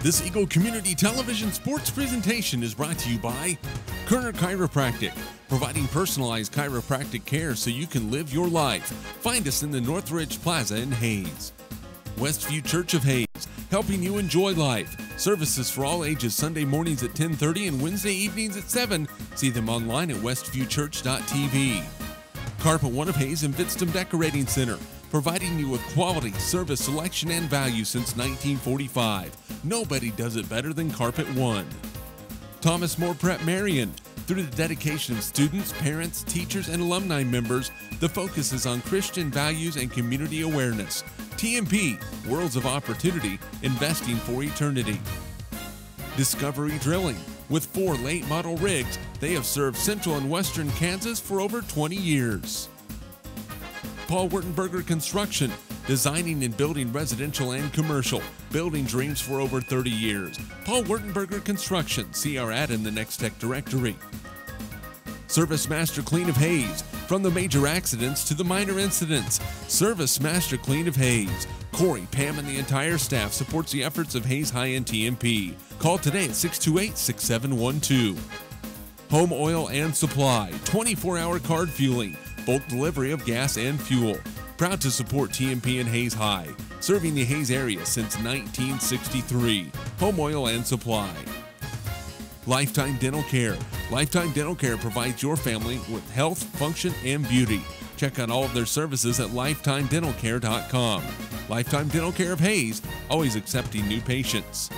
This Eagle Community Television sports presentation is brought to you by Kerner Chiropractic, providing personalized chiropractic care so you can live your life. Find us in the Northridge Plaza in Hayes. Westview Church of Hayes, helping you enjoy life. Services for all ages Sunday mornings at 10:30 and Wednesday evenings at 7. See them online at westviewchurch.tv. Carpet One of Hayes and Vidstem Decorating Center, providing you with quality, service, selection, and value since 1945. Nobody does it better than Carpet One. Thomas More Prep Marion. Through the dedication of students, parents, teachers, and alumni members, the focus is on Christian values and community awareness. TMP, Worlds of Opportunity, investing for eternity. Discovery Drilling. With 4 late model rigs, they have served central and western Kansas for over 20 years. Paul Wurtenberger Construction, designing and building residential and commercial, building dreams for over 30 years. Paul Wurtenberger Construction, see our ad in the Next Tech directory. Service Master Clean of Hayes, from the major accidents to the minor incidents. Service Master Clean of Hayes. Corey, Pam, and the entire staff supports the efforts of Hayes High and TMP. Call today at 628-6712. Home Oil and Supply, 24-hour card fueling, bulk delivery of gas and fuel. Proud to support TMP and Hayes High, serving the Hayes area since 1963. Home Oil and Supply. Lifetime Dental Care. Lifetime Dental Care provides your family with health, function, and beauty. Check out all of their services at lifetimedentalcare.com. Lifetime Dental Care of Hayes, always accepting new patients.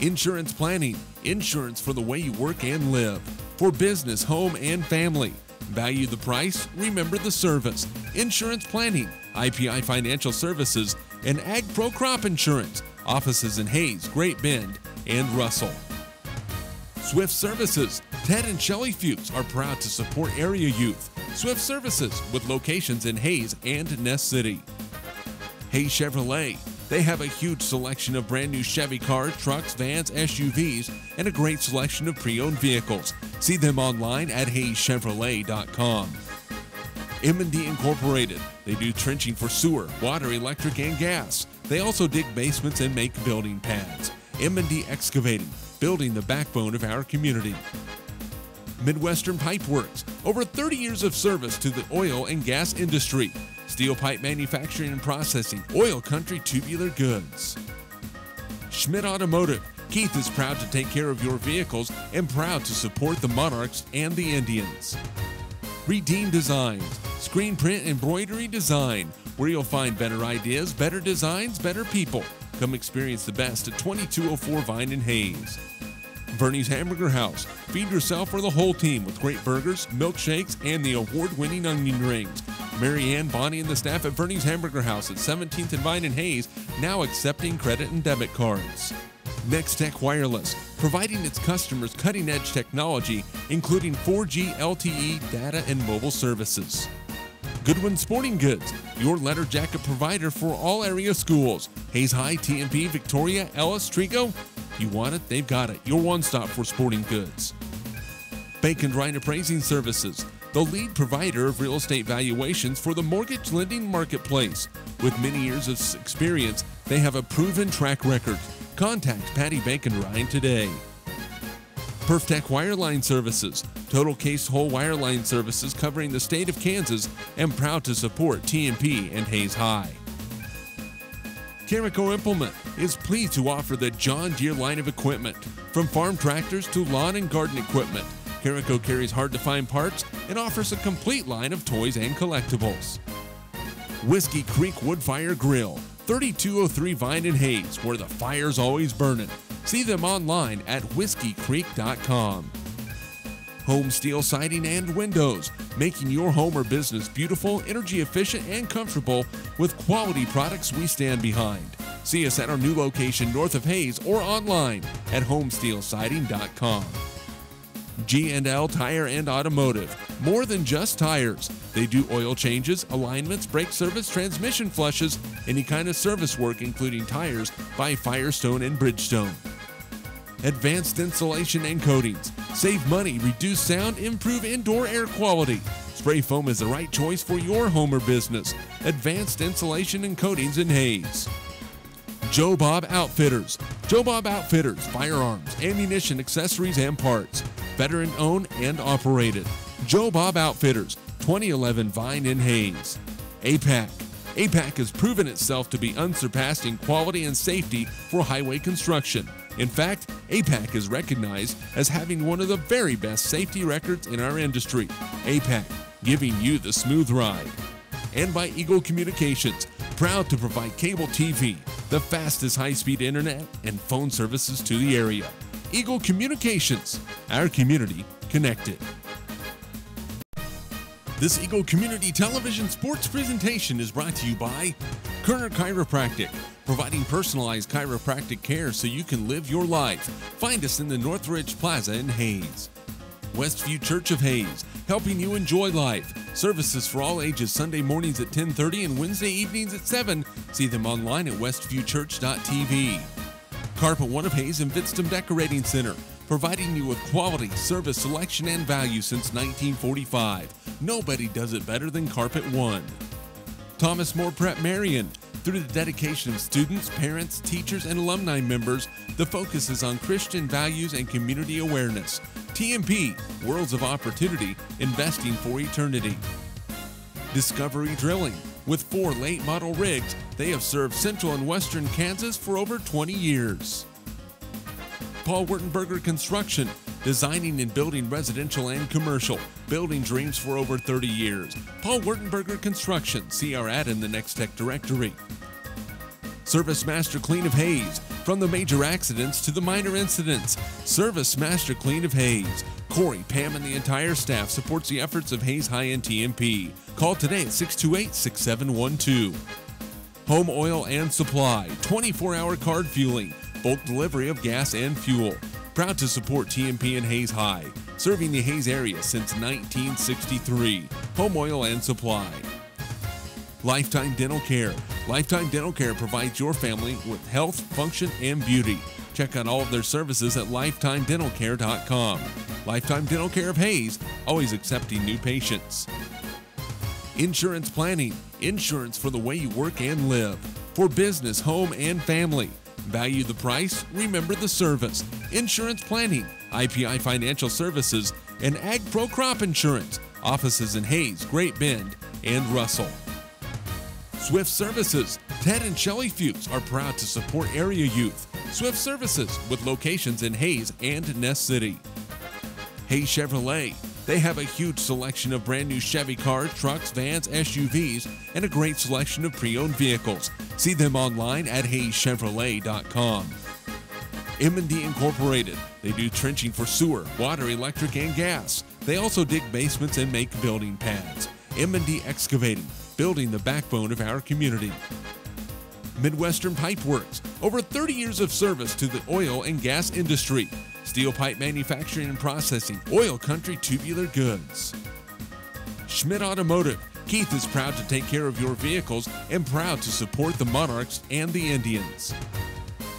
Insurance Planning. Insurance for the way you work and live. For business, home, and family. Value the price, remember the service. Insurance Planning, IPI Financial Services, and Ag Pro Crop Insurance. Offices in Hayes, Great Bend, and Russell. Swift Services. Ted and Shelley Fuchs are proud to support area youth. Swift Services, with locations in Hayes and Ness City. Hayes Chevrolet. They have a huge selection of brand new Chevy cars, trucks, vans, SUVs, and a great selection of pre-owned vehicles. See them online at hayeschevrolet.com. M&D Incorporated. They do trenching for sewer, water, electric, and gas. They also dig basements and make building pads. M&D Excavating, building the backbone of our community. Midwestern Pipe Works. Over 30 years of service to the oil and gas industry. Steel pipe manufacturing and processing, oil country tubular goods. Schmidt Automotive. Keith is proud to take care of your vehicles and proud to support the Monarchs and the Indians. Redeem Designs. Screen print embroidery design, where you'll find better ideas, better designs, better people. Come experience the best at 2204 Vine in Hayes. Bernie's Hamburger House. Feed yourself or the whole team with great burgers, milkshakes, and the award-winning onion rings. Mary Ann, Bonnie, and the staff at Bernie's Hamburger House at 17th and Vine in Hayes, now accepting credit and debit cards. Next Tech Wireless, providing its customers cutting-edge technology, including 4G LTE data and mobile services. Goodwin Sporting Goods, your letter jacket provider for all area schools. Hayes High, TMP, Victoria, Ellis, Trigo. You want it, they've got it. Your one-stop for sporting goods. Bacon Ryan Appraising Services, the lead provider of real estate valuations for the mortgage lending marketplace. With many years of experience, they have a proven track record. Contact Patty Bacon Ryan today. PerfTech Wireline Services, total case whole wireline services covering the state of Kansas, and proud to support TMP and Hayes High. Carico Implement is pleased to offer the John Deere line of equipment. From farm tractors to lawn and garden equipment, Carico carries hard-to-find parts and offers a complete line of toys and collectibles. Whiskey Creek Woodfire Grill, 3203 Vine in Hayes, where the fire's always burning. See them online at whiskeycreek.com. Home Steel Siding and Windows, making your home or business beautiful, energy efficient, and comfortable with quality products we stand behind. See us at our new location north of Hayes or online at homesteelsiding.com. G&L Tire and Automotive, more than just tires. They do oil changes, alignments, brake service, transmission flushes, any kind of service work including tires by Firestone and Bridgestone. Advanced Insulation and Coatings. Save money, reduce sound, improve indoor air quality. Spray foam is the right choice for your home or business. Advanced Insulation and Coatings in Hayes. Joe Bob Outfitters. Joe Bob Outfitters, firearms, ammunition, accessories, and parts. Veteran owned and operated. Joe Bob Outfitters, 2011 Vine in Hayes. APAC. APAC has proven itself to be unsurpassed in quality and safety for highway construction. In fact, APAC is recognized as having one of the very best safety records in our industry. APAC, giving you the smooth ride. And by Eagle Communications, proud to provide cable TV, the fastest high-speed internet, and phone services to the area. Eagle Communications, our community connected. This Eagle Community Television sports presentation is brought to you by Kerner Chiropractic, providing personalized chiropractic care so you can live your life. Find us in the Northridge Plaza in Hayes. Westview Church of Hayes, helping you enjoy life. Services for all ages Sunday mornings at 10:30 and Wednesday evenings at 7. See them online at westviewchurch.tv. Carpet One of Hayes and Vidstem Decorating Center, providing you with quality, service, selection, and value since 1945. Nobody does it better than Carpet One. Thomas More Prep Marion. Through the dedication of students, parents, teachers, and alumni members, the focus is on Christian values and community awareness. TMP, Worlds of Opportunity, investing for eternity. Discovery Drilling. With 4 late model rigs, they have served central and western Kansas for over 20 years. Paul Wurtenberger Construction, designing and building residential and commercial, building dreams for over 30 years. Paul Wurtenberger Construction, see our ad in the Next Tech directory. Service Master Clean of Hayes, from the major accidents to the minor incidents. Service Master Clean of Hayes. Corey, Pam, and the entire staff supports the efforts of Hayes High and TMP. Call today at 628-6712. Home Oil and Supply, 24-hour card fueling, bulk delivery of gas and fuel. Proud to support TMP and Hayes High, serving the Hayes area since 1963. Home Oil and Supply. Lifetime Dental Care. Lifetime Dental Care provides your family with health, function, and beauty. Check out all of their services at lifetimedentalcare.com. Lifetime Dental Care of Hayes, always accepting new patients. Insurance Planning. Insurance for the way you work and live. For business, home, and family. Value the price, remember the service. Insurance Planning, IPI Financial Services, and Ag Pro Crop Insurance. Offices in Hayes, Great Bend, and Russell. Swift Services. Ted and Shelley Fuchs are proud to support area youth. Swift Services, with locations in Hayes and Ness City. Hayes Chevrolet. They have a huge selection of brand new Chevy cars, trucks, vans, SUVs, and a great selection of pre-owned vehicles. See them online at hayeschevrolet.com. M&D Incorporated. They do trenching for sewer, water, electric, and gas. They also dig basements and make building pads. M&D Excavating, building the backbone of our community. Midwestern Pipe Works. Over 30 years of service to the oil and gas industry. Steel pipe manufacturing and processing, oil country tubular goods. Schmidt Automotive. Keith is proud to take care of your vehicles and proud to support the Monarchs and the Indians.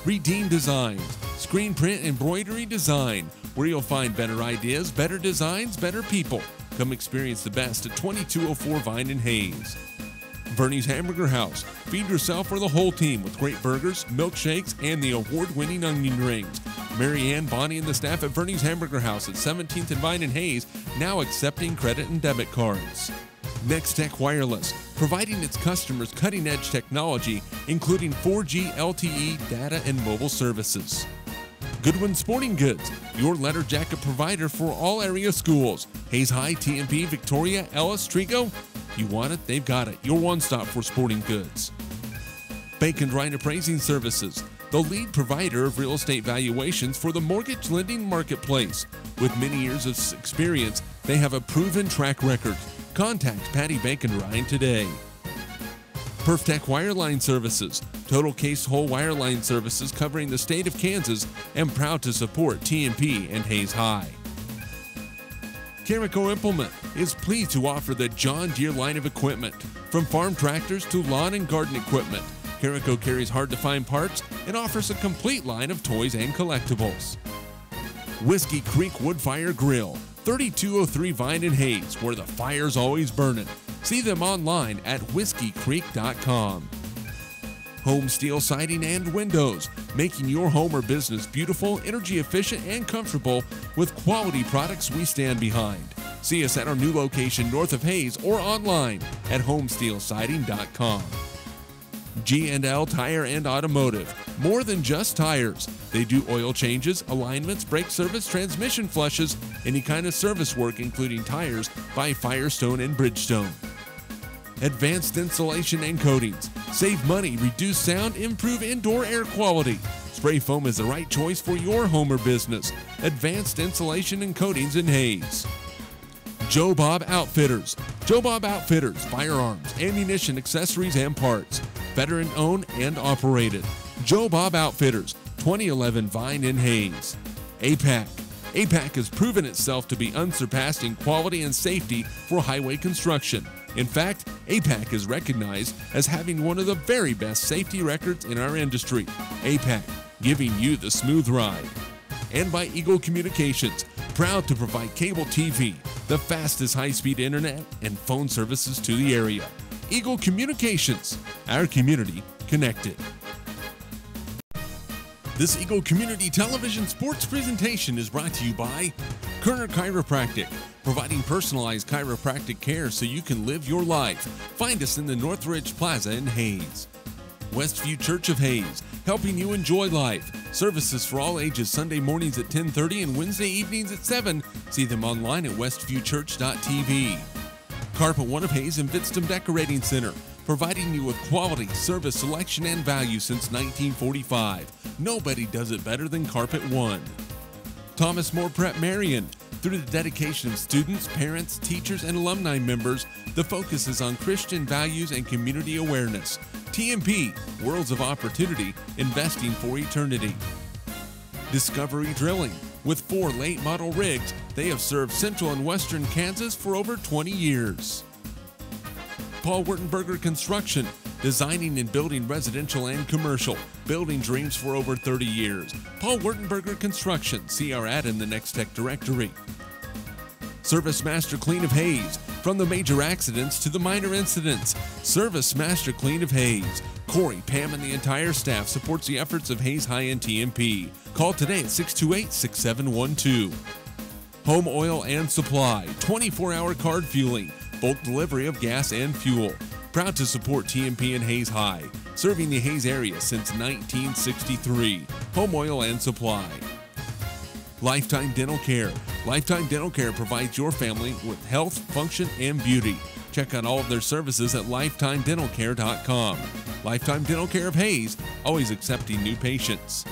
Redeem Designs. Screen print embroidery design, where you'll find better ideas, better designs, better people. Come experience the best at 2204 Vine in Hayes. Bernie's Hamburger House. Feed yourself or the whole team with great burgers, milkshakes, and the award-winning onion rings. Mary Ann, Bonnie, and the staff at Bernie's Hamburger House at 17th and Vine in Hayes, now accepting credit and debit cards. Next Tech Wireless, providing its customers cutting-edge technology, including 4G LTE data and mobile services. Goodwin Sporting Goods, your letter jacket provider for all area schools. Hayes High, TMP, Victoria, Ellis, Trigo. You want it, they've got it. Your one-stop for sporting goods. Bank and Ryan Appraising Services, the lead provider of real estate valuations for the mortgage lending marketplace. With many years of experience, they have a proven track record. Contact Patty Bank and Ryan today. PerfTech Wireline Services, total case whole wireline services covering the state of Kansas, and proud to support TMP and Hayes High. Carico Implement is pleased to offer the John Deere line of equipment, from farm tractors to lawn and garden equipment. Carico carries hard-to-find parts and offers a complete line of toys and collectibles. Whiskey Creek Wood Fire Grill, 3203 Vine in Hayes, where the fire's always burning. See them online at whiskeycreek.com. Home steel siding and windows, making your home or business beautiful, energy efficient, and comfortable with quality products we stand behind. See us at our new location north of Hayes or online at homesteelsiding.com. G&L Tire and Automotive, more than just tires. They do oil changes, alignments, brake service, transmission flushes, any kind of service work including tires by Firestone and Bridgestone. Advanced insulation and coatings. Save money, reduce sound, improve indoor air quality. Spray foam is the right choice for your home or business. Advanced insulation and coatings in Hayes. Joe Bob Outfitters. Joe Bob Outfitters, firearms, ammunition, accessories, and parts. Veteran owned and operated. Joe Bob Outfitters, 2011 Vine in Hayes. APAC. APAC has proven itself to be unsurpassed in quality and safety for highway construction. In fact, APAC is recognized as having one of the very best safety records in our industry. APAC, giving you the smooth ride. And by Eagle Communications, proud to provide cable TV, the fastest high-speed internet, and phone services to the area. Eagle Communications, our community connected. This Eagle Community Television sports presentation is brought to you by Kerner Chiropractic, providing personalized chiropractic care so you can live your life. Find us in the Northridge Plaza in Hayes. Westview Church of Hayes, helping you enjoy life. Services for all ages Sunday mornings at 10:30 and Wednesday evenings at 7. See them online at westviewchurch.tv. Carpet One of Hayes and Vidstem Decorating Center, providing you with quality, service, selection, and value since 1945. Nobody does it better than Carpet One. Thomas More Prep Marion. Through the dedication of students, parents, teachers, and alumni members, the focus is on Christian values and community awareness. TMP, Worlds of Opportunity, investing for eternity. Discovery Drilling. With 4 late model rigs, they have served central and western Kansas for over 20 years. Paul Wurtenberger Construction, designing and building residential and commercial, building dreams for over 30 years. Paul Wurtenberger Construction, see our ad in the Next Tech directory. Service Master Clean of Hayes, from the major accidents to the minor incidents. Service Master Clean of Hayes. Corey, Pam, and the entire staff supports the efforts of Hayes High-End TMP. Call today at 628-6712. Home Oil and Supply, 24-hour card fueling, bulk delivery of gas and fuel. Proud to support TMP and Hayes High, serving the Hayes area since 1963. Home Oil and Supply. Lifetime Dental Care. Lifetime Dental Care provides your family with health, function, and beauty. Check out all of their services at lifetimedentalcare.com. Lifetime Dental Care of Hayes, always accepting new patients.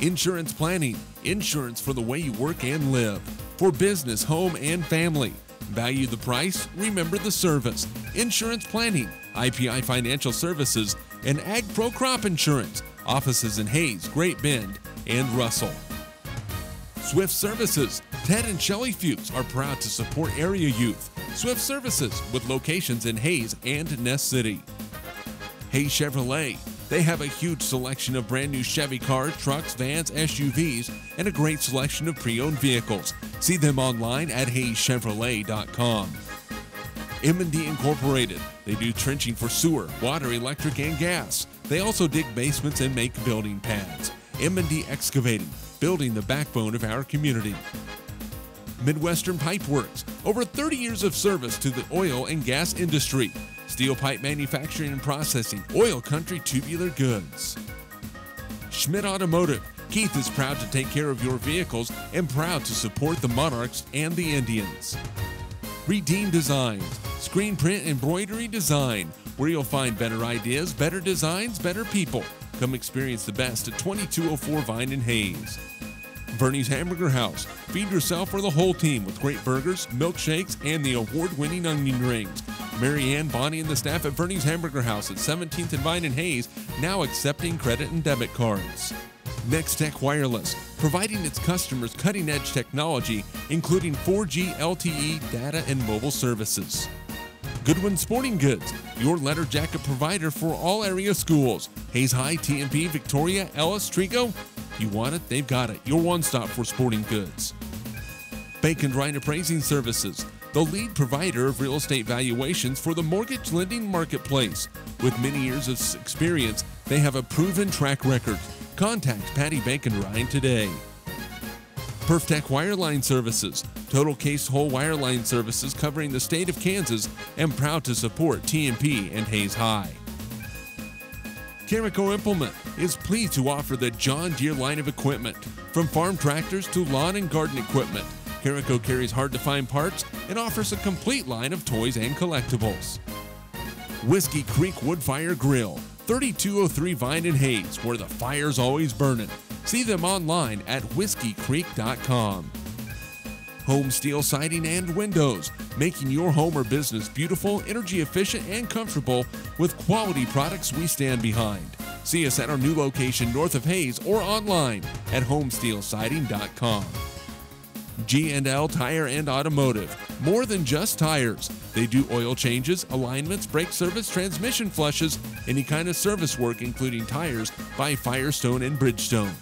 Insurance Planning. Insurance for the way you work and live. For business, home, and family. Value the price, remember the service. Insurance Planning, IPI Financial Services, and Ag Pro Crop Insurance. Offices in Hayes, Great Bend, and Russell. Swift Services. Ted and Shelley Fuchs are proud to support area youth. Swift Services, with locations in Hayes and Ness City. Hayes Chevrolet. They have a huge selection of brand new Chevy cars, trucks, vans, SUVs, and a great selection of pre-owned vehicles. See them online at hayeschevrolet.com. M&D Incorporated. They do trenching for sewer, water, electric, and gas. They also dig basements and make building pads. M&D Excavating, building the backbone of our community. Midwestern Pipe Works. Over 30 years of service to the oil and gas industry. Steel pipe manufacturing and processing, oil country tubular goods. Schmidt Automotive. Keith is proud to take care of your vehicles and proud to support the Monarchs and the Indians. Redeem Designs. Screen print embroidery design, where you'll find better ideas, better designs, better people. Come experience the best at 2204 Vine in Hayes. Vernie's Hamburger House. Feed yourself or the whole team with great burgers, milkshakes, and the award-winning onion rings. Mary Ann, Bonnie, and the staff at Vernie's Hamburger House at 17th and Vine in Hayes, now accepting credit and debit cards. Next Tech Wireless, providing its customers cutting-edge technology, including 4G LTE data and mobile services. Goodwin Sporting Goods, your letter jacket provider for all area schools. Hayes High, TMP, Victoria, Ellis, Trigo. You want it, they've got it. Your one-stop for sporting goods. Bacon Ryan Appraising Services, the lead provider of real estate valuations for the mortgage lending marketplace. With many years of experience, they have a proven track record. Contact Patty Bankenrine today. Perftech Wireline Services, total case whole wireline services covering the state of Kansas, and proud to support TMP and Hayes High. Carico Implement is pleased to offer the John Deere line of equipment. From farm tractors to lawn and garden equipment, Carico carries hard-to-find parts and offers a complete line of toys and collectibles. Whiskey Creek Woodfire Grill, 3203 Vine and Hayes, where the fire's always burning. See them online at whiskeycreek.com. Home Steel Siding and Windows, making your home or business beautiful, energy efficient, and comfortable with quality products we stand behind. See us at our new location north of Hayes or online at homesteelsiding.com. G&L Tire and Automotive, more than just tires. They do oil changes, alignments, brake service, transmission flushes, any kind of service work including tires by Firestone and Bridgestone.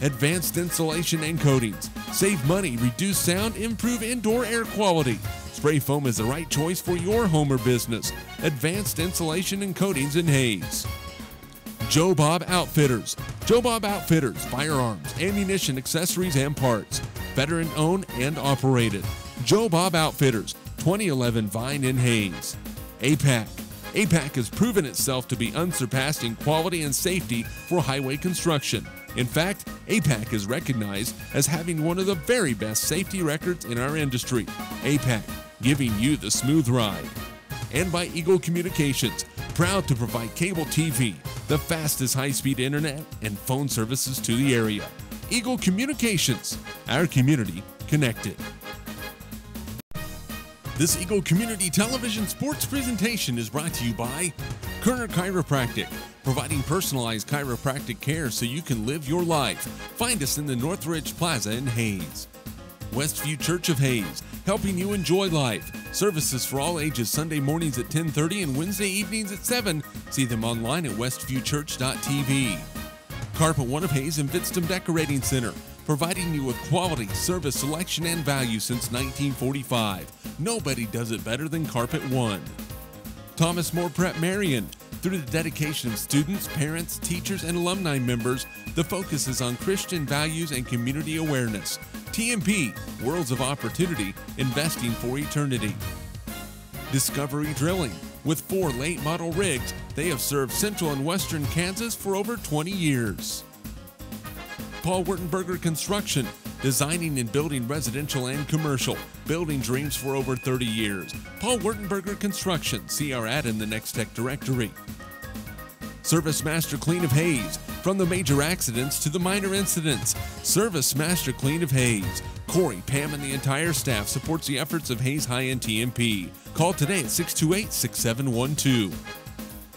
Advanced Insulation and Coatings. Save money, reduce sound, improve indoor air quality. Spray foam is the right choice for your home or business. Advanced Insulation and Coatings in Hayes. Joe Bob Outfitters. Joe Bob Outfitters, firearms, ammunition, accessories, and parts. Veteran owned and operated. Joe Bob Outfitters, 2011 Vine in Hayes. APAC. APAC has proven itself to be unsurpassed in quality and safety for highway construction. In fact, APAC is recognized as having one of the very best safety records in our industry. APAC, giving you the smooth ride. And by Eagle Communications, proud to provide cable TV, the fastest high-speed internet, and phone services to the area. Eagle Communications, our community connected. This Eagle Community Television Sports presentation is brought to you by Kerner Chiropractic, providing personalized chiropractic care so you can live your life. Find us in the Northridge Plaza in Hayes. Westview Church of Hayes, helping you enjoy life. Services for all ages Sunday mornings at 10:30 and Wednesday evenings at 7. See them online at westviewchurch.tv. Carpet One of Hayes and Vidstem Decorating Center, providing you with quality, service, selection, and value since 1945. Nobody does it better than Carpet One. Thomas More Prep Marion. Through the dedication of students, parents, teachers, and alumni members, the focus is on Christian values and community awareness. TMP, Worlds of Opportunity, investing for eternity. Discovery Drilling. With 4 late model rigs, they have served central and western Kansas for over 20 years. Paul Wurtenberger Construction, designing and building residential and commercial, building dreams for over 30 years. Paul Wurtenberger Construction, see our ad in the Next Tech directory. Service Master Clean of Hayes, from the major accidents to the minor incidents. Service Master Clean of Hayes. Corey, Pam, and the entire staff supports the efforts of Hayes High and TMP. Call today at 628-6712.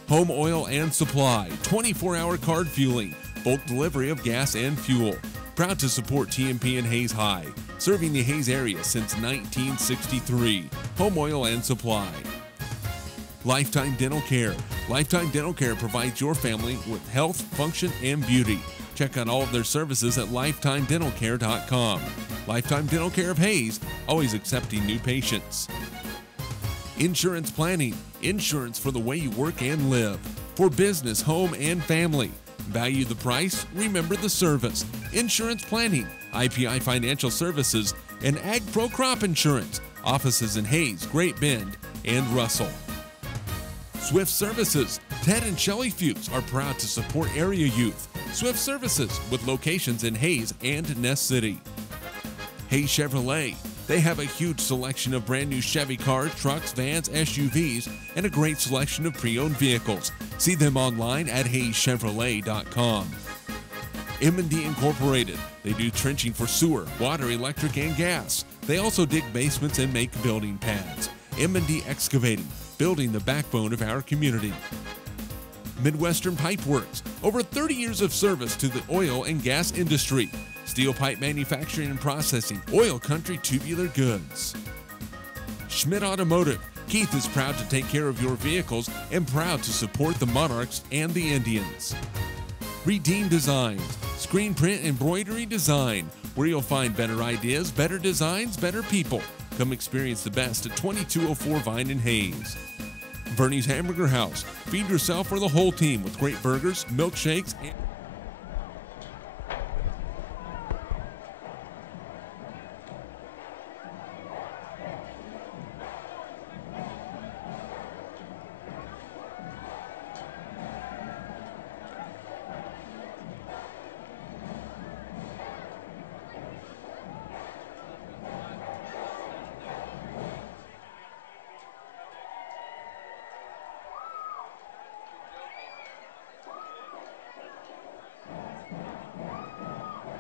Home Oil and Supply, 24-hour card fueling, bulk delivery of gas and fuel. Proud to support TMP and Hayes High, serving the Hayes area since 1963. Home Oil and Supply. Lifetime Dental Care. Lifetime Dental Care provides your family with health, function, and beauty. Check out all of their services at lifetimedentalcare.com. Lifetime Dental Care of Hayes, always accepting new patients. Insurance Planning. Insurance for the way you work and live. For business, home, and family. Value the price, remember the service. Insurance Planning, IPI Financial Services, and Ag Pro Crop Insurance. Offices in Hayes, Great Bend, and Russell. Swift Services. Ted and Shelley Fuchs are proud to support area youth. Swift Services, with locations in Hayes and Ness City. Hayes Chevrolet. They have a huge selection of brand new Chevy cars, trucks, vans, SUVs, and a great selection of pre-owned vehicles. See them online at hayeschevrolet.com. M&D Incorporated. They do trenching for sewer, water, electric, and gas. They also dig basements and make building pads. M&D Excavating, building the backbone of our community. Midwestern Pipe Works. Over 30 years of service to the oil and gas industry. Steel pipe manufacturing and processing, oil country tubular goods. Schmidt Automotive. Keith is proud to take care of your vehicles and proud to support the Monarchs and the Indians. Redeem Designs. Screen print embroidery design, where you'll find better ideas, better designs, better people. Come experience the best at 2204 Vine and Hayes. Bernie's Hamburger House. Feed yourself or the whole team with great burgers, milkshakes, and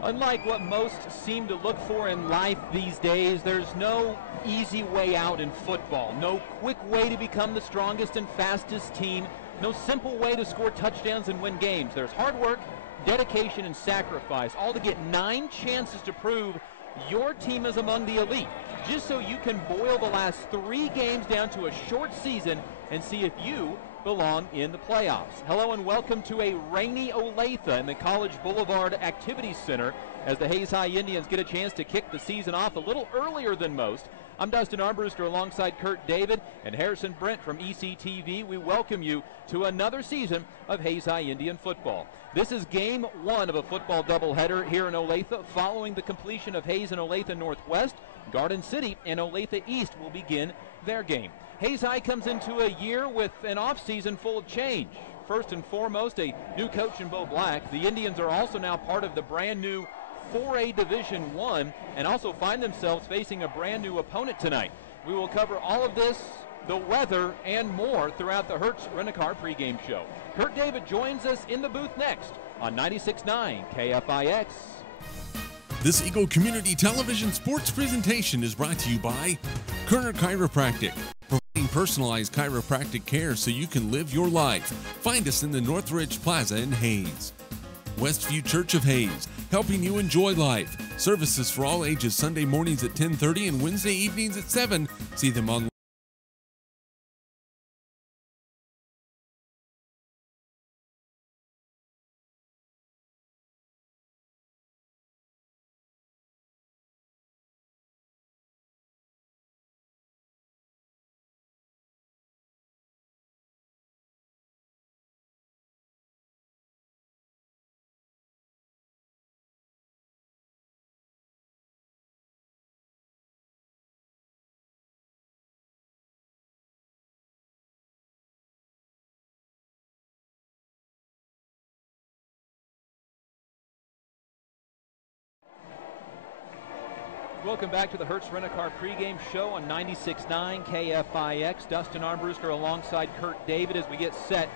unlike what most seem to look for in life these days, there's no easy way out in football. No quick way to become the strongest and fastest team. No simple way to score touchdowns and win games. There's hard work, dedication, and sacrifice, all to get 9 chances to prove your team is among the elite, just so you can boil the last 3 games down to a short season and see if you belong in the playoffs. Hello and welcome to a rainy Olathe in the College Boulevard Activities Center as the Hayes High Indians get a chance to kick the season off a little earlier than most. I'm Dustin Armbruster alongside Kurt David and Harrison Brent from ECTV. We welcome you to another season of Hayes High Indian football. This is game 1 of a football doubleheader here in Olathe. Following the completion of Hayes and Olathe-Northwest, Garden City and Olathe East will begin their game. Hayes High comes into a year with an offseason full of change. First and foremost, a new coach in Bo Black. The Indians are also now part of the brand new 4A Division I and also find themselves facing a brand new opponent tonight. We will cover all of this, the weather, and more throughout the Hertz Rent-A-Car pregame show. Kurt David joins us in the booth next on 96.9 KFIX. This Eagle Community Television sports presentation is brought to you by Kerner Chiropractic, providing personalized chiropractic care so you can live your life. Find us in the Northridge Plaza in Hayes. Westview Church of Hayes, helping you enjoy life. Services for all ages Sunday mornings at 10:30 and Wednesday evenings at 7. See them online. Welcome back to the Hertz Rent-A-Car pregame show on 96.9 KFIX. Dustin Armbruster alongside Kurt David as we get set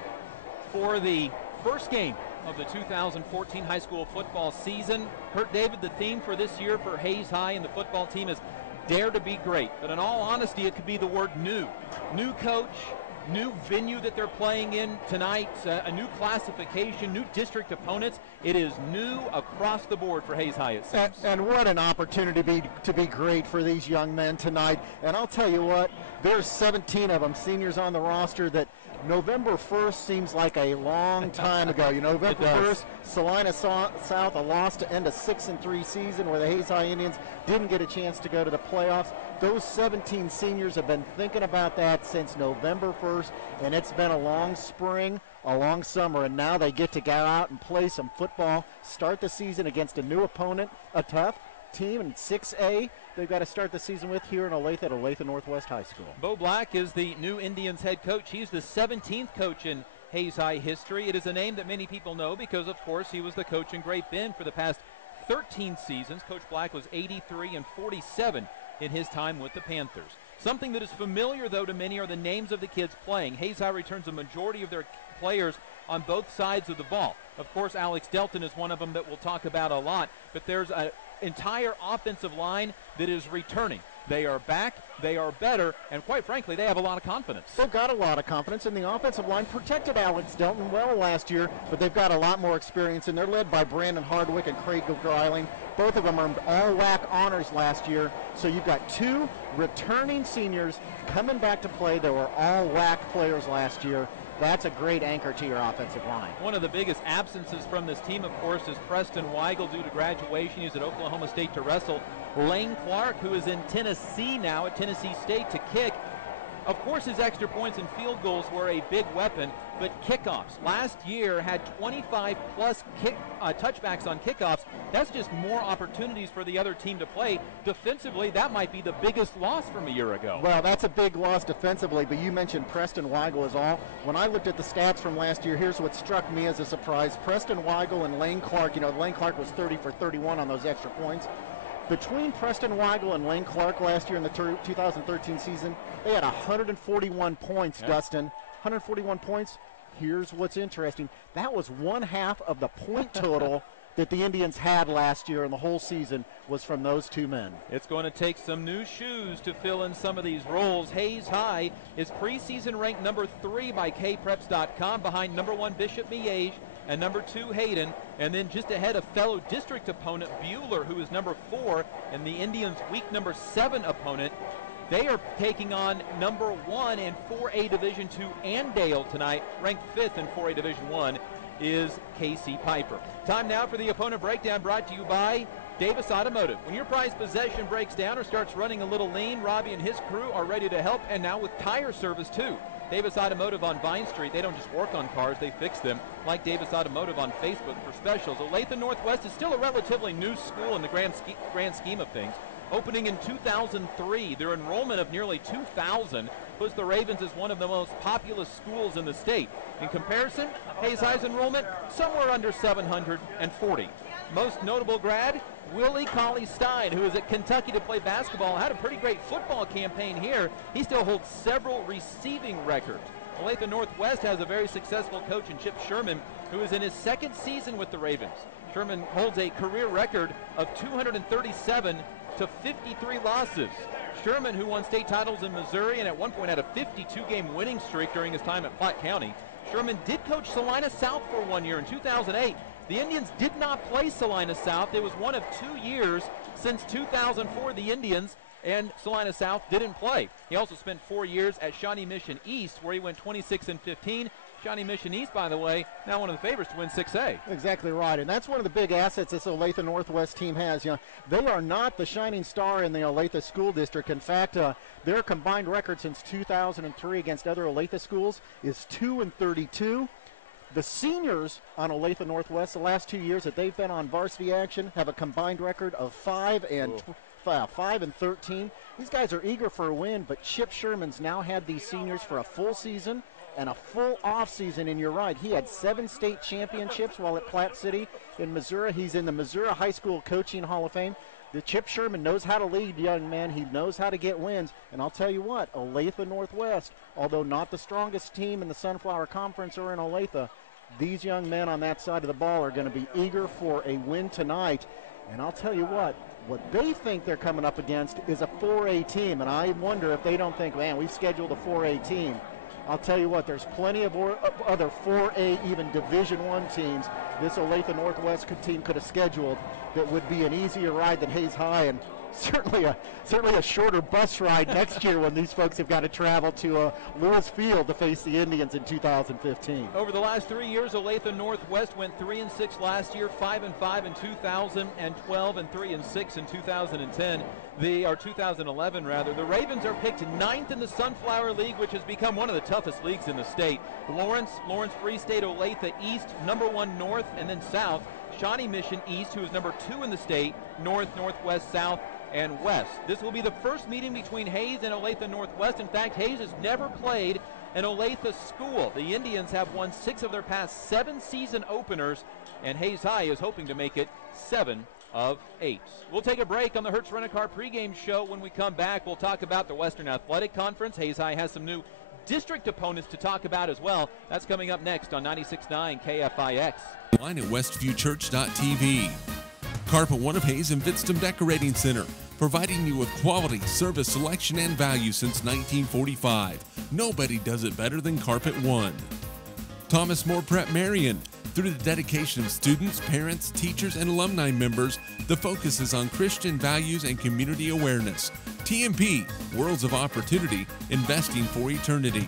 for the first game of the 2014 high school football season. Kurt David, the theme for this year for Hayes High and the football team is Dare to be Great. But in all honesty, it could be the word new. New coach, new venue that they're playing in tonight, a new classification, new district opponents. It is new across the board for Hayes High, it seems. And what an opportunity to be great for these young men tonight. And I'll tell you what, there's 17 of them, seniors on the roster, that November 1st seems like a long time ago. You know, November 1st, Salina South, a loss to end a 6-3 season where the Hayes High Indians didn't get a chance to go to the playoffs. Those 17 seniors have been thinking about that since November 1st, and it's been a long spring, a long summer, and now they get to go out and play some football, start the season against a new opponent, a tough team in 6A. They've got to start the season with here in Olathe at Olathe-Northwest High School. Bo Black is the new Indians head coach. He's the 17th coach in Hayes High history. It is a name that many people know because, of course, he was the coach in Great Bend for the past 13 seasons. Coach Black was 83-47 in his time with the Panthers. Something that is familiar, though, to many are the names of the kids playing. Hayes High returns a majority of their players on both sides of the ball. Of course, Alex Delton is one of them that we'll talk about a lot, but there's an entire offensive line that is returning. They are back, they are better, and quite frankly, they have a lot of confidence. They've got a lot of confidence, and the offensive line protected Alex Delton well last year, but they've got a lot more experience, and they're led by Brandon Hardwick and Craig Greiling. Both of them earned all WAC honors last year, so you've got 2 returning seniors coming back to play that were all WAC players last year. That's a great anchor to your offensive line. One of the biggest absences from this team, of course, is Preston Weigel due to graduation. He's at Oklahoma State to wrestle. Lane Clark, who is in Tennessee now at Tennessee State to kick. Of course, his extra points and field goals were a big weapon, but kickoffs. Last year had 25-plus touchbacks on kickoffs. That's just more opportunities for the other team to play. Defensively, that might be the biggest loss from a year ago. Well, that's a big loss defensively, but you mentioned Preston Weigel is all. When I looked at the stats from last year, here's what struck me as a surprise. Preston Weigel and Lane Clark, Lane Clark was 30 for 31 on those extra points. Between Preston Weigel and Lane Clark last year in the 2013 season, they had 141 points, Dustin. 141 points. Here's what's interesting. That was one half of the point total that the Indians had last year, and the whole season was from those two men. It's going to take some new shoes to fill in some of these roles. Hayes High is preseason ranked number 3 by kpreps.com, behind number 1 Bishop Miege and number 2 Hayden, and then just ahead of fellow district opponent Bueller, who is number 4, and the Indians' week number 7 opponent. They are taking on number 1 in 4A Division II Andale tonight, ranked 5th in 4A Division I is KC Piper. Time now for the opponent breakdown, brought to you by Davis Automotive. When your prized possession breaks down or starts running a little lean, Robbie and his crew are ready to help, and now with tire service too. Davis Automotive on Vine Street. They don't just work on cars, they fix them. Like Davis Automotive on Facebook for specials. Olathe-Northwest is still a relatively new school in the grand scheme of things. Opening in 2003, their enrollment of nearly 2,000 puts the Ravens as one of the most populous schools in the state. In comparison, Hayes High's enrollment, somewhere under 740. Most notable grad, Willie Cauley-Stein, who is at Kentucky to play basketball, had a pretty great football campaign here. He still holds several receiving records. Olathe-Northwest has a very successful coach in Chip Sherman, who is in his 2nd season with the Ravens. Sherman holds a career record of 237 to 53 losses. Sherman, who won state titles in Missouri and at one point had a 52-game winning streak during his time at Platte County. Sherman did coach Salina South for 1 year in 2008. The Indians did not play Salina South. It was one of 2 years since 2004 the Indians and Salina South didn't play. He also spent 4 years at Shawnee Mission East, where he went 26-15. Shawnee Mission East, by the way, now one of the favorites to win 6A. Exactly right, and that's one of the big assets this Olathe-Northwest team has. They are not the shining star in the Olathe School District. In fact, their combined record since 2003 against other Olathe schools is 2-32. The seniors on Olathe-Northwest, the last 2 years that they've been on varsity action, have a combined record of 5-13. These guys are eager for a win, but Chip Sherman's now had these seniors for a full season and a full off season, and you're right, he had 7 state championships while at Platte City in Missouri. He's in the Missouri High School Coaching Hall of Fame. The Chip Sherman knows how to lead young men. He knows how to get wins, and I'll tell you what, Olathe-Northwest, although not the strongest team in the Sunflower Conference or in Olathe, these young men on that side of the ball are going to be eager for a win tonight. And I'll tell you what they think they're coming up against is a 4A team, and I wonder if they don't think, man, we've scheduled a 4A team. I'll tell you what, there's plenty of other 4A, even Division I teams this Olathe-Northwest team could have scheduled that would be an easier ride than Hayes High, and certainly a shorter bus ride next year when these folks have got to travel to Lewis Field to face the Indians in 2015. Over the last 3 years, Olathe-Northwest went 3-6 last year, 5-5 in 2012, and 3-6 in 2010. 2011 rather. The Ravens are picked 9th in the Sunflower League, which has become one of the toughest leagues in the state. Lawrence Free State, Olathe East, number 1 North, and then South. Shawnee Mission East, who is number 2 in the state, North, Northwest, South, and West. This will be the first meeting between Hayes and Olathe-Northwest. In fact, Hayes has never played an Olathe school. The Indians have won 6 of their past 7 season openers, and Hayes High is hoping to make it 7 of 8. We'll take a break on the Hertz Rent-A-Car pregame show. When we come back, we'll talk about the Western Athletic Conference. Hayes High has some new district opponents to talk about as well. That's coming up next on 96.9 KFIX. Online at westviewchurch.tv. Carpet One of Hayes and Vidstem Decorating Center, providing you with quality, service, selection, and value since 1945. Nobody does it better than Carpet One. Thomas More Prep Marion. Through the dedication of students, parents, teachers, and alumni members, the focus is on Christian values and community awareness. TMP, Worlds of Opportunity, investing for eternity.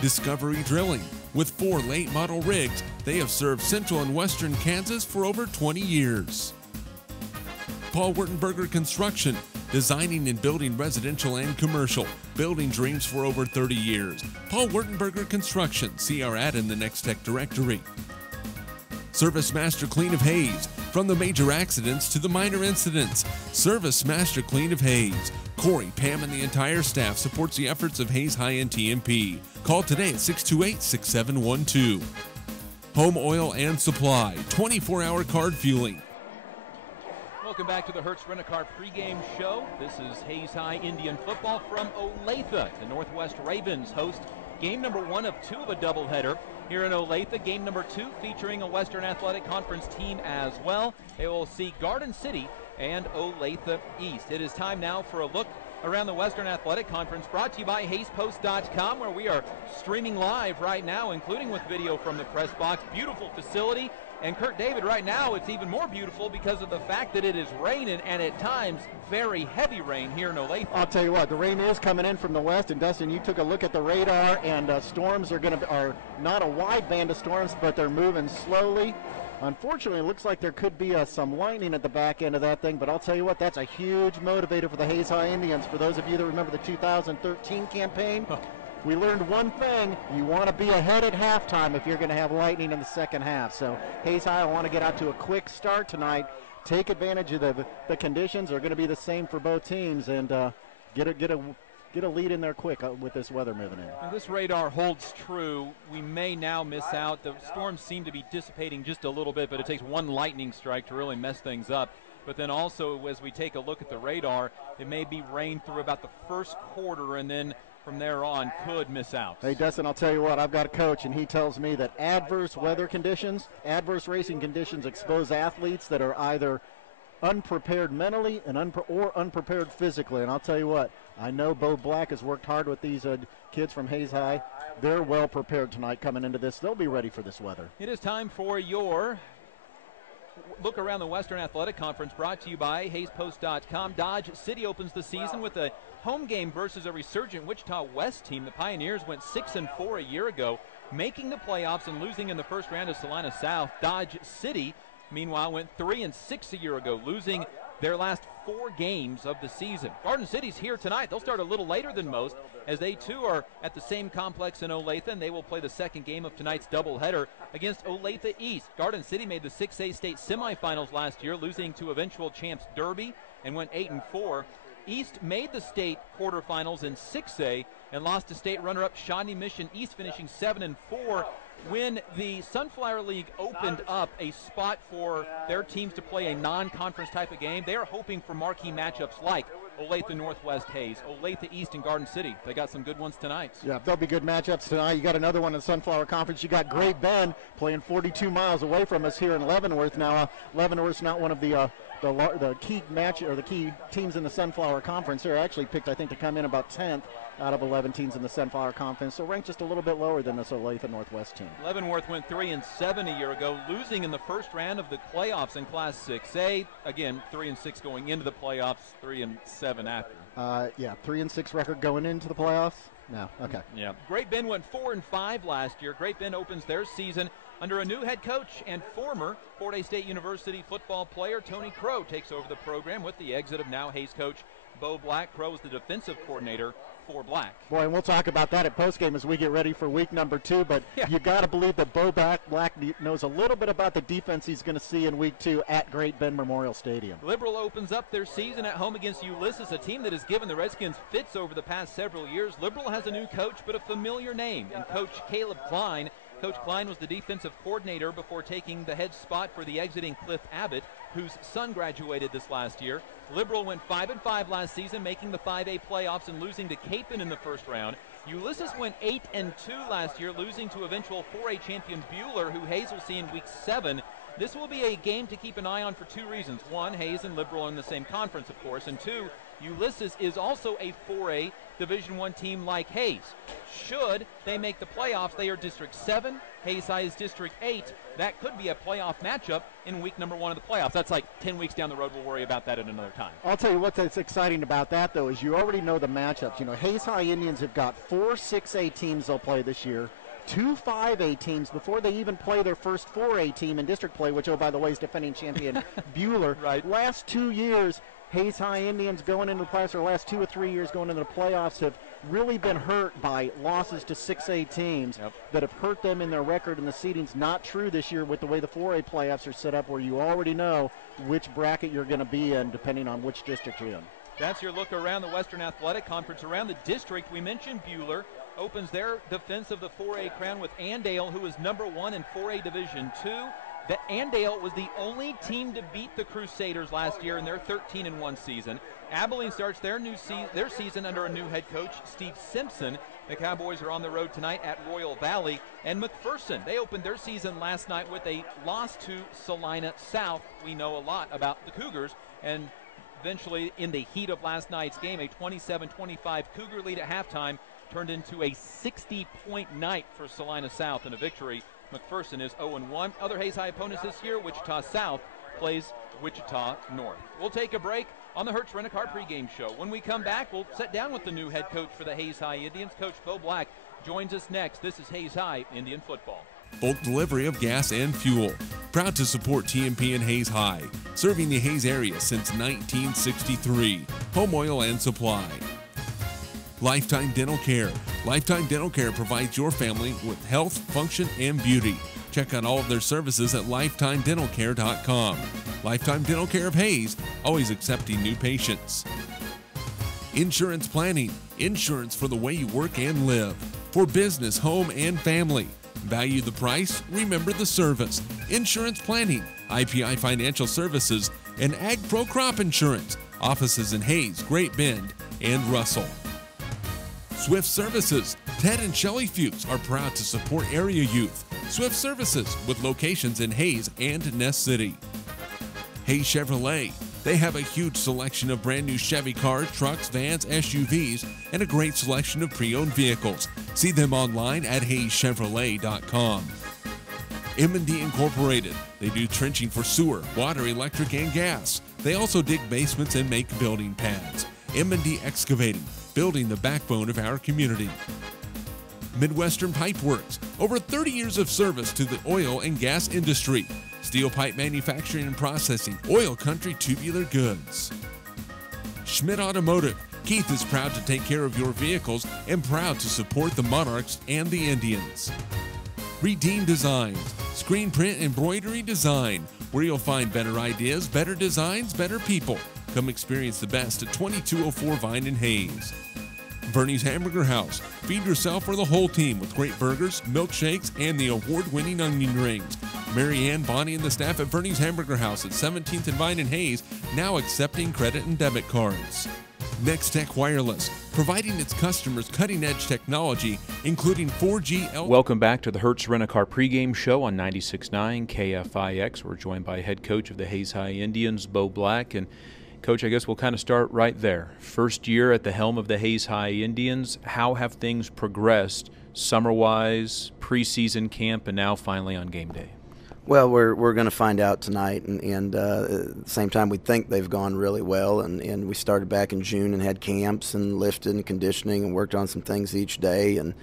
Discovery Drilling. With 4 late model rigs, they have served central and western Kansas for over 20 years. Paul Wurtenberger Construction, designing and building residential and commercial, building dreams for over 30 years. Paul Wertenberger Construction. See our ad in the Next Tech directory. Service Master Clean of Hayes. From the major accidents to the minor incidents, Service Master Clean of Hayes. Corey, Pam, and the entire staff supports the efforts of Hayes High and TMP. Call today at 628-6712. Home Oil and Supply, 24-hour card fueling. Welcome back to the Hertz Rent-A-Car pregame show. This is Hayes High Indian football from Olathe. The Northwest Ravens host game number 1 of 2 of a doubleheader here in Olathe. Game number 2 featuring a Western Athletic Conference team as well. They will see Garden City and Olathe East. It is time now for a look around the Western Athletic Conference, brought to you by HayesPost.com, where we are streaming live right now, including with video from the press box. Beautiful facility. And Kurt David, right now it's even more beautiful because of the fact that it is raining, and at times very heavy rain here in Olathe. I'll tell you what, the rain is coming in from the west, and Dustin, you took a look at the radar, and storms are not a wide band of storms, but they're moving slowly. Unfortunately, it looks like there could be some lightning at the back end of that thing, but I'll tell you what, that's a huge motivator for the Hayes High Indians. For those of you that remember the 2013 campaign, we learned one thing: you want to be ahead at halftime if you're going to have lightning in the second half. So Hayes High, I want to get out to a quick start tonight, take advantage of the conditions are going to be the same for both teams, and get a lead in there quick with this weather moving in. If this radar holds true, we may now miss out. The storms seem to be dissipating just a little bit, but it takes one lightning strike to really mess things up. But then also, as we take a look at the radar, it may be rain through about the first quarter, and then from there on could miss out. Hey, Dustin, I'll tell you what, I've got a coach, and he tells me that adverse weather conditions, adverse racing conditions expose athletes that are either unprepared mentally and or unprepared physically. And I'll tell you what, I know Bo Black has worked hard with these kids from Hayes High. They're well prepared tonight coming into this. They'll be ready for this weather. It is time for your look around the Western Athletic Conference, brought to you by HayesPost.com. Dodge City opens the season with a home game versus a resurgent Wichita West team. The Pioneers went 6-4 a year ago, making the playoffs and losing in the first round of Salina South. Dodge City, meanwhile, went 3-6 a year ago, losing their last 4 games of the season. Garden City's here tonight. They'll start a little later than most, as they too are at the same complex in Olathe, and they will play the second game of tonight's doubleheader against Olathe East. Garden City made the 6A state semifinals last year, losing to eventual champs Derby, and went 8-4. East made the state quarterfinals in 6A and lost to state runner-up Shawnee Mission East, finishing 7-4. When the Sunflower League opened up a spot for their teams to play a non-conference type of game, they are hoping for marquee matchups like Olathe-Northwest Hayes, Olathe East, and Garden City. They got some good ones tonight. Yeah, there'll be good matchups tonight. You got another one in the Sunflower Conference. You got Great Bend playing 42 miles away from us here in Leavenworth. Now, Leavenworth's not one of the key match or the key teams in the Sunflower Conference. They're actually picked, I think, to come in about 10th out of 11 teams in the Sunflower Conference, so ranked just a little bit lower than this Olathe-Northwest team. Leavenworth went 3-7 a year ago, losing in the first round of the playoffs in Class 6A. Again, 3-6 going into the playoffs, 3-7 after. 3-6 record going into the playoffs. No, okay. Yeah. Great Bend went 4-5 last year. Great Bend opens their season under a new head coach, and former Fort Hays State University football player Tony Crow takes over the program with the exit of now Hayes coach Bo Black. Crow is the defensive coordinator for Black. Boy, and we'll talk about that at postgame as we get ready for week number 2, but you got to believe that Bo Black knows a little bit about the defense he's going to see in week 2 at Great Bend Memorial Stadium. Liberal opens up their season at home against Ulysses, a team that has given the Redskins fits over the past several years. Liberal has a new coach, but a familiar name, and Coach Caleb Klein. Coach Klein was the defensive coordinator before taking the head spot for the exiting Cliff Abbott, whose son graduated this last year. Liberal went 5-5 last season, making the 5A playoffs and losing to Capon in the first round. Ulysses went 8-2 last year, losing to eventual 4A champion Buhler, who Hayes will see in week 7. This will be a game to keep an eye on for 2 reasons. 1, Hayes and Liberal are in the same conference, of course, and 2, Ulysses is also a 4A Division I team like Hayes. Should they make the playoffs, they are District 7, Hayes High is District 8. That could be a playoff matchup in week number 1 of the playoffs. That's like 10 weeks down the road. We'll worry about that at another time. I'll tell you what's exciting about that, though, is you already know the matchups. You know, Hayes High Indians have got 4 6A teams they'll play this year, 2 5A teams before they even play their first 4A team in district play, which, oh, by the way, is defending champion Buhler. Right. Last 2 years, Hayes High Indians going into the playoffs, or the last 2 or 3 years going into the playoffs, have really been hurt by losses to 6A teams that have hurt them in their record, and the seeding's not true this year with the way the 4A playoffs are set up, where you already know which bracket you're going to be in depending on which district you're in. That's your look around the Western Athletic Conference. Around the district, we mentioned Buhler opens their defense of the 4A crown with Andale, who is #1 in 4A Division II. That Andale was the only team to beat the Crusaders last year in their 13-1 season. Abilene starts their season under a new head coach, Steve Simpson. The Cowboys are on the road tonight at Royal Valley. And McPherson, they opened their season last night with a loss to Salina South. We know a lot about the Cougars, and eventually in the heat of last night's game, a 27-25 Cougar lead at halftime turned into a 60-point night for Salina South and a victory. McPherson is 0-1. Other Hayes High opponents this year, Wichita South plays Wichita North. We'll take a break on the Hertz Rent-A-Car pregame show. When we come back, we'll sit down with the new head coach for the Hayes High Indians. Coach Bo Black joins us next. This is Hayes High Indian football. Bulk delivery of gas and fuel. Proud to support TMP and Hayes High, serving the Hayes area since 1963. Home Oil and Supply. Lifetime Dental Care. Lifetime Dental Care provides your family with health, function, and beauty. Check out all of their services at lifetimedentalcare.com. Lifetime Dental Care of Hayes, always accepting new patients. Insurance planning. Insurance for the way you work and live. For business, home, and family. Value the price, remember the service. Insurance planning, IPI Financial Services, and Ag Pro Crop Insurance. Offices in Hayes, Great Bend, and Russell. Swift Services. Ted and Shelley Fuchs are proud to support area youth. Swift Services with locations in Hayes and Ness City. Hayes Chevrolet. They have a huge selection of brand new Chevy cars, trucks, vans, SUVs, and a great selection of pre-owned vehicles. See them online at hayeschevrolet.com. M&D Incorporated. They do trenching for sewer, water, electric, and gas. They also dig basements and make building pads. M&D Excavating, building the backbone of our community. Midwestern Pipe Works, over 30 years of service to the oil and gas industry. Steel pipe manufacturing and processing, oil country tubular goods. Schmidt Automotive. Keith is proud to take care of your vehicles and proud to support the Monarchs and the Indians. Redeem Designs, screen print embroidery design, where you'll find better ideas, better designs, better people. Come experience the best at 2204 Vine in Hayes. Bernie's Hamburger House. Feed yourself or the whole team with great burgers, milkshakes, and the award-winning onion rings. Mary Ann, Bonnie, and the staff at Bernie's Hamburger House at 17th and Vine in Hayes, now accepting credit and debit cards. Next Tech Wireless, providing its customers cutting-edge technology, including 4G LTE. Welcome back to the Hertz Rent-A-Car pregame show on 96.9 KFIX. We're joined by head coach of the Hayes High Indians, Bo Black. And Coach, I guess we'll kind of start right there. First year at the helm of the Hayes High Indians. How have things progressed summer-wise, preseason camp, and now finally on game day? Well, we're going to find out tonight, and at the same time we think they've gone really well, and we started back in June and had camps and lifted and conditioning and worked on some things each day, and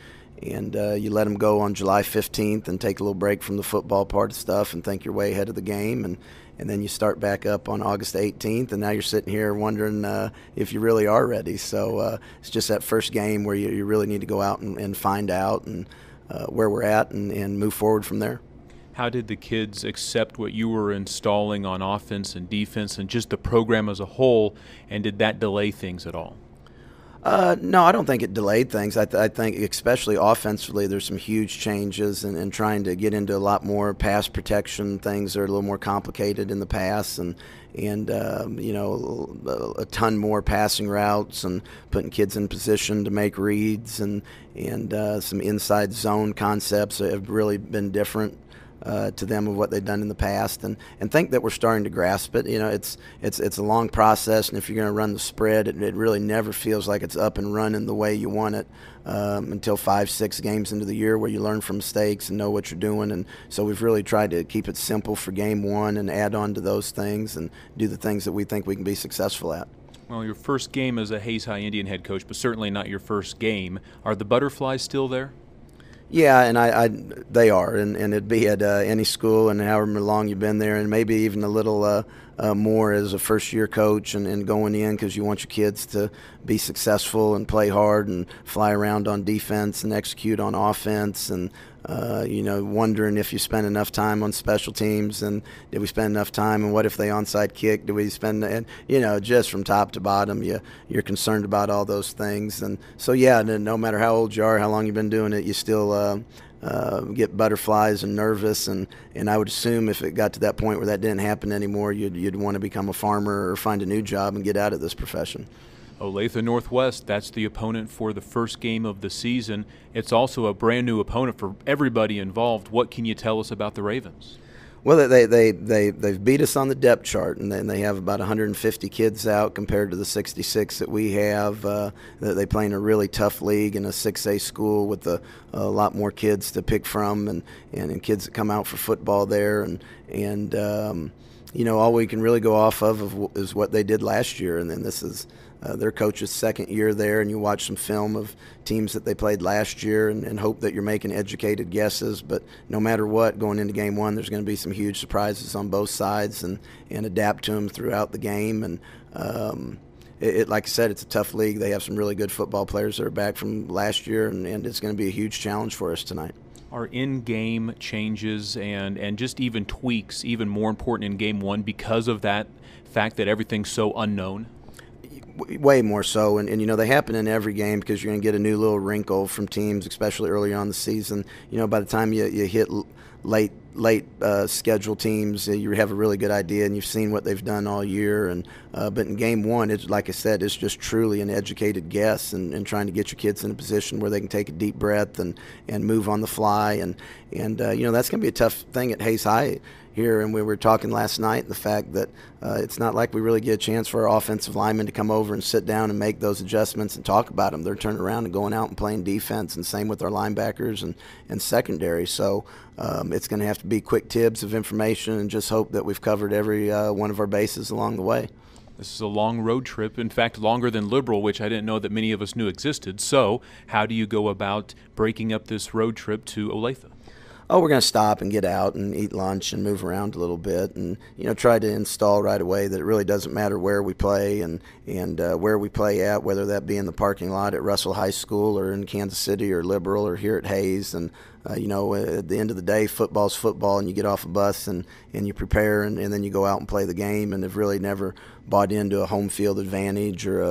you let them go on July 15th and take a little break from the football part of stuff and think you're way ahead of the game, and then you start back up on August 18th, and now you're sitting here wondering if you really are ready. So it's just that first game where you really need to go out and find out and where we're at and move forward from there. How did the kids accept what you were installing on offense and defense and just the program as a whole, and did that delay things at all? No, I don't think it delayed things. I think especially offensively there's some huge changes and trying to get into a lot more pass protection. Things are a little more complicated in the pass and you know, a ton more passing routes and putting kids in position to make reads and some inside zone concepts have really been different to them of what they've done in the past, and think that we're starting to grasp it. You know, it's a long process, and if you're going to run the spread, it really never feels like it's up and running the way you want it until 5-6 games into the year where you learn from mistakes and know what you're doing. And so we've really tried to keep it simple for game one and add on to those things and do the things that we think we can be successful at. Well, your first game as a Hayes High Indian head coach, but certainly not your first game. Are the butterflies still there? Yeah, and they are, and it'd be at any school, and however long you've been there, and maybe even a little more as a first-year coach and going in, because you want your kids to be successful and play hard and fly around on defense and execute on offense, and wondering if you spend enough time on special teams, and did we spend enough time, and what if they onside kick? Do we spend, and just from top to bottom, you're concerned about all those things, and so no matter how old you are, how long you've been doing it, you still get butterflies and nervous, and I would assume if it got to that point where that didn't happen anymore, you'd want to become a farmer or find a new job and get out of this profession. Olathe-Northwest, that's the opponent for the first game of the season. It's also a brand new opponent for everybody involved. What can you tell us about the Ravens? Well, they've beat us on the depth chart, and then they have about 150 kids out compared to the 66 that we have. They play in a really tough league in a 6A school with a lot more kids to pick from, and kids that come out for football there, and all we can really go off of is what they did last year, and then this is their coach's second year there, and you watch some film of teams that they played last year and hope that you're making educated guesses. But no matter what, going into game one, there's going to be some huge surprises on both sides, and adapt to them throughout the game. And like I said, it's a tough league. They have some really good football players that are back from last year, and it's going to be a huge challenge for us tonight. Are in-game changes and just even tweaks even more important in game one because of that fact that everything's so unknown? Way more so, and they happen in every game because you're going to get a new little wrinkle from teams, especially early on in the season. By the time you hit late schedule teams, you have a really good idea, and you've seen what they've done all year. And but in game one, it's like I said, it's just truly an educated guess, and trying to get your kids in a position where they can take a deep breath and move on the fly, and that's going to be a tough thing at Hayes High here. And we were talking last night, the fact that it's not like we really get a chance for our offensive linemen to come over and sit down and make those adjustments and talk about them. They're turning around and going out and playing defense, and same with our linebackers and secondary. So it's going to have to be quick tips of information and just hope that we've covered every one of our bases along the way. This is a long road trip, in fact, longer than Liberal, which I didn't know that many of us knew existed. So how do you go about breaking up this road trip to Olathe? Oh, we're going to stop and get out and eat lunch and move around a little bit, and try to install right away that it really doesn't matter where we play and where we play at, whether that be in the parking lot at Russell High School or in Kansas City or Liberal or here at Hayes. And at the end of the day, football's football, and you get off a bus and you prepare, and then you go out and play the game, and have really never bought into a home field advantage or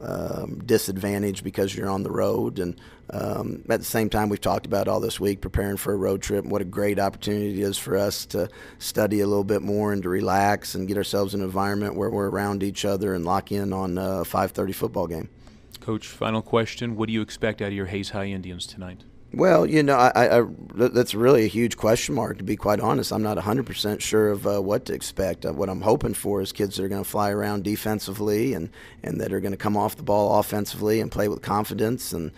a disadvantage because you're on the road. And at the same time, we've talked about all this week preparing for a road trip, and what a great opportunity it is for us to study a little bit more and to relax and get ourselves in an environment where we're around each other and lock in on a 5:30 football game. Coach, final question. What do you expect out of your Hayes High Indians tonight? Well, that's really a huge question mark, to be quite honest. I'm not 100% sure of what to expect. What I'm hoping for is kids that are going to fly around defensively and that are going to come off the ball offensively and play with confidence, and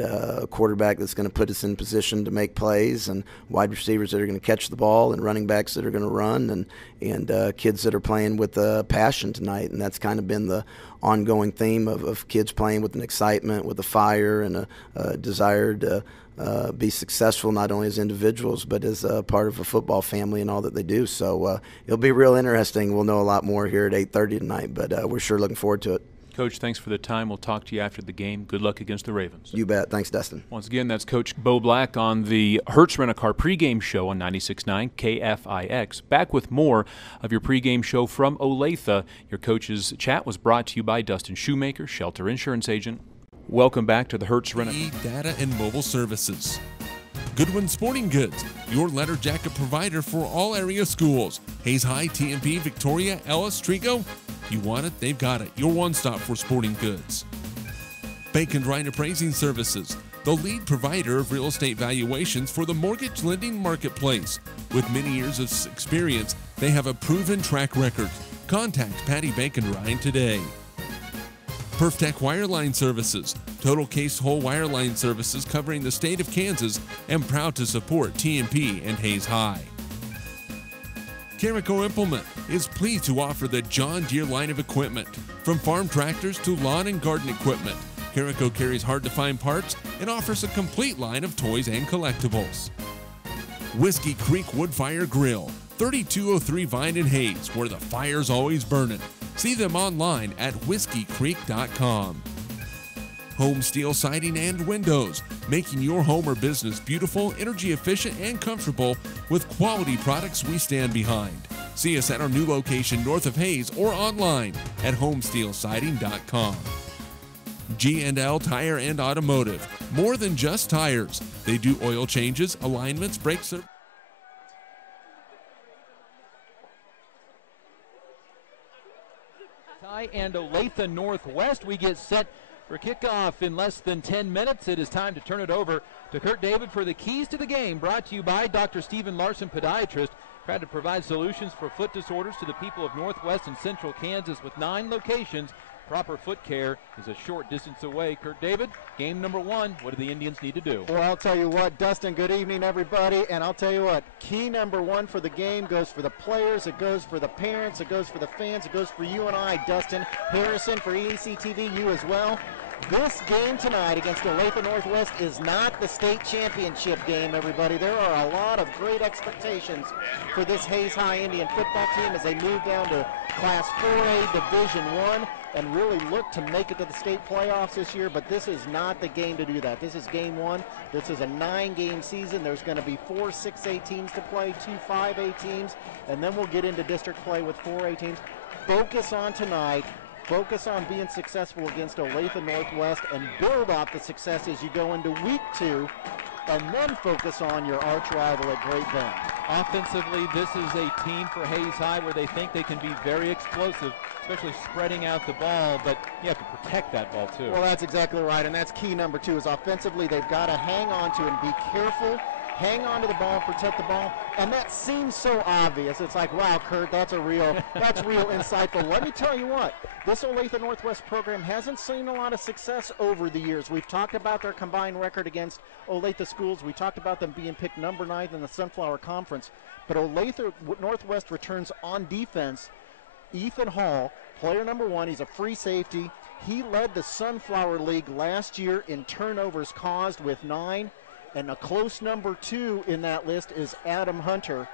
a quarterback that's going to put us in position to make plays, and wide receivers that are going to catch the ball, and running backs that are going to run, and kids that are playing with passion tonight. And that's kind of been the ongoing theme of kids playing with an excitement, with a fire, and a desire to be successful not only as individuals but as part of a football family and all that they do. So it'll be real interesting. We'll know a lot more here at 8:30 tonight, but we're sure looking forward to it. Coach, thanks for the time. We'll talk to you after the game. Good luck against the Ravens. You bet. Thanks, Dustin. Once again, that's Coach Bo Black on the Hertz Rent-A-Car pregame show on 96.9 KFIX. Back with more of your pregame show from Olathe. Your coach's chat was brought to you by Dustin Shoemaker, Shelter Insurance Agent. Welcome back to the Hertz Rent-A-Car. Data and mobile services. Goodwin Sporting Goods, your letter jacket provider for all area schools. Hayes High, TMP, Victoria, Ellis, Trigo. You want it, they've got it. Your one-stop for sporting goods. Bacon Ryan Appraising Services, the lead provider of real estate valuations for the mortgage lending marketplace. With many years of experience, they have a proven track record. Contact Patty Bacon Ryan today. PerfTech Wireline Services, total case whole wireline services covering the state of Kansas, and proud to support TMP and Hayes High. Carico Implement is pleased to offer the John Deere line of equipment. From farm tractors to lawn and garden equipment, Carico carries hard-to-find parts and offers a complete line of toys and collectibles. Whiskey Creek Woodfire Grill, 3203 Vine and Hayes, where the fire's always burning. See them online at whiskeycreek.com. Home Steel Siding and Windows, making your home or business beautiful, energy efficient, and comfortable with quality products we stand behind. See us at our new location north of Hayes or online at homesteelsiding.com. G&L Tire and Automotive, more than just tires. They do oil changes, alignments, brakes. And Olathe-Northwest, we get set for kickoff in less than 10 minutes. It is time to turn it over to Kurt David for the keys to the game, brought to you by Dr. Stephen Larson, podiatrist, proud to provide solutions for foot disorders to the people of Northwest and Central Kansas with 9 locations. Proper foot care is a short distance away. Kurt David, game number 1, what do the Indians need to do? Well, I'll tell you what, Dustin, good evening, everybody. And I'll tell you what, key number 1 for the game goes for the players, it goes for the parents, it goes for the fans, it goes for you and I, Dustin Harrison, for EAC TV, you as well. This game tonight against Olathe-Northwest is not the state championship game, everybody. There are a lot of great expectations for this Hayes High Indian football team as they move down to Class 4A Division I and really look to make it to the state playoffs this year, but this is not the game to do that. This is game 1. This is a 9-game season. There's going to be 4 6A teams to play, 2 5A teams, and then we'll get into district play with 4A teams. Focus on tonight. Focus on being successful against Olathe-Northwest and build up the success as you go into week 2, and then focus on your arch rival at Great Bend. Offensively, this is a team for Hayes High where they think they can be very explosive, especially spreading out the ball, but you have to protect that ball too. Well, that's exactly right, and that's key number 2 is offensively they've got to hang on to and be careful, hang on to the ball, protect the ball, and that seems so obvious. It's like, wow, Kurt, that's real insightful. Let me tell you what, this Olathe-Northwest program hasn't seen a lot of success over the years. We've talked about their combined record against Olathe schools. We talked about them being picked number 9 in the Sunflower Conference, but Olathe-Northwest returns on defense. Ethan Hall, player number 1, he's a free safety. He led the Sunflower League last year in turnovers caused with 9. And a close number 2 in that list is Adam Harder,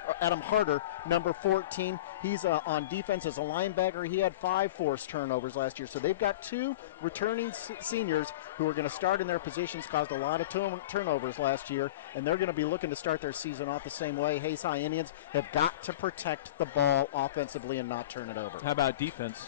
number 14. He's on defense as a linebacker. He had 5 forced turnovers last year. So they've got 2 returning seniors who are going to start in their positions, caused a lot of turnovers last year, and they're going to be looking to start their season off the same way. Hayes High Indians have got to protect the ball offensively and not turn it over. How about defense?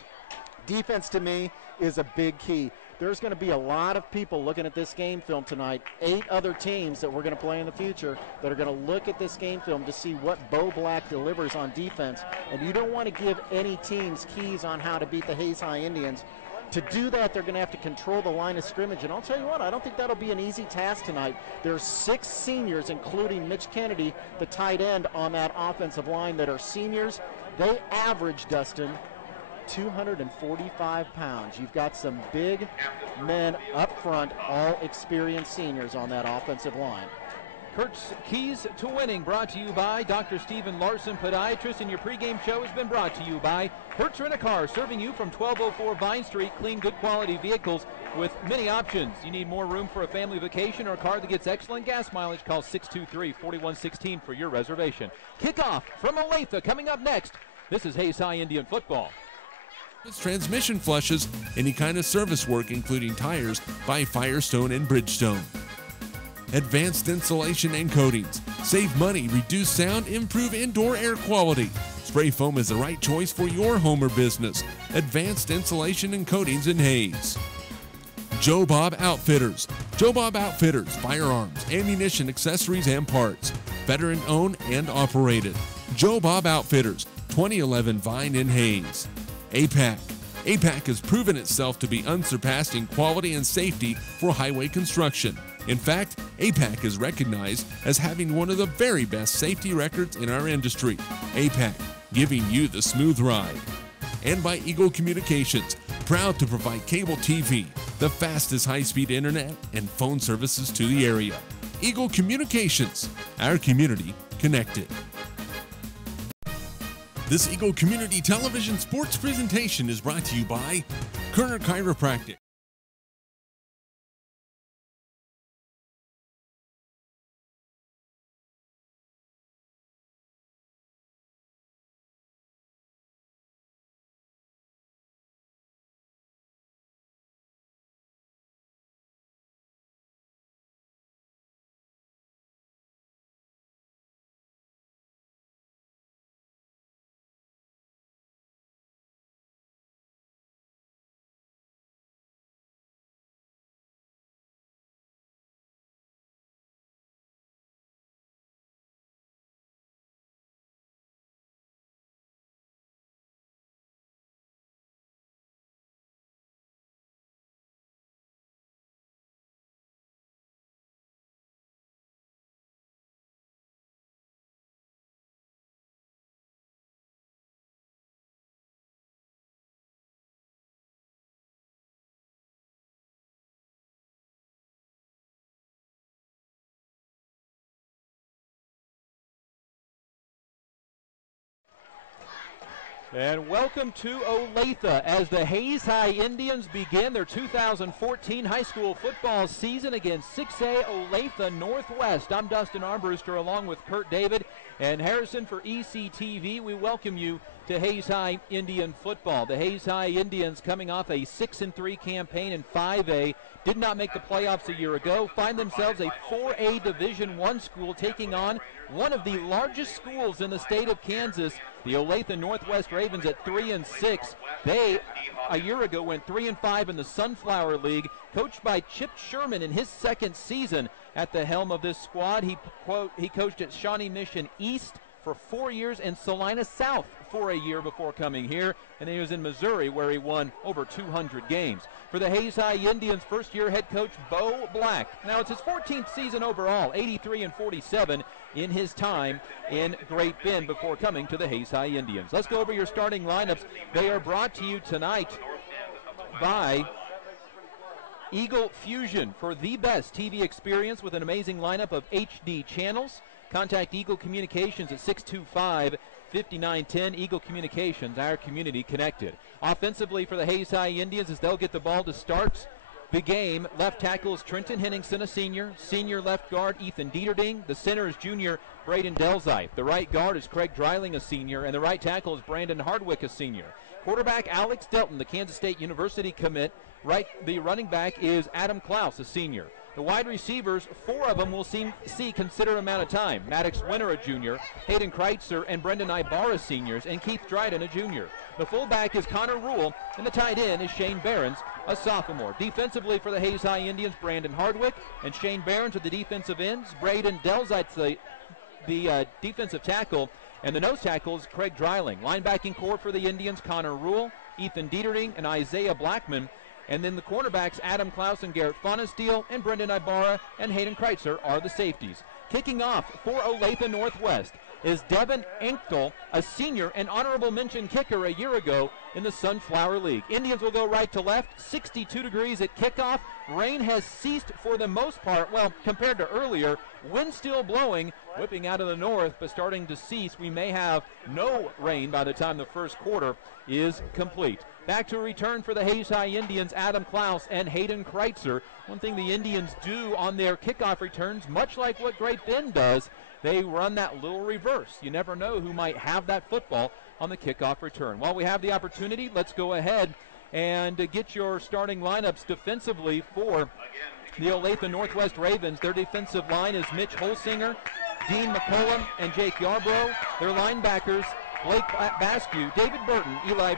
Defense, to me, is a big key. There's going to be a lot of people looking at this game film tonight, 8 other teams that we're going to play in the future that are going to look at this game film to see what Bo Black delivers on defense. And you don't want to give any teams keys on how to beat the Hayes High Indians. To do that, they're going to have to control the line of scrimmage. And I'll tell you what, I don't think that'll be an easy task tonight. There's 6 seniors, including Mitch Kennedy, the tight end, on that offensive line that are seniors. They average, Dustin, 245 pounds. You've got some big men up front, all experienced seniors on that offensive line. Kurt's Keys to Winning, brought to you by Dr. Stephen Larson, podiatrist, and your pregame show has been brought to you by Kurt's Rent-A-Car, serving you from 1204 Vine Street. Clean, good quality vehicles with many options. You need more room for a family vacation or a car that gets excellent gas mileage? Call 623-4116 for your reservation. Kickoff from Olathe coming up next. This is Hayes High Indian football. Transmission flushes, any kind of service work including tires by Firestone and Bridgestone. Advanced insulation and coatings. Save money, reduce sound, improve indoor air quality. Spray foam is the right choice for your home or business. Advanced insulation and coatings in Hayes. Joe Bob Outfitters. Joe Bob Outfitters, firearms, ammunition, accessories, and parts. Veteran owned and operated. Joe Bob Outfitters, 2011 Vine in Hayes. APAC. APAC has proven itself to be unsurpassed in quality and safety for highway construction. In fact, APAC is recognized as having one of the very best safety records in our industry. APAC, giving you the smooth ride. And by Eagle Communications, proud to provide cable TV, the fastest high-speed internet and phone services to the area. Eagle Communications, our community connected. This Eagle Community Television sports presentation is brought to you by Kerner Chiropractic. And welcome to Olathe as the Hayes High Indians begin their 2014 high school football season against 6A Olathe-Northwest. I'm Dustin Armbruster along with Kurt David and Harrison for ECTV. We welcome you to Hayes High Indian football. The Hayes High Indians coming off a 6-3 campaign in 5A, did not make the playoffs a year ago, find themselves a 4A Division I school taking on one of the largest schools in the state of Kansas, the Olathe-Northwest Ravens at 3-6. They, a year ago, went 3-5 in the Sunflower League, coached by Chip Sherman in his second season at the helm of this squad. He coached at Shawnee Mission East for 4 years and Salina South for a year before coming here, and then he was in Missouri where he won over 200 games. For the Hayes High Indians, first-year head coach Bo Black. Now it's his 14th season overall, 83-47 in his time in Great Bend before coming to the Hayes High Indians. Let's go over your starting lineups. They are brought to you tonight by Eagle Fusion for the best TV experience with an amazing lineup of HD channels. Contact Eagle Communications at 625-5910. Eagle Communications, our community connected. Offensively for the Hayes High Indians, as they'll get the ball to start the game, left tackle is Trenton Henningsen, a senior. Senior left guard Ethan Dieterding. The center is junior Braden Delzite. The right guard is Craig Dreiling, a senior. And the right tackle is Brandon Hardwick, a senior. Quarterback Alex Delton, the Kansas State University commit. The running back is Adam Klaus, a senior. The wide receivers, 4 of them will see considerable amount of time. Maddox Winter, a junior, Hayden Kreitzer and Brendan Ibarra, seniors, and Keith Dryden, a junior. The fullback is Connor Rule, and the tight end is Shane Behrens, a sophomore. Defensively for the Hayes High Indians, Brandon Hardwick and Shane Behrens are the defensive ends. Braden Delzite's the defensive tackle, and the nose tackle is Craig Dreiling. Linebacking core for the Indians, Connor Rule, Ethan Dieterding, and Isaiah Blackman. And then the cornerbacks, Adam Klaus and Garrett Fonesteel, and Brendan Ibarra and Hayden Kreitzer are the safeties. Kicking off for Olathe-Northwest is Devin Enkel, a senior and honorable mention kicker a year ago in the Sunflower League. Indians will go right to left, 62 degrees at kickoff. Rain has ceased for the most part, well, compared to earlier. Wind still blowing, whipping out of the north, but starting to cease. We may have no rain by the time the first quarter is complete. Back to a return for the Hayes High Indians, Adam Klaus and Hayden Kreitzer. One thing the Indians do on their kickoff returns, much like what Great Bend does, they run that little reverse. You never know who might have that football on the kickoff return. While we have the opportunity, let's go ahead and get your starting lineups defensively for the Olathe-Northwest Ravens. Their defensive line is Mitch Holsinger, Dean McCollum, and Jake Yarbrough. Their linebackers, Blake Baskew, David Burton, Eli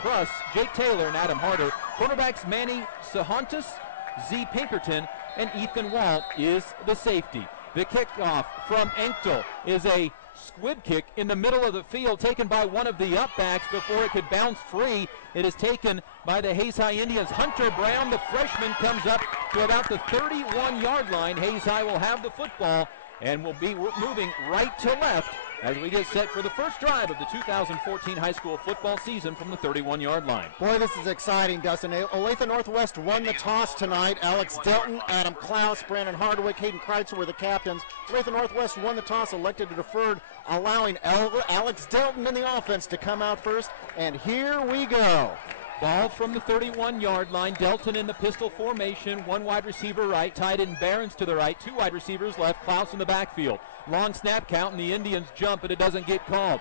Pruss, Jake Taylor, and Adam Harder. Quarterbacks Manny Sahontas, Z. Pinkerton, and Ethan Walt is the safety. The kickoff from Enkel is a squib kick in the middle of the field taken by one of the upbacks before it could bounce free. It is taken by the Hayes High Indians. Hunter Brown, the freshman, comes up to about the 31-yard line. Hayes High will have the football and will be moving right to left as we get set for the first drive of the 2014 high school football season from the 31-yard line. Boy, this is exciting, Dustin. Olathe-Northwest won the toss tonight. Alex Delton, Adam Klaus, Brandon Hardwick, Hayden Kreitzer were the captains. Olathe-Northwest won the toss, elected to defer, allowing Alex Delton in the offense to come out first. And here we go. Ball from the 31-yard line. Delton in the pistol formation. One wide receiver right. Tight end Behrens to the right. 2 wide receivers left. Klaus in the backfield. Long snap count, and the Indians jump, but it doesn't get called.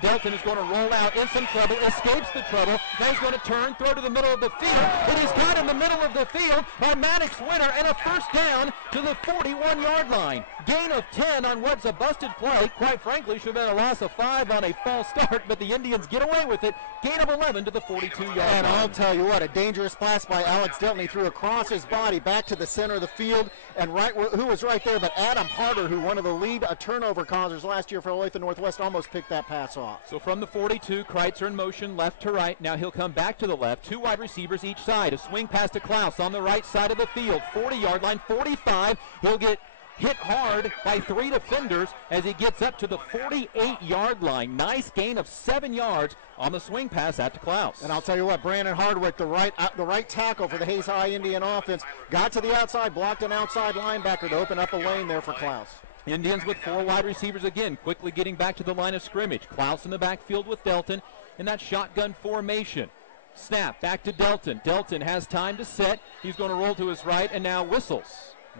Delton is going to roll out in some trouble, escapes the trouble. Now he's going to turn, throw to the middle of the field, and he's got in the middle of the field by Maddox Winter, and a first down to the 41-yard line. Gain of 10 on what's a busted play. Quite frankly, should have been a loss of 5 on a false start, but the Indians get away with it. Gain of 11 to the 42-yard line. And I'll tell you what, a dangerous pass by Alex Delton. He threw across his body back to the center of the field, and who was right there but Adam Harder, who one of the lead turnover causers last year for Olathe-Northwest, almost picked that pass off. So from the 42, Kreitzer in motion left to right. Now he'll come back to the left. 2 wide receivers each side. A swing pass to Klaus on the right side of the field. 40-yard line, 45. He'll get hit hard by 3 defenders as he gets up to the 48-yard line. Nice gain of 7 yards on the swing pass out to Klaus. And I'll tell you what, Brandon Hardwick, the right tackle for the Hayes High Indian offense, got to the outside, blocked an outside linebacker to open up a lane there for Klaus. Indians with 4 wide receivers again, quickly getting back to the line of scrimmage. Klaus in the backfield with Delton in that shotgun formation. Snap, back to Delton. Delton has time to set. He's going to roll to his right and now whistles.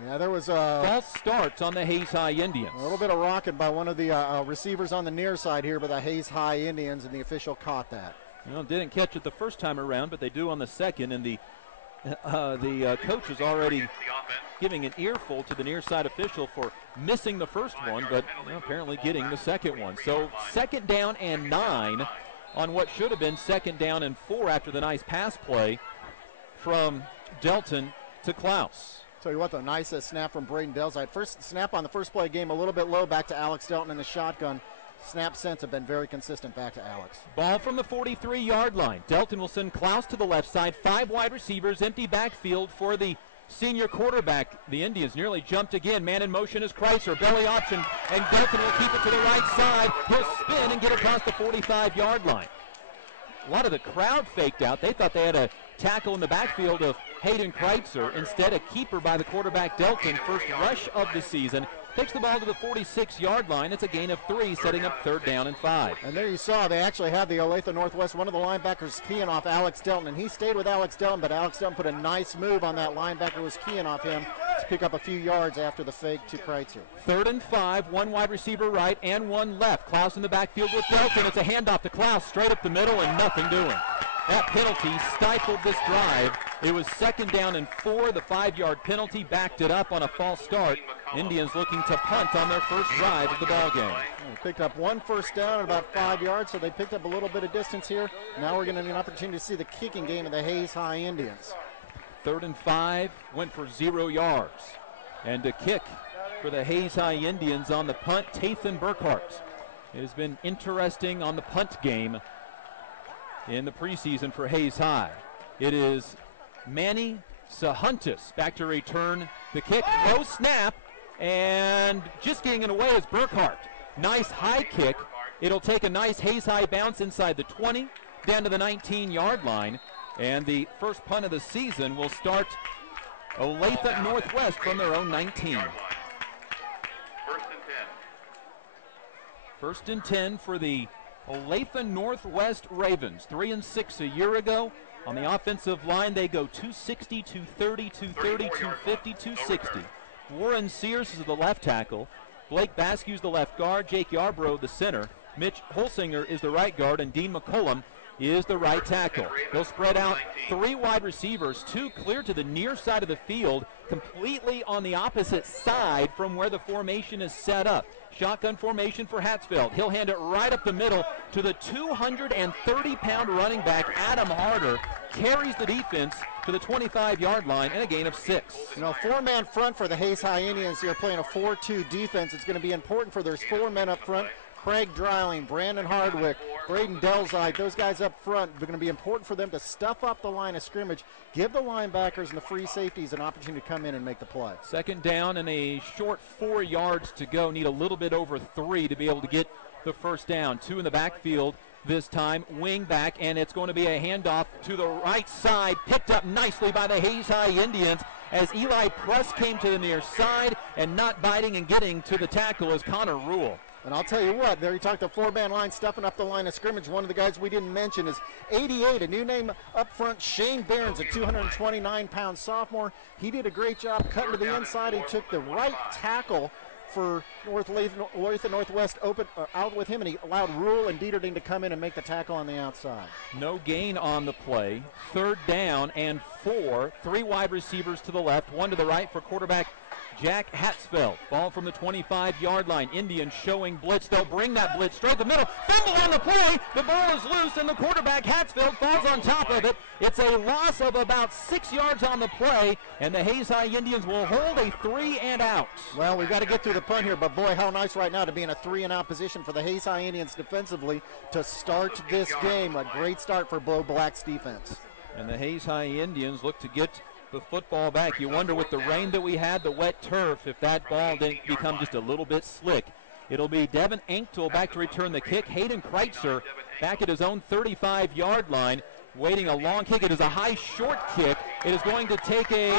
Yeah, there was false starts on the Hayes High Indians. A little bit of rocking by one of the receivers on the near side here by the Hayes High Indians, and the official caught that. Well, didn't catch it the first time around, but they do on the second, and the coach is already giving an earful to the near side official for missing the first one, but apparently getting the second one. So 2nd down and 9 on what should have been 2nd down and 4 after the nice pass play from Delton to Klaus. Tell you what, though, nice snap from Braden Delside. First snap on the first play game, a little bit low, back to Alex Delton in the shotgun. Snap since have been very consistent back to Alex. Ball from the 43-yard line. Delton will send Klaus to the left side. 5 wide receivers, empty backfield for the senior quarterback. The Indians nearly jumped again. Man in motion is Kreitzer. Belly option, and Delton will keep it to the right side. He'll spin and get across the 45-yard line. A lot of the crowd faked out. They thought they had a tackle in the backfield of Hayden Kreitzer. Instead, a keeper by the quarterback, Delton. First rush of the season. Takes the ball to the 46-yard line. It's a gain of 3, setting up 3rd down and 5. And there you saw they actually had the Olathe-Northwest, one of the linebackers keying off Alex Delton, and he stayed with Alex Delton, but Alex Delton put a nice move on that linebacker who was keying off him to pick up a few yards after the fake to Kreitzer. 3rd and 5, 1 wide receiver right and 1 left. Klaus in the backfield with Delton. It's a handoff to Klaus, straight up the middle and nothing doing. That penalty stifled this drive. It was 2nd down and 4. The 5-yard penalty backed it up on a false start. Indians looking to punt on their first drive of the ball game. Picked up 1 first down at about 5 yards, so they picked up a little bit of distance here. Now we're going to have an opportunity to see the kicking game of the Hayes High Indians. 3rd and 5, went for 0 yards. And to kick for the Hayes High Indians on the punt, Tathan Burkhart. It has been interesting on the punt game in the preseason for Hayes High. It is Manny Sahuntis back to return the kick. No snap, and just getting it away is Burkhart. Nice high kick. It'll take a nice Hayes High bounce inside the 20, down to the 19-yard line, and the first punt of the season will start Olathe-Northwest from their own 19. 1st and 10 for the Olathe-Northwest Ravens. 3-6 a year ago. On the offensive line, they go 260, 230, 230, 250, 260. Warren Sears is the left tackle. Blake Baskew's the left guard. Jake Yarbrough the center. Mitch Holsinger is the right guard, and Dean McCullum is the right tackle. They'll spread out 3 wide receivers, 2 clear to the near side of the field, completely on the opposite side from where the formation is set up. Shotgun formation for Hatzfeld. He'll hand it right up the middle to the 230-pound running back, Adam Harder. Carries the defense to the 25-yard line and a gain of 6. You know, 4-man front for the Hayes High Indians here, playing a 4-2 defense. It's going to be important for there's 4 men up front. Craig Dreiling, Brandon Hardwick, Braden Delside, those guys up front, they're going to be important for them to stuff up the line of scrimmage, give the linebackers and the free safeties an opportunity to come in and make the play. 2nd down and a short 4 yards to go. Need a little bit over 3 to be able to get the first down. 2 in the backfield this time, wing back, and it's going to be a handoff to the right side, picked up nicely by the Hayes High Indians as Eli Press came to the near side, and not biting and getting to the tackle is Connor Rule. And I'll tell you what, there you talked the 4-man line, stuffing up the line of scrimmage. One of the guys we didn't mention is 88, a new name up front, Shane Barons, a 229-pound sophomore. He did a great job cutting to the inside. He took the right tackle for Olathe-Northwest out with him, and he allowed Rule and Dieterding to come in and make the tackle on the outside. No gain on the play. 3rd down and 4. 3 wide receivers to the left, 1 to the right for quarterback Jack Hatzfeld. Ball from the 25-yard line. Indians showing blitz. They'll bring that blitz straight to the middle. Fumble on the play. The ball is loose, and the quarterback Hatzfeld falls on top of it. It's a loss of about 6 yards on the play, and the Hayes High Indians will hold a 3 and out. Well, we've got to get through the punt here, but boy, how nice right now to be in a 3 and out position for the Hayes High Indians defensively to start this game. A great start for Bo Black's defense. And the Hayes High Indians look to get the football back. You wonder with the rain that we had, the wet turf, if that ball didn't become just a little bit slick. It'll be Devin Anktel back to return the kick. Hayden Kreitzer back at his own 35-yard line, waiting a long kick. It is a high short kick, It is going to take a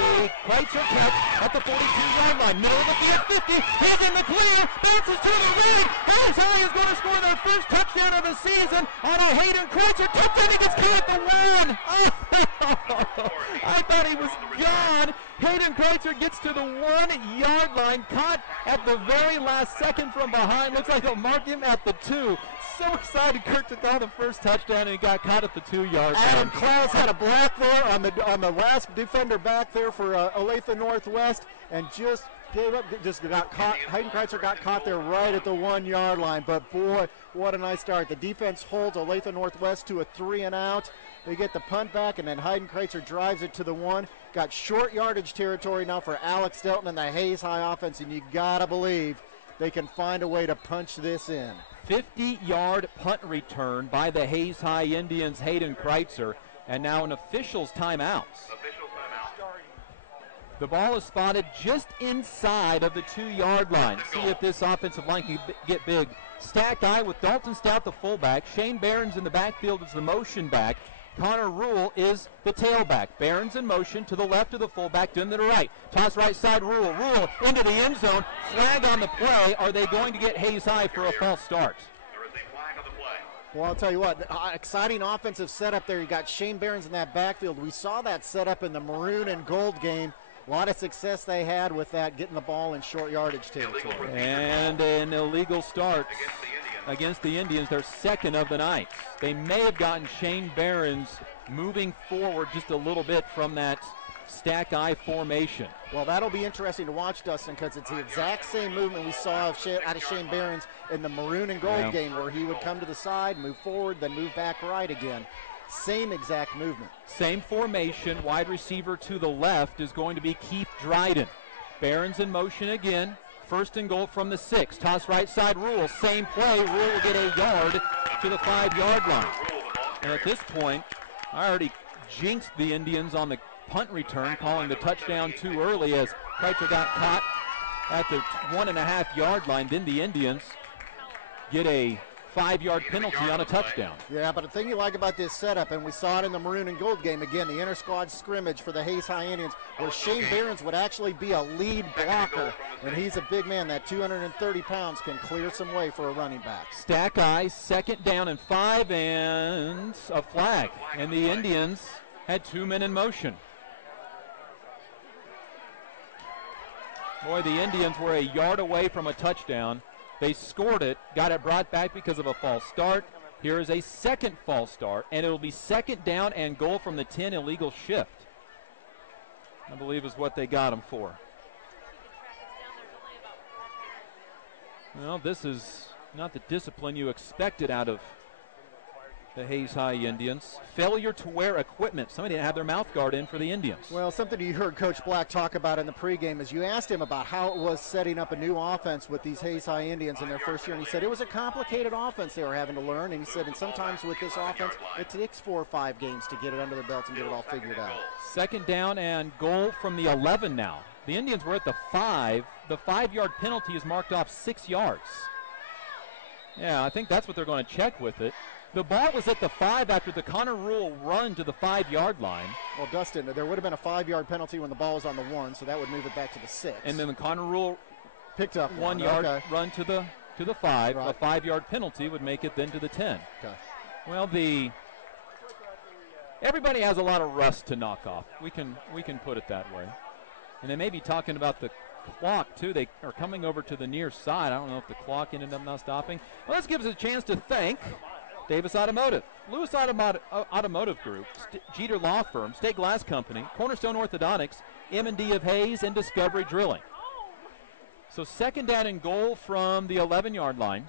Kreitzer catch at the 42-yard line. Middle of the 50. He's in the clear. Bounces to the lead. Hayes High is going to score their first touchdown of the season on a Hayden Kreitzer touchdown. He gets caught at the 1. Oh, I thought he was gone. Hayden Kreitzer gets to the 1-yard line. Caught at the very last second from behind. Looks like they'll mark him at the 2. So excited Kurt to call the first touchdown, and he got caught at the 2-yard line. Adam Klaus had a block there on the last defender back there for Olathe-Northwest, and just gave up, just got caught. Hayden Kreitzer got caught there right at the 1-yard line. But boy, what a nice start. The defense holds Olathe-Northwest to a 3-and-out. They get the punt back, and then Hayden Kreitzer drives it to the 1. Got short yardage territory now for Alex Stelton and the Hayes High offense, and you gotta believe they can find a way to punch this in. 50-yard punt return by the Hayes High Indians' Hayden Kreitzer, and now an official's timeout. The ball is spotted just inside of the 2-yard line. See if this offensive line can get big. Stacked eye with Dalton Stout, the fullback. Shane Behrens in the backfield is the motion back. Connor Rule is the tailback. Behrens in motion to the left of the fullback, to the right. Toss right side, Rule. Rule into the end zone. Flag on the play. Are they going to get Hayes High for a false start? There is a flag on the play. Well, I'll tell you what, exciting offensive setup there. You got Shane Behrens in that backfield. We saw that setup in the maroon and gold game. A lot of success they had with that, getting the ball in short yardage territory. And an illegal start against the Indians, their second of the night. They may have gotten Shane Behrens moving forward just a little bit from that stack eye formation. Well, that'll be interesting to watch, Dustin, because it's the exact same movement we saw out of Shane Behrens in the maroon and gold game, where he would come to the side, move forward, then move back right again. Same exact movement. Same formation. Wide receiver to the left is going to be Keith Dryden. Behrens in motion again. First and goal from the 6. Toss right side, Rule. Same play. Rule will get a yard to the 5-yard line. And at this point, I already jinxed the Indians on the punt return, calling the touchdown too early as Kreitzer got caught at the 1.5-yard line. Then the Indians get a 5-yard penalty on a touchdown. Yeah, but the thing you like about this setup, and we saw it in the maroon and gold game, again, the inter-squad scrimmage for the Hayes High Indians, where Shane Behrens would actually be a lead blocker, and he's a big man. That 230 pounds can clear some way for a running back. Stack eye, second down and 5, and a flag. And the Indians had 2 men in motion. Boy, the Indians were a yard away from a touchdown. They scored it, got it brought back because of a false start. Here is a second false start, and it will be second down and goal from the 10, illegal shift, I believe is what they got him for. Well, this is not the discipline you expected out of the Hayes High Indians. Failure to wear equipment. Somebody didn't have their mouth guard in for the Indians. Well, something you heard Coach Black talk about in the pregame is you asked him about how it was setting up a new offense with these Hayes High Indians in their first year, and he said it was a complicated offense they were having to learn, and he said, and sometimes with this offense, it takes 4 or 5 games to get it under their belts and get it all figured out. Second down and goal from the 11 now. The Indians were at the 5. The 5-yard penalty is marked off 6 yards. Yeah, I think that's what they're going to check with it. The ball was at the 5 after the Connor Rule run to the 5-yard line. Well, Dustin, there would have been a 5-yard penalty when the ball was on the 1, so that would move it back to the 6. And then the Connor Rule picked up 1 yard run to the 5. Right. A 5-yard penalty would make it then to the 10. Okay. Well, everybody has a lot of rust to knock off. We can put it that way. And they may be talking about the clock too. They are coming over to the near side. I don't know if the clock ended up not stopping. Well, this gives us a chance to thank Davis Automotive, Lewis Automotive Group, Jeter Law Firm, State Glass Company, Cornerstone Orthodontics, M&D of Hayes, and Discovery Drilling. So second down and goal from the 11-yard line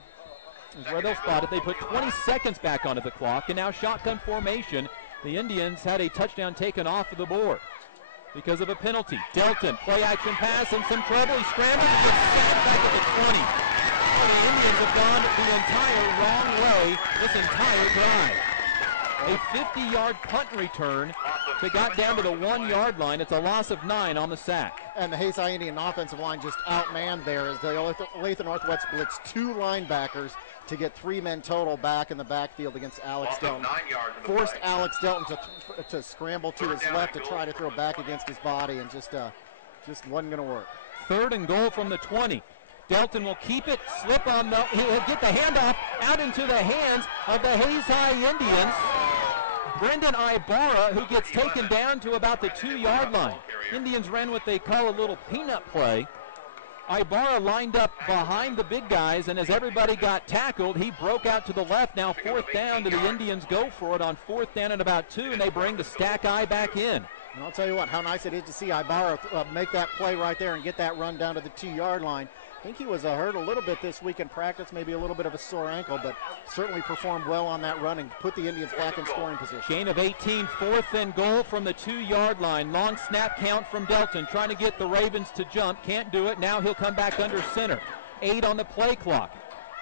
is where they'll spot it. They put 20 seconds back onto the clock, and now shotgun formation. The Indians had a touchdown taken off of the board because of a penalty. Delton, play action pass and some trouble. He scrambles back at the 20. The Indians have gone the entire wrong way this entire drive. A 50-yard punt return that got down to the 1-yard line. It's a loss of 9 on the sack. and the Hayes High Indian offensive line just outmanned there as the Olathe-Northwest blitz 2 linebackers to get 3 men total back in the backfield against Alex Delton. Forced Alex Delton to scramble to his left to try to throw back against his body, and just wasn't going to work. 3rd and goal from the 20. Delton will keep it, slip on the, he'll get the handoff out into the hands of the Hayes High Indians. Brendan Ibarra, who gets taken down to about the 2-yard line. Indians ran what they call a little peanut play. Ibarra lined up behind the big guys, and as everybody got tackled, he broke out to the left. Now 4th down, to the Indians go for it on 4th down and about 2, and they bring the stack eye back in. And I'll tell you what, how nice it is to see Ibarra make that play right there and get that run down to the 2-yard line. I think he was hurt a little bit this week in practice, maybe a little bit of a sore ankle, but certainly performed well on that run and put the Indians back in scoring position. Gain of 18, 4th and goal from the 2-yard line. Long snap count from Delton, trying to get the Ravens to jump. Can't do it. Now he'll come back under center. 8 on the play clock.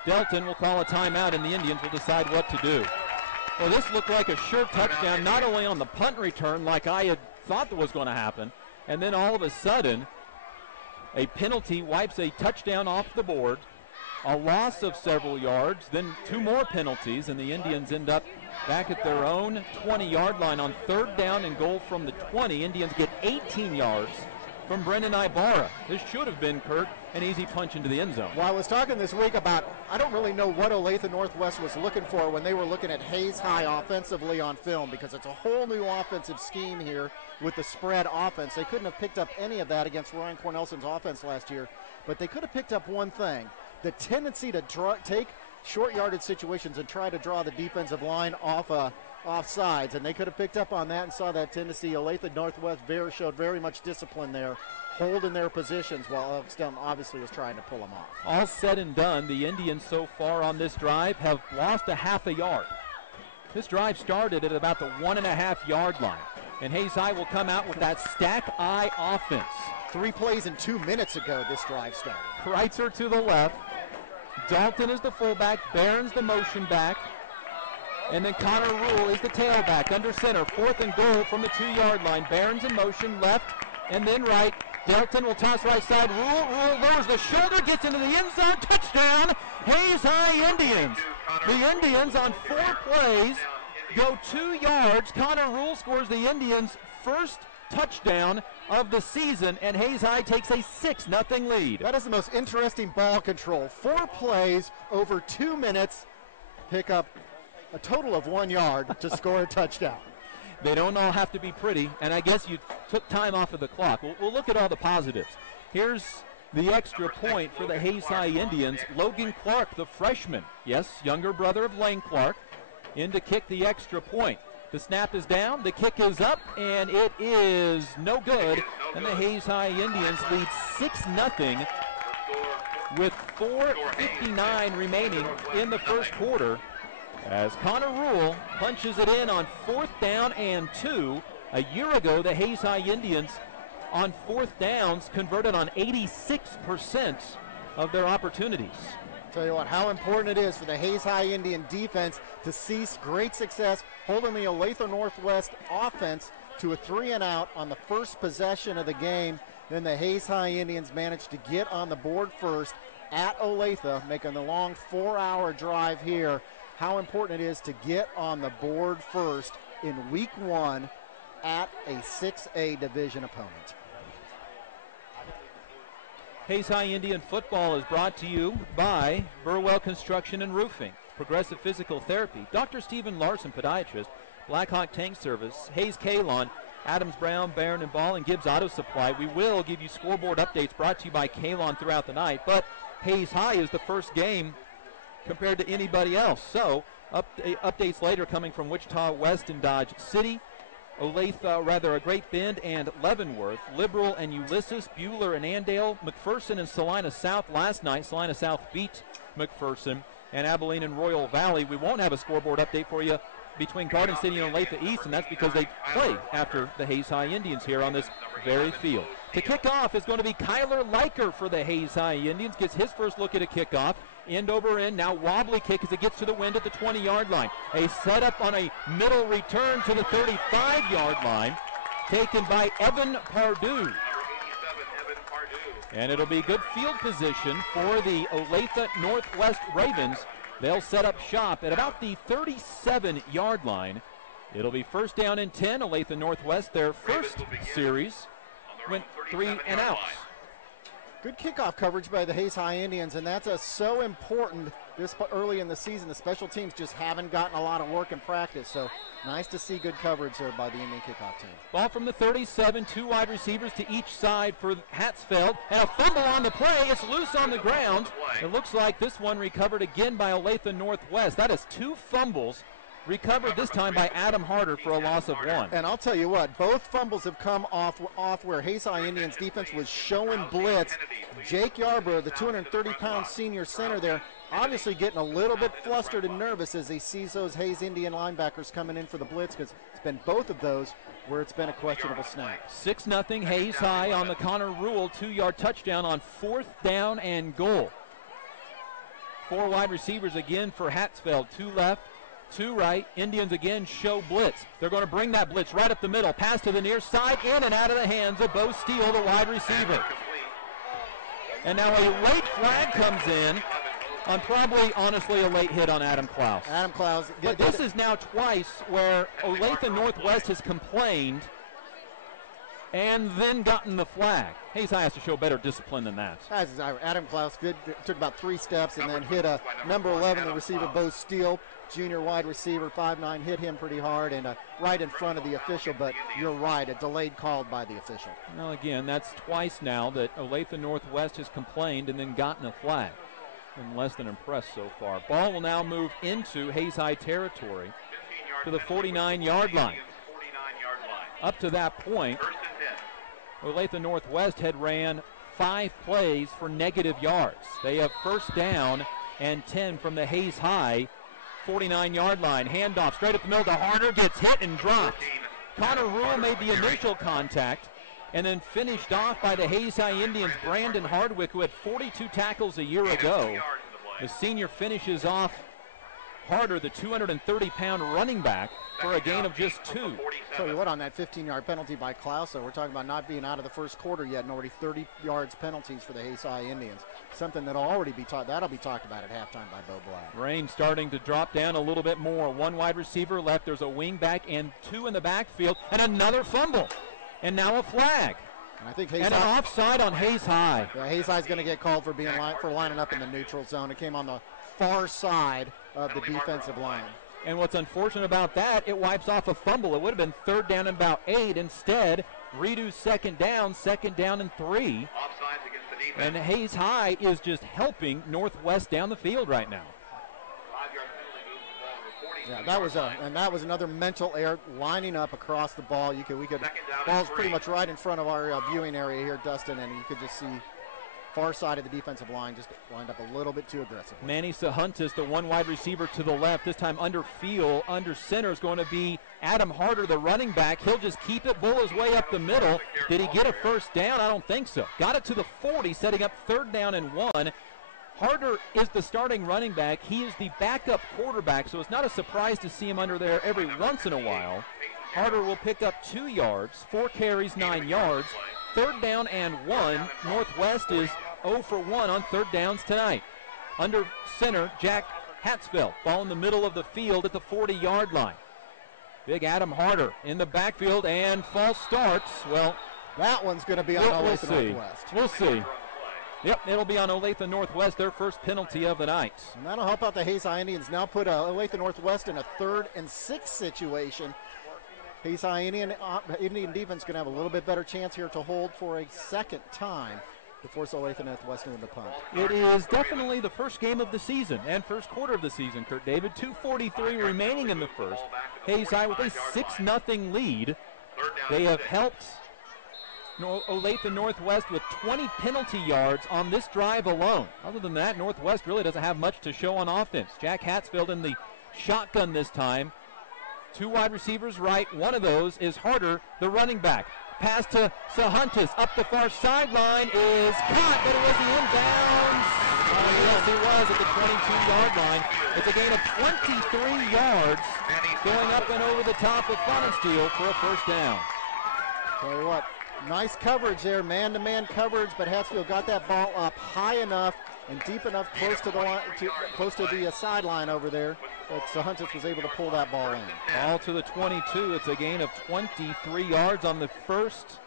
Delton will call a timeout, and the Indians will decide what to do. Well, this looked like a sure touchdown, not only on the punt return like I had thought that was going to happen, and then all of a sudden, a penalty wipes a touchdown off the board, a loss of several yards, then 2 more penalties, and the Indians end up back at their own 20-yard line on 3rd down and goal from the 20. Indians get 18 yards from Brendan Ibarra. This should have been, Kurt, an easy punch into the end zone. Well, I was talking this week about, I don't really know what Olathe-Northwest was looking for when they were looking at Hayes High offensively on film, because it's a whole new offensive scheme here with the spread offense. They couldn't have picked up any of that against Ryan Cornelson's offense last year, but they could have picked up one thing: the tendency to take short yardage situations and try to draw the defensive line off sides, and they could have picked up on that and saw that tendency. Olathe-Northwest showed very much discipline there, holding their positions while Alex Delton obviously was trying to pull them off. All said and done, the Indians so far on this drive have lost a half a yard. This drive started at about the 1.5-yard line, and Hayes High will come out with that stack eye offense. 3 plays in 2 minutes ago this drive started. Kreitzer to the left. Dalton is the fullback, Barron's the motion back, and then Connor Rule is the tailback under center. 4th and goal from the 2-yard line. Barron's in motion, left and then right. Dalton will toss right side. Rule lowers the shoulder, gets into the end zone. Touchdown, Hayes High Indians. The Indians on 4 plays go 2 yards. Connor Rule scores the Indians' first touchdown of the season, and Hayes High takes a 6-0 lead. That is the most interesting ball control. 4 plays over 2 minutes, pick up a total of 1 yard to score a touchdown. They don't all have to be pretty, and I guess you took time off of the clock. We'll look at all the positives. Here's the extra point for the Hayes High Indians. Logan Clark, the freshman, yes, younger brother of Lane Clark, in to kick the extra point. The snap is down, the kick is up, and it is no good. And the Hayes High Indians lead 6-0 with 4:59 remaining in the first quarter, as Connor Rule punches it in on 4th down and 2. A year ago, the Hayes High Indians on 4th downs converted on 86% of their opportunities. Tell you what, how important it is for the Hayes High Indian defense to see great success holding the Olathe-Northwest offense to a 3-and-out on the first possession of the game. Then the Hayes High Indians managed to get on the board first at Olathe, making the long 4-hour drive here. How important it is to get on the board first in week 1 at a 6A division opponent. Hayes High Indian football is brought to you by Burwell Construction and Roofing, Progressive Physical Therapy, Dr. Stephen Larson, podiatrist, Blackhawk Tank Service, Hayes Kalon, Adams Brown, Barron and Ball, and Gibbs Auto Supply. We will give you scoreboard updates brought to you by Kalon throughout the night, but Hayes High is the first game compared to anybody else. So updates later coming from Wichita West and Dodge City, Olathe, Great Bend and Leavenworth, Liberal and Ulysses, Buhler and Andale, McPherson and Salina South last night. Salina South beat McPherson, and Abilene and Royal Valley. We won't have a scoreboard update for you between Garden City and Olathe East, and that's because they play after the Hayes High Indians here on this very field. To kick off is going to be Kyler Liker for the Hayes High Indians. Gets his first look at a kickoff. End over end. Now wobbly kick as it gets to the wind at the 20-yard line. A setup on a middle return to the 35-yard line, taken by Evan Pardue. And it'll be good field position for the Olathe-Northwest Ravens. They'll set up shop at about the 37-yard line. It'll be first down and 10. Olathe-Northwest, their first series, went 3 and outs. Good kickoff coverage by the Hayes High Indians, and that's so important this early in the season. The special teams just haven't gotten a lot of work in practice, so nice to see good coverage there by the Indian kickoff team. Ball from the 37, 2 wide receivers to each side for Hatzfeld, and a fumble on the play. It's loose on the ground. It looks like this one recovered again by Olathe-Northwest. That is 2 fumbles recovered this time by Adam Harder for a loss of 1. And I'll tell you what, both fumbles have come off where Hayes High Indians defense was showing blitz. Jake Yarborough, the 230-pound senior center there, obviously getting a little bit flustered and nervous as he sees those Hayes Indian linebackers coming in for the blitz, because it's been both of those where it's been a questionable snap. 6-0 Hayes High on the Connor Rule 2-yard touchdown on 4th down and goal. 4 wide receivers again for Hatzfeld, 2 left, 2 right. Indians again show blitz. They're going to bring that blitz right up the middle. Pass to the near side, in and out of the hands of Bo Steele, the wide receiver. And now a late flag comes in on probably, honestly, a late hit on Adam Klaus. Adam Klaus. But this is now twice where Olathe-Northwest has complained and then gotten the flag. Hayes High has to show better discipline than that. Adam Klaus took about 3 steps and then hit a number 11, the receiver, Bo Steele, junior wide receiver, 5'9", hit him pretty hard and right in front of the official, but you're right, a delayed call by the official. Well, again, that's twice now that Olathe-Northwest has complained and then gotten a flag. Been less than impressed so far. Ball will now move into Hayes High territory to the 49-yard line. Up to that point, Olathe-Northwest had ran 5 plays for negative yards. They have first down and 10 from the Hayes High 49-yard line. Handoff straight up the middle to Harder, gets hit and dropped. Connor Rule made the initial contact and then finished off by the Hayes High Indians' Brandon Hardwick, who had 42 tackles a year ago. The senior finishes off Harder, the 230-pound running back, for a gain of just 2. Tell you what, on that 15-yard penalty by Klaus, we're talking about not being out of the first quarter yet and already 30 yards penalties for the Hayes High Indians. Something that'll already be that'll be talked about at halftime by Bo Black. Rain starting to drop down a little bit more. 1 wide receiver left. There's a wing back and 2 in the backfield, and another fumble. And now a flag. And I think an offside on Hayes High. Yeah, Hayes High's going to get called for lining up in the neutral zone. It came on the far side of the defensive line. And what's unfortunate about that, it wipes off a fumble. It would have been 3rd down and about 8. Instead, redo 2nd down and 3. And Hayes High is just helping Northwest down the field right now. Yeah, that was another mental error, lining up across the ball. Ball's pretty much right in front of our viewing area here, Dustin, and you could just see far side of the defensive line just lined up a little bit too aggressive. Manny Sahuntis, the 1 wide receiver to the left, this time under center is going to be Adam Harder, the running back. He'll just keep it, bull his way up the middle. Did he get a first down? I don't think so. Got it to the 40, setting up 3rd down and 1. Harder is the starting running back. He is the backup quarterback, so it's not a surprise to see him under there every once in a while. Harder will pick up 2 yards, 4 carries, 9 yards. 3rd down and 1. Northwest is 0 for 1 on 3rd downs tonight. Under center, Jack Hatzfeld. Ball in the middle of the field at the 40-yard line. Big Adam Harder in the backfield and false starts. Well, that one's going to be on Olathe-Northwest. We'll see. Yep, it'll be on Olathe-Northwest, their first penalty of the night. And that'll help out the Hayes High Indians. Now put Olathe-Northwest in a 3rd and 6 situation. Hayes High Indian defense going to have a little bit better chance here to hold for a 2nd time to force Olathe-Northwest into the punt. It is definitely the first game of the season and first quarter of the season, Kurt David. 2:43 remaining in the first. Hayes High with a 6-0 lead. They have helped Olathe-Northwest with 20 penalty yards on this drive alone. Other than that, Northwest really doesn't have much to show on offense. Jack Hatzfeld in the shotgun this time. 2 wide receivers right. One of those is Harder, the running back. Pass to Sahuntis up the far sideline is caught, but it was the inbounds. Yes, he was at the 22-yard line. It's a gain of 23 yards, going up and over the top of Funensteel for a first down. Tell you what, Nice coverage there, man-to-man coverage, but Hatfield got that ball up high enough and deep enough close to the line, close to the sideline over there, but Huntis was able to pull that ball in. Ball to the 22. It's a gain of 23 yards on the first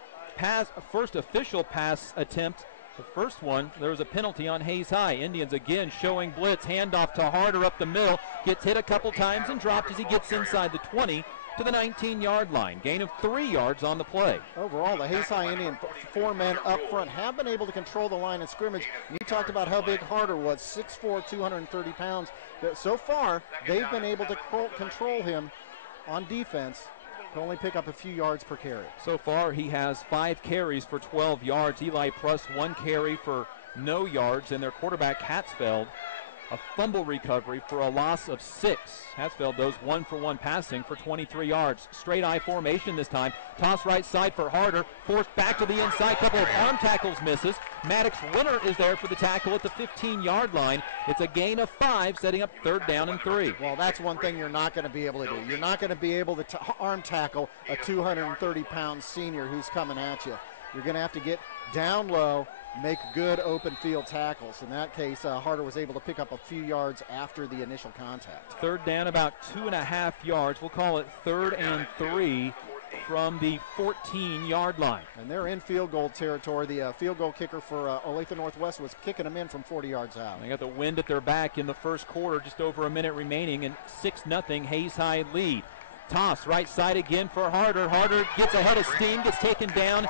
official pass attempt. The first one, there was a penalty on Hayes High. Indians again showing blitz, handoff to Harder up the middle, gets hit a couple times and dropped as he gets inside the 20 to the 19-yard line. Gain of 3 yards on the play. Overall, the Hayes High Indian 4 men up front have been able to control the line of scrimmage. You talked about how big Harder was, 6'4", 230 pounds. But so far, they've been able to control him on defense, to only pick up a few yards per carry. So far, he has 5 carries for 12 yards. Eli Pruss 1 carry for no yards, and their quarterback Hatzfeld a fumble recovery for a loss of 6. Hatzfeld does 1-for-1 passing for 23 yards. Straight eye formation this time. Toss right side for Harder. Forced back to the inside. Couple of arm tackles misses. Maddox Winter is there for the tackle at the 15-yard line. It's a gain of 5, setting up 3rd down and 3. Well, that's one thing you're not going to be able to do. You're not going to be able to arm tackle a 230-pound senior who's coming at you. You're going to have to get down low, make good open field tackles. In that case, Harder was able to pick up a few yards after the initial contact. 3rd down, about 2.5 yards. We'll call it 3rd and 3 from the 14-yard line. And they're in field goal territory. The field goal kicker for Olathe-Northwest was kicking them in from 40 yards out. They got the wind at their back in the first quarter, just over a minute remaining, and 6-0 Hayes High lead. Toss right side again for Harder. Harder gets ahead of steam, gets taken down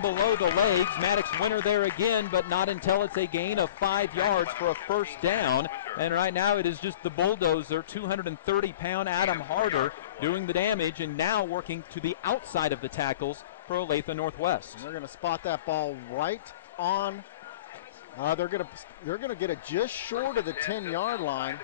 below the legs. Maddox Winter there again, but not until it's a gain of 5 yards for a 1st down. And right now it is just the bulldozer, 230-pound Adam Harder, doing the damage, and now working to the outside of the tackles for Olathe-Northwest. They're going to spot that ball right on. They're going to get it just short of the 10-yard line.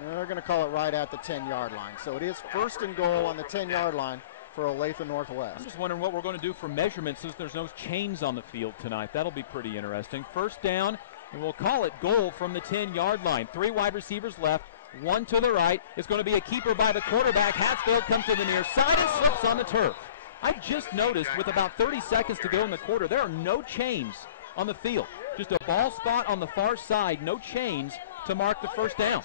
And they're going to call it right at the 10-yard line. So it is 1st and goal on the 10-yard line for Olathe-Northwest. I'm just wondering what we're going to do for measurements since there's no chains on the field tonight. That'll be pretty interesting. 1st down, and we'll call it goal from the 10-yard line. 3 wide receivers left, 1 to the right. It's going to be a keeper by the quarterback. Hatzfeld comes to the near side and slips on the turf. I just noticed with about 30 seconds to go in the quarter, there are no chains on the field. Just a ball spot on the far side, no chains to mark the 1st down.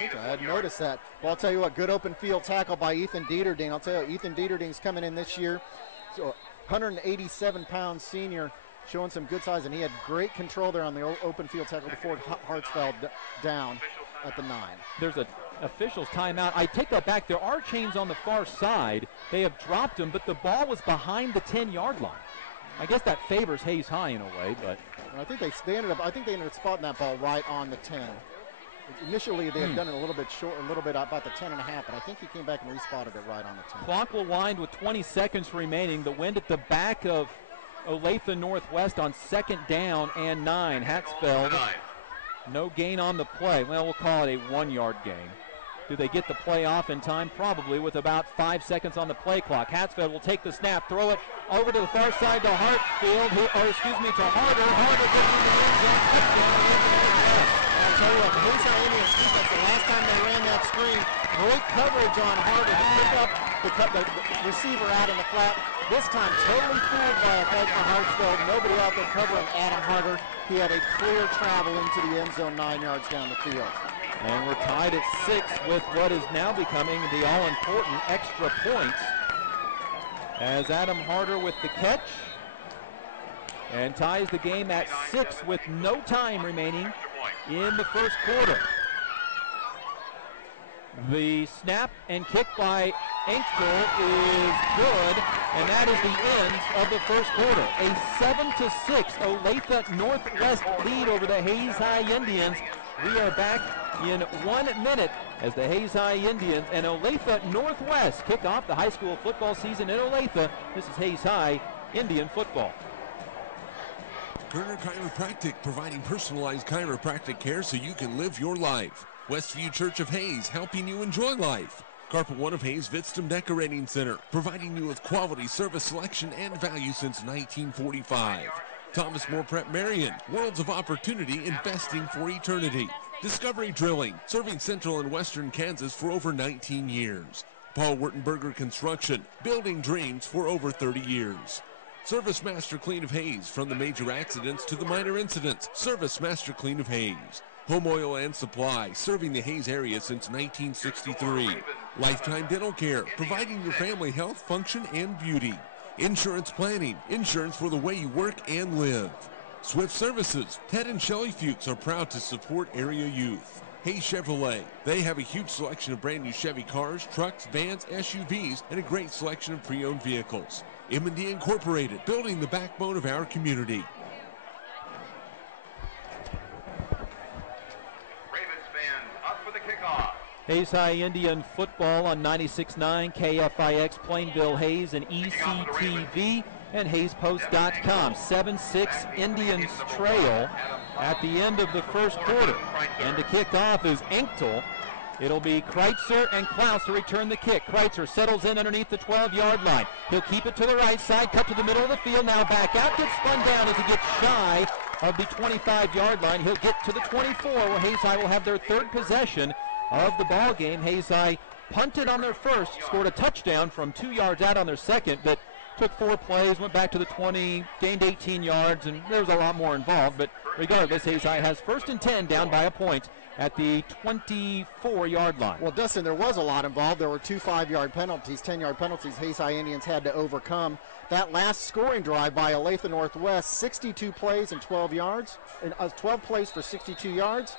I hadn't noticed that. Well, I'll tell you what, good open field tackle by Ethan Dieterding. I'll tell you, Ethan Dieterding's coming in this year. So 187-pound senior, showing some good size, and he had great control there on the open field tackle before Hartsfeld down at the 9. There's an official's timeout. I take that back. There are chains on the far side. They have dropped them, but the ball was behind the 10-yard line. I guess that favors Hayes High in a way, but I think they ended up spotting that ball right on the 10. Initially, they had done it a little bit short, a little bit about the 10.5, but I think he came back and respotted it right on the 10. Clock will wind with 20 seconds remaining. The wind at the back of Olathe-Northwest on 2nd down and 9. Hatzfeld, no gain on the play. Well, we'll call it a 1-yard gain. Do they get the play off in time? Probably, with about 5 seconds on the play clock. Hatzfeld will take the snap, throw it over to the far side to Hartsfield, to Harder. I'll tell you what, the Hayes High Indians defense, the last time they ran that screen, great coverage on Harder. He picked up the receiver out in the flat. This time, totally fooled by a play for Hartsfield. Nobody out there covering Adam Harder. He had a clear travel into the end zone 9 yards down the field. And we're tied at 6 with what is now becoming the all-important extra points. As Adam Harder with the catch and ties the game at 6 with no time remaining in the 1st quarter. The snap and kick by Inkster is good, and that is the end of the 1st quarter. A 7-6 Olathe-Northwest lead over the Hayes High Indians. We are back in 1 minute as the Hayes High Indians and Olathe-Northwest kick off the high school football season in Olathe. This is Hayes High Indian football. Kerner Chiropractic, providing personalized chiropractic care so you can live your life. Westview Church of Hayes, helping you enjoy life. Carpet One of Hayes Vidstem Decorating Center, providing you with quality service selection and value since 1945. Thomas More Prep Marion, worlds of opportunity, investing for eternity. Discovery Drilling, serving central and western Kansas for over 19 years. Paul Wurtenberger Construction, building dreams for over 30 years. Service Master Clean of Hayes, from the major accidents to the minor incidents. Service Master Clean of Hayes. Home Oil and Supply, serving the Hayes area since 1963. Lifetime Dental Care, providing your family health, function, and beauty. Insurance Planning, insurance for the way you work and live. Swift Services, Ted and Shelley Fuchs are proud to support area youth. Hayes Chevrolet, they have a huge selection of brand new Chevy cars, trucks, vans, SUVs, and a great selection of pre-owned vehicles. M&D Incorporated, building the backbone of our community. Hayes High Indian football on 96.9 KFIX, Plainville, Hayes, and ECTV, and HayesPost.com. 7-6 Indians trail at the end of the first quarter. And to kick off is Enkel. It'll be Kreitzer and Klaus to return the kick. Kreitzer settles in underneath the 12-yard line. He'll keep it to the right side, cut to the middle of the field, now back out, gets spun down as he gets shy of the 25-yard line. He'll get to the 24, where Hayes High will have their third possession of the ball game. Hayes High punted on their first, scored a touchdown from 2 yards out on their second, but took 4 plays, went back to the 20, gained 18 yards, and there was a lot more involved. But regardless, Hayes High has 1st and 10 down by a point at the 24-yard line. Well, Dustin, there was a lot involved. There were 2 5-yard penalties, 10-yard penalties Hayes High Indians had to overcome. That last scoring drive by Olathe-Northwest, 62 plays and 12 yards, and 12 plays for 62 yards.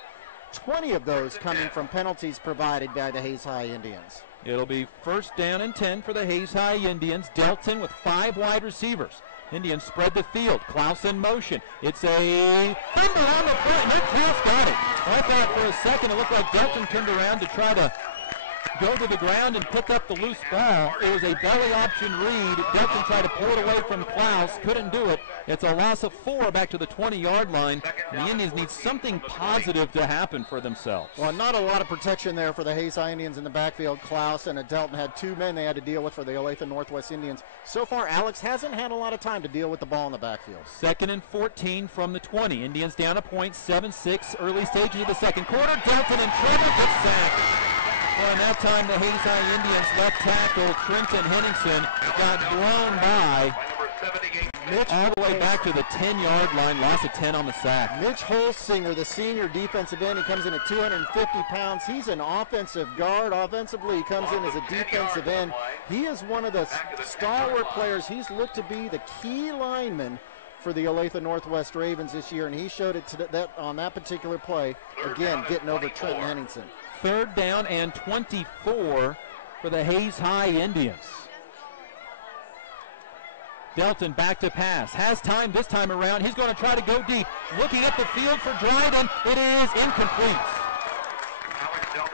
20 of those coming from penalties provided by the Hayes High Indians. It'll be 1st down and 10 for the Hayes High Indians. Delton with 5 wide receivers. Indians spread the field. Klaus in motion. It's a fumble on the front. Nick Klaus got it. I thought for a second it looked like Delton turned around to try to go to the ground and pick up the loose ball. It was a belly option read. Delton tried to pull it away from Klaus. Couldn't do it. It's a loss of 4 back to the 20-yard line. The Indians need something positive to happen for themselves. Well, not a lot of protection there for the Hayes High Indians in the backfield. Klaus and Delton had 2 men they had to deal with for the Olathe-Northwest Indians. So far, Alex hasn't had a lot of time to deal with the ball in the backfield. 2nd and 14 from the 20. Indians down a point, 7-6, early stages of the second quarter. Delton in trouble, gets sacked. Well, in that time, the Hayes High Indians left tackle Trenton Henningsen got blown by all the way back to the 10-yard line, loss of 10 on the sack. Mitch Holsinger, the senior defensive end, he comes in at 250 pounds. He's an offensive guard. Offensively, he comes in as a defensive end. He is one of the stalwart players. He's looked to be the key lineman for the Olathe-Northwest Ravens this year, and he showed it on that particular play, again, getting over Trenton Henningsen. 3rd down and 24 for the Hayes High Indians. Delton back to pass. Has time this time around. He's going to try to go deep. Looking at the field for Dryden. It is incomplete.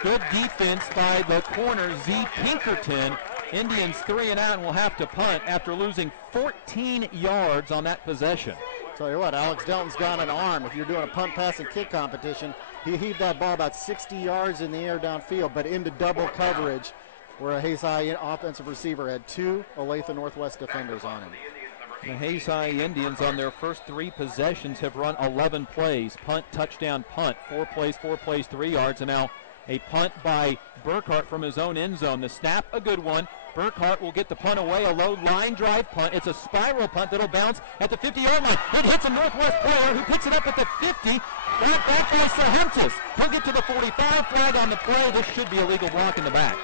Good defense by the corner, Z. Pinkerton. Indians 3 and out and will have to punt after losing 14 yards on that possession. Tell you what, Alex Delton's got an arm. If you're doing a punt, pass, and kick competition, he heaved that ball about 60 yards in the air downfield, but into double coverage, where a Hayes High offensive receiver had 2 Olathe-Northwest defenders on him. The Hayes High Indians on their first 3 possessions have run 11 plays. Punt, touchdown, punt. 4 plays, 3 yards, and now a punt by Burkhart from his own end zone. The snap, a good one. Burkhart will get the punt away, a low line drive punt. It's a spiral punt that'll bounce at the 50-yard line. It hits a Northwest player who picks it up at the 50. Back by Sahentis. He'll get to the 45, flag on the play. This should be a legal block in the back.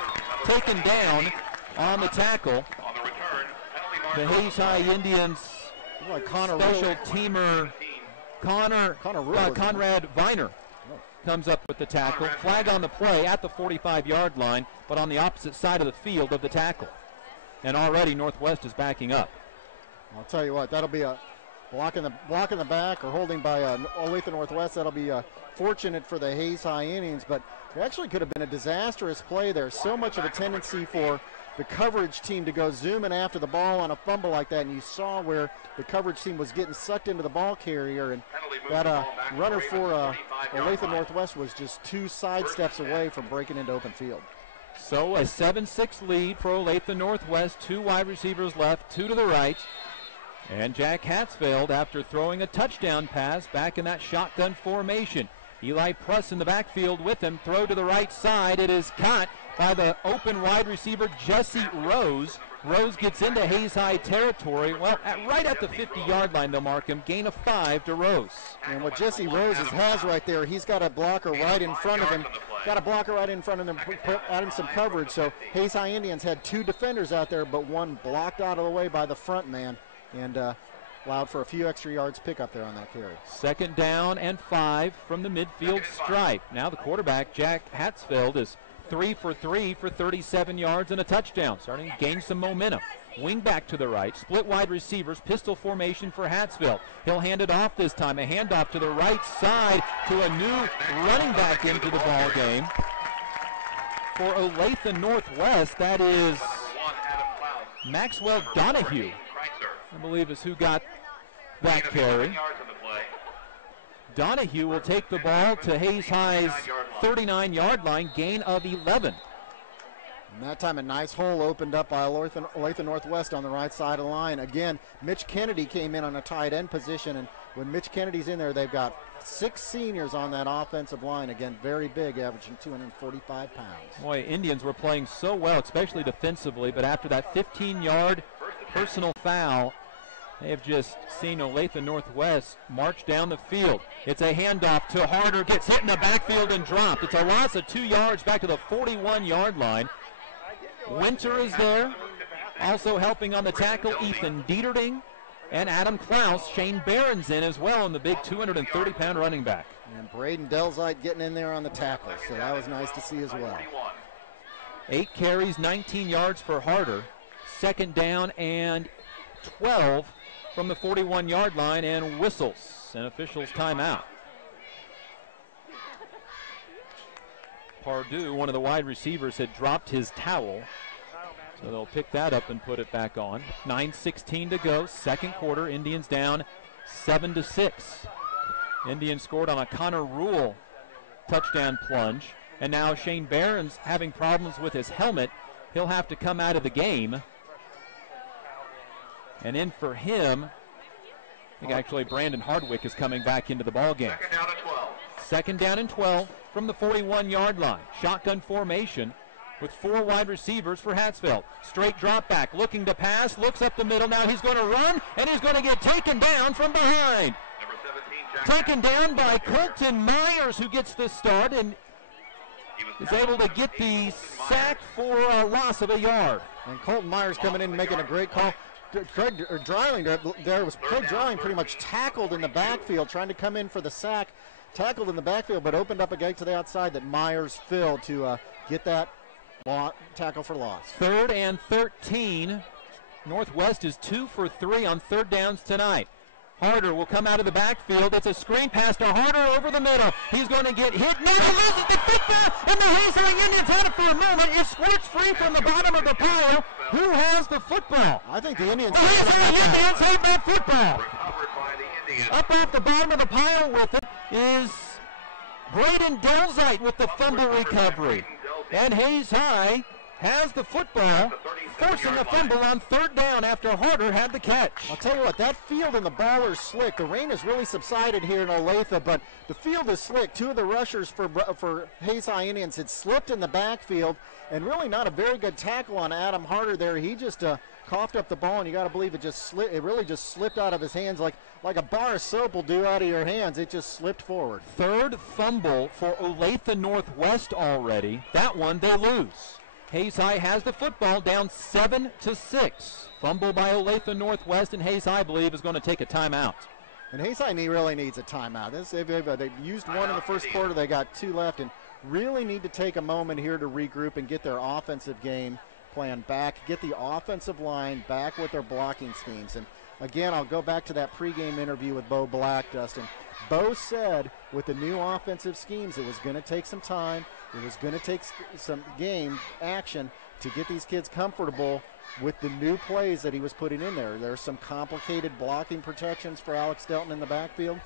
Taken down on the tackle. The Hayes High Indians special teamer Conrad Viner comes up with the tackle. Flag on the play at the 45-yard line, but on the opposite side of the field of the tackle. And already Northwest is backing up. I'll tell you what, that'll be a block in the back or holding by Olathe-Northwest. That'll be fortunate for the Hayes High Indians, but it actually could have been a disastrous play there. So much of a tendency for the coverage team to go zooming after the ball on a fumble like that, and you saw where the coverage team was getting sucked into the ball carrier, and that runner for Olathe-Northwest was just 2 side steps away from breaking into open field. So a 7-6 lead for Olathe-Northwest. 2 wide receivers left, 2 to the right. And Jack Hatzfeld, after throwing a touchdown pass back in that shotgun formation. Eli Pruss in the backfield with him. Throw to the right side. It is caught by the open wide receiver, Jesse Rose. Rose gets into Hayes High territory. Well, right at the 50-yard line, they'll mark him. Gain of 5 to Rose. And what Jesse Rose has right there, he's got a blocker right in front of him. Got a blocker right in front of him, adding some coverage. So Hayes High Indians had 2 defenders out there, but one blocked out of the way by the front man, and allowed for a few extra yards pickup there on that carry. 2nd down and 5 from the midfield stripe. Now the quarterback, Jack Hatsfeld, is 3 for 3 for 37 yards and a touchdown, starting to gain some momentum. Wing back to the right, split wide receivers, pistol formation for Hatsville. He'll hand it off this time, a handoff to the right side to a new running back into the ball game. For Olathe-Northwest, that is Maxwell Donahue, I believe is who got that carry. Donahue will take the ball to Hayes High's 39-yard line, gain of 11. And that time a nice hole opened up by Olathe-Northwest on the right side of the line. Again, Mitch Kennedy came in on a tight end position, and when Mitch Kennedy's in there, they've got 6 seniors on that offensive line. Again, very big, averaging 245 pounds. Boy, Indians were playing so well, especially defensively, but after that 15-yard personal foul, they have just seen Olathe-Northwest march down the field. It's a handoff to Harder, gets hit in the backfield and dropped. It's a loss of 2 yards back to the 41-yard line. Winter is there. Also helping on the tackle, Ethan Dieterding and Adam Klaus. Shane Barron's in as well, in the big 230-pound running back. And Braden Delzite getting in there on the tackle, so that was nice to see as well. 8 carries, 19 yards for Harder. 2nd down and 12 from the 41-yard line, and whistles, and officials timeout. Pardue, one of the wide receivers, had dropped his towel, so they'll pick that up and put it back on. 9:16 to go, 2nd quarter. Indians down 7-6. Indians scored on a Connor Rule touchdown plunge, and now Shane Barron's having problems with his helmet. He'll have to come out of the game. And in for him, I think actually Brandon Hardwick is coming back into the ball game. 2nd down and 12 from the 41-yard line. Shotgun formation with 4 wide receivers for Hatsville. Straight drop back, looking to pass, looks up the middle. Now he's going to run, and he's going to get taken down from behind. Taken down by Colton Myers, who gets the start and is able to get the sack for a loss of a yard. And Colton Myers coming in and making a great call. Craig Dreiling pretty much tackled in the backfield, trying to come in for the sack. Tackled in the backfield, but opened up a gate to the outside that Myers filled to get that tackle for loss. 3rd and 13. Northwest is 2 for 3 on 3rd downs tonight. Harder will come out of the backfield. It's a screen pass to Harder over the middle. He's going to get hit. No, he loses the football, and the Hayes High Indians had it for a moment. It squirts free from the bottom of the pile. Who has the football? I think the Indians. The Hayes High Indians have that football. Up off the bottom of the pile with it is Braden Delzite with the fumble recovery. And Hayes High has the football, forcing a fumble on 3rd down after Harder had the catch. I'll tell you what, that field and the ball are slick. The rain has really subsided here in Olathe, but the field is slick. 2 of the rushers for Hayes High Indians had slipped in the backfield, and really not a very good tackle on Adam Harder there. He just coughed up the ball, and you got to believe it really just slipped out of his hands like a bar of soap will do out of your hands. It just slipped forward. 3rd fumble for Olathe-Northwest already. That one they lose. Hayes High has the football, down 7-6. Fumble by Olathe-Northwest, and Hayes High, I believe, is going to take a timeout. And Hayes High really needs a timeout. They've used one in the first quarter. They got 2 left, and really need to take a moment here to regroup and get their offensive game plan back, get the offensive line back with their blocking schemes. And again, I'll go back to that pregame interview with Bo Black, Dustin. Bo said with the new offensive schemes, it was going to take some time. It was going to take some game action to get these kids comfortable with the new plays that he was putting in there. There's some complicated blocking protections for Alex Delton in the backfield.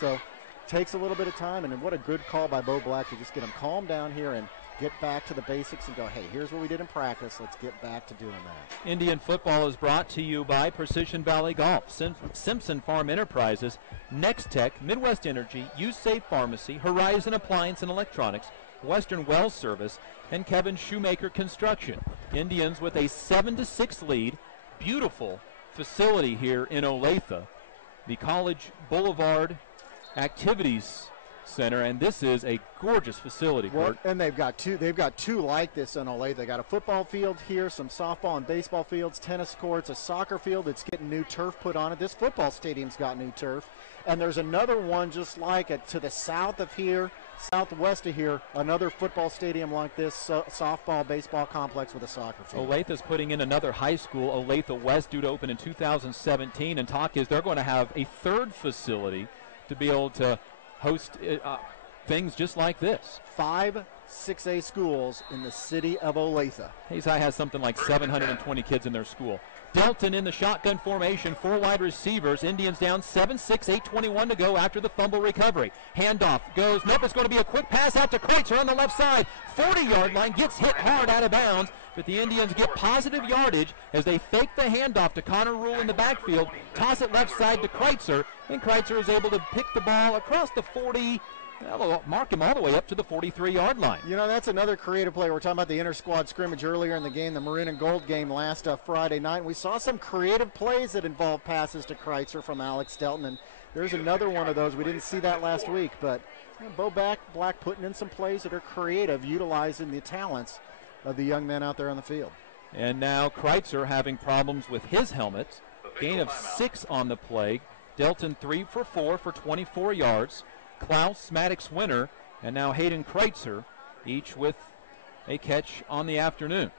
So takes a little bit of time, and what a good call by Bo Black to just get him calm down here and get back to the basics and go, hey, here's what we did in practice. Let's get back to doing that. Indian football is brought to you by Precision Valley Golf, Simpson Farm Enterprises, Next Tech, Midwest Energy, Use Safe Pharmacy, Horizon Appliance and Electronics, Western Well Service, and Kevin Shoemaker Construction. Indians with a 7-6 lead. Beautiful facility here in Olathe, the College Boulevard Activities Center, and this is a gorgeous facility. Well, and they've got two like this in Olathe. They got a football field here, some softball and baseball fields, tennis courts, a soccer field that's getting new turf put on it. This football stadium's got new turf, and there's another one just like it to the south of here, southwest of here, another football stadium like this, softball, baseball complex with a soccer field. Olathe is putting in another high school, Olathe-West, due to open in 2017, and talk is they're going to have a third facility to be able to host things just like this. 5 6A schools in the city of Olathe. Hayes High has something like 720 kids in their school. Delton in the shotgun formation, 4 wide receivers. Indians down 7-6, 8:21 to go after the fumble recovery. Handoff goes. Nope, it's going to be a quick pass out to Kreitzer on the left side. 40-yard line, gets hit hard out of bounds, but the Indians get positive yardage as they fake the handoff to Connor Rule in the backfield, toss it left side to Kreitzer, and Kreitzer is able to pick the ball across the 40, mark him all the way up to the 43-yard line. You know, that's another creative play. We're talking about the inter-squad scrimmage earlier in the game, the maroon and gold game last Friday night. And we saw some creative plays that involved passes to Kreitzer from Alex Delton, and there's another one of those. We didn't see that last week, but Bo Black putting in some plays that are creative, utilizing the talents of the young men out there on the field. And now Kreitzer having problems with his helmet. Gain of 6 on the play. Delton 3 for 4 for 24 yards. Klaus, Maddox Winter, and now Hayden Kreitzer, each with a catch on the afternoon.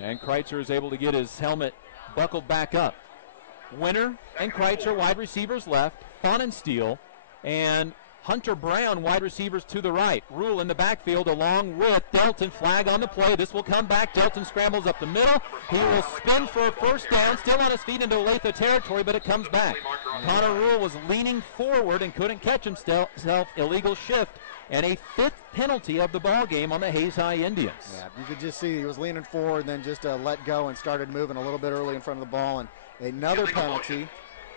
And Kreitzer is able to get his helmet buckled back up. Winter and Kreitzer, wide receivers left. Fonensteel and Hunter Brown, wide receivers to the right. Rule in the backfield along with Delton. Flag on the play. This will come back. Delton scrambles up the middle. He will spin for a first down. Still on his feet into Olathe territory, but it comes back. Connor Rule was leaning forward and couldn't catch himself. Illegal shift. And a 5th penalty of the ball game on the Hayes High Indians. Yeah, you could just see he was leaning forward, then just let go and started moving a little bit early in front of the ball. And another penalty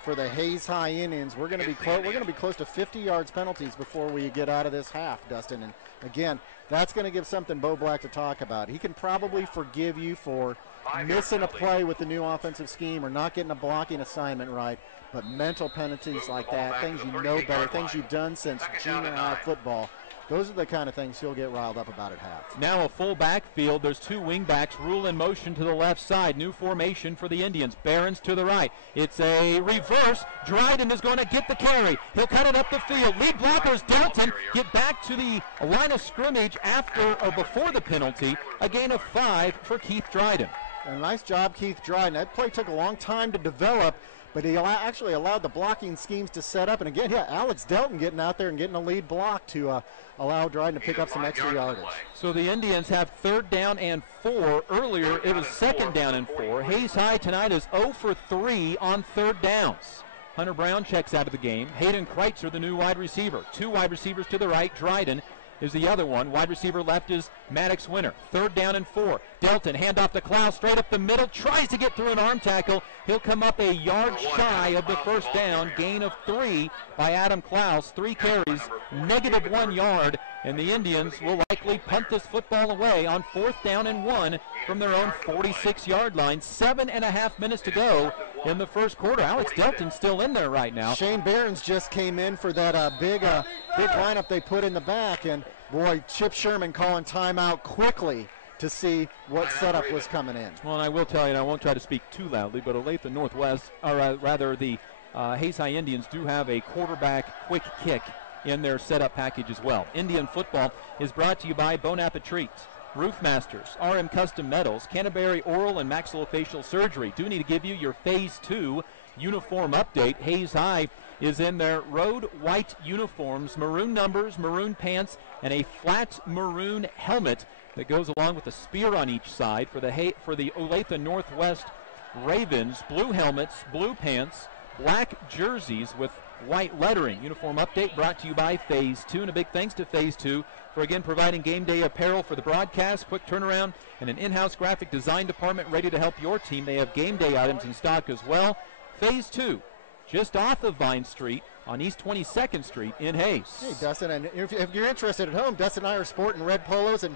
for the Hayes High Indians. We're going to be close to 50 yards penalties before we get out of this half, Dustin. And again, that's going to give something Bo Black to talk about. He can probably forgive you for missing a play with the new offensive scheme or not getting a blocking assignment right, but mental penalties like that, things you know better, things you've done since junior high football, those are the kind of things he'll get riled up about at half. Now a full backfield. There's 2 wing backs. Rule in motion to the left side. New formation for the Indians. Barons to the right. It's a reverse. Dryden is going to get the carry. He'll cut it up the field. Lead blockers Delton get back to the line of scrimmage after or before the penalty. A gain of 5 for Keith Dryden. And nice job, Keith Dryden. That play took a long time to develop, but he actually allowed the blocking schemes to set up. And again, yeah, Alex Delton getting out there and getting a lead block to allow Dryden to pick up some extra yardage. So the Indians have 3rd down and 4. Earlier, it was 2nd down and 4. Hayes High tonight is 0 for 3 on 3rd downs. Hunter Brown checks out of the game. Hayden Kreitzer, the new wide receiver. 2 wide receivers to the right. Dryden is the other one. Wide receiver left is Maddox Winter. 3rd down and 4. Delton, handoff to Klaus, straight up the middle, tries to get through an arm tackle. He'll come up a yard shy of the first down. Gain of 3 by Adam Klaus. 3 carries, negative 1 yard, and the Indians will likely punt this football away on 4th down and 1 from their own 46-yard line. 7.5 minutes to go in the first quarter. Alex Delton's still in there right now. Shane Barons just came in for that big lineup they put in the back, and boy, Chip Sherman calling timeout quickly to see what setup was coming in. Well, and I will tell you, and I won't try to speak too loudly, but Olathe-Northwest, or rather the Hayes High Indians do have a quarterback quick kick in their setup package as well. Indian football is brought to you by Bon Appetit Treats, Roof Masters, RM Custom Metals, Canterbury Oral and Maxillofacial Surgery. Do need to give you your Phase 2 uniform update. Hayes High is in their road white uniforms, maroon numbers, maroon pants, and a flat maroon helmet that goes along with a spear on each side for the Olathe-Northwest Ravens. Blue helmets, blue pants, black jerseys with white lettering. Uniform update brought to you by Phase 2, and a big thanks to Phase 2 for again providing game day apparel for the broadcast, quick turnaround, and an in-house graphic design department ready to help your team. They have game day items in stock as well. Phase 2, just off of Vine Street, on East 22nd Street in Hayes. Hey, Dustin, and if you're interested at home, Dustin and I are sporting red polos and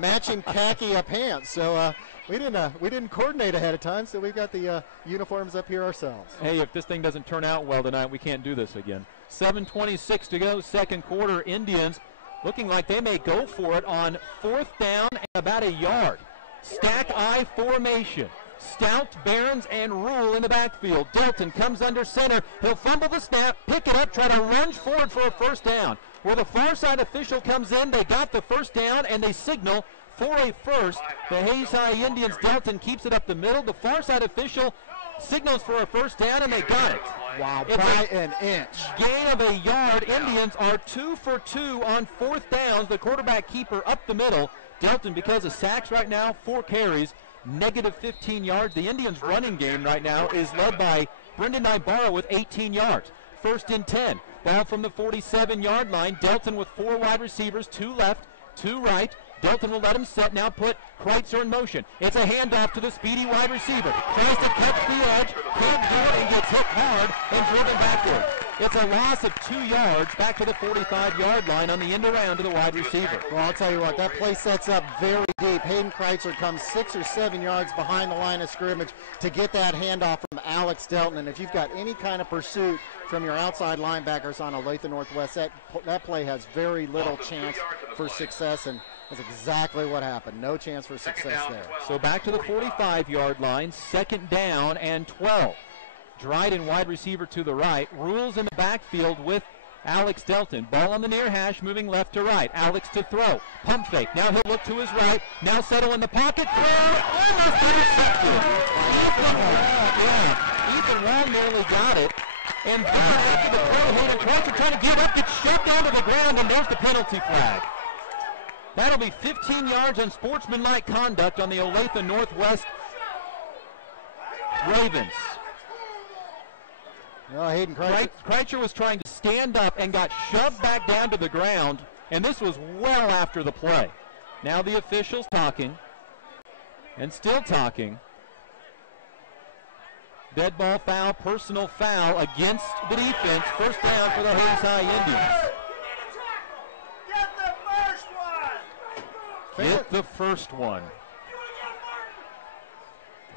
matching khaki pants. So we didn't coordinate ahead of time, so we've got the uniforms up here ourselves. Hey, if this thing doesn't turn out well tonight, we can't do this again. 7:26 to go, second quarter. Indians looking like they may go for it on 4th down and about a yard. Stack I formation. Stout, Behrens, and Rule in the backfield. Delton comes under center. He'll fumble the snap, pick it up, try to lunge forward for a first down. Where the far side official comes in, they got the first down, and they signal for a first. The Hayes High Indians, Delton keeps it up the middle. The far side official signals for a first down, and they got it. Wow, by an inch. Gain of a yard. Indians are 2 for 2 on 4th downs. The quarterback keeper up the middle. Delton, because of sacks right now, 4 carries. Negative 15 yards. The Indians' running game right now is led by Brendan Ibarra with 18 yards. 1st and 10. Ball from the 47-yard line. Delton with 4 wide receivers, 2 left, 2 right. Delton will let him set, now put Kreitzer in motion. It's a handoff to the speedy wide receiver. Tries to catch the edge, can't do it, and gets hit hard and driven backward. It's a loss of 2 yards back to the 45-yard line on the end around to the wide receiver. Well, I'll tell you what, that play sets up very deep. Hayden Kreitzer comes 6 or 7 yards behind the line of scrimmage to get that handoff from Alex Delton. And if you've got any kind of pursuit from your outside linebackers on Olathe-Northwest, that play has very little chance for success, and that's exactly what happened. No chance for success there. So back to the 45-yard line, 2nd down and 12. Dryden wide receiver to the right. Rules in the backfield with Alex Delton. Ball on the near hash, moving left to right. Alex to throw. Pump fake. Now he'll look to his right. Now settle in the pocket. Almost intercepted. Ethan Wong nearly got it. And after the throw, Hayden Kreitzer trying to give up, gets shoved down to the ground, and there's the penalty flag. That'll be 15 yards on sportsmanlike conduct on the Olathe-Northwest Ravens. Well, Hayden Kreitzer. Kreitzer was trying to stand up and got shoved back down to the ground, and this was well after the play. Now the officials talking, and still talking. Dead ball foul, personal foul against the defense. First down for the Hayes High Indians. Get the first one.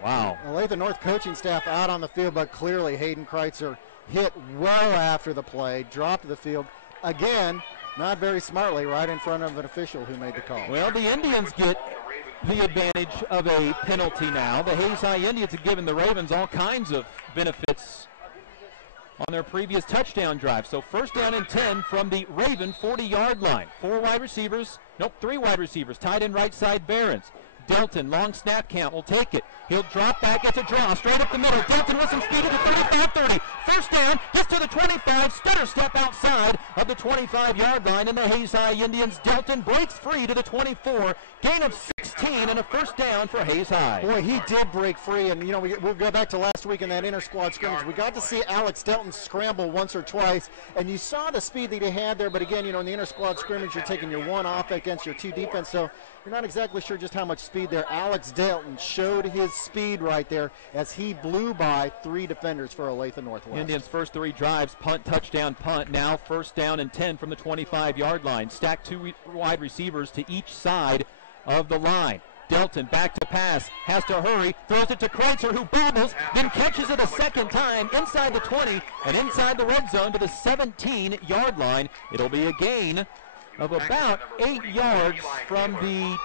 Wow. Olathe North coaching staff out on the field, but clearly Hayden Kreitzer hit well after the play, dropped to the field. Again, not very smartly, right in front of an official who made the call. Well, the Indians get the advantage of a penalty now. The Hayes High Indians have given the Ravens all kinds of benefits on their previous touchdown drive. So 1st down and 10 from the Raven 40-yard line. 3 wide receivers, tied in right side Behrens. Delton, long snap count, will take it. He'll drop back, it's a draw, straight up the middle. Delton with some speed to the 35-30. First down, gets to the 25, stutter step outside of the 25-yard line, and the Hayes High Indians. Delton breaks free to the 24, gain of 16, and a first down for Hayes High. Boy, he did break free, and you know, we'll go back to last week in that inter-squad scrimmage. We got to see Alex Delton scramble once or twice, and you saw the speed that he had there, but again, you know, in the inter-squad scrimmage, you're taking your 1 off against your 2 defense, so you're not exactly sure just how much speed there. Alex Delton showed his speed right there as he blew by 3 defenders for Olathe-Northwest. Indians' first 3 drives, punt, touchdown, punt. Now 1st down and 10 from the 25-yard line. Stack 2 wide receivers to each side of the line. Delton back to pass, has to hurry, throws it to Kreitzer, who bobbles, then catches it a second time inside the 20 and inside the red zone to the 17-yard line. It'll be a gain of about 8 yards from the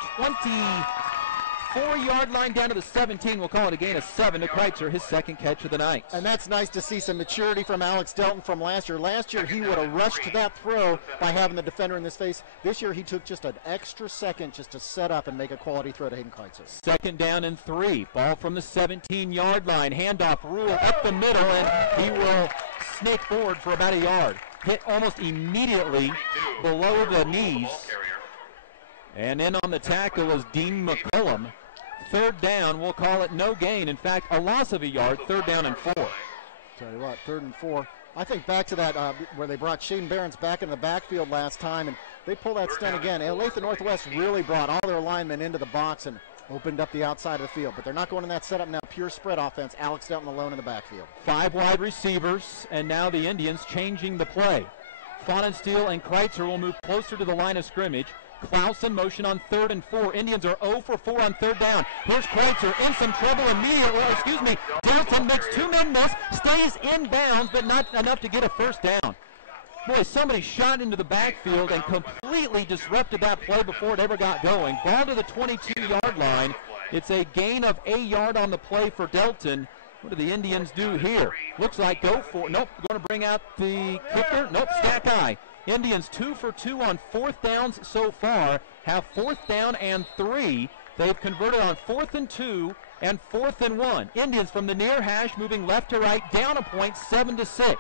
24-yard line down to the 17. We'll call it a gain of 7 to Kreitzer, his 2nd catch of the night. And that's nice to see some maturity from Alex Delton from last year. Last year, he would have rushed that throw by having the defender in his face. This year, he took just an extra second just to set up and make a quality throw to Hayden Kreitzer. 2nd down and 3. Ball from the 17-yard line. Handoff, Rule up the middle, and he will snake forward for about a yard. Hit almost immediately below the knees. And in on the tackle was Dean McCullum. 3rd down, we'll call it no gain. In fact, a loss of a yard, 3rd down and 4. Tell you what, 3rd and 4. I think back to that where they brought Shaden Behrens back in the backfield last time, and they pull that stunt again. Olathe Northwest really brought all their linemen into the box, and Opened up the outside of the field, but they're not going in that setup now. Pure spread offense. Alex Delton alone in the backfield. 5 wide receivers, and now the Indians changing the play. Fahnensteel and Kreitzer will move closer to the line of scrimmage. Klaus in motion on 3rd and 4. Indians are 0 for 4 on 3rd down. Here's Kreitzer in some trouble immediately. Delton makes 2 men miss, stays in bounds, but not enough to get a first down. Boy, somebody shot into the backfield and completely disrupted that play before it ever got going. Ball to the 22-yard line. It's a gain of a yard on the play for Delton. What do the Indians do here? Looks like go for it. Nope, going to bring out the kicker. Nope, stack eye. Indians 2 for 2 on 4th downs so far. Have 4th down and 3. They've converted on 4th and 2 and 4th and 1. Indians from the near hash moving left to right, down a point, 7-6.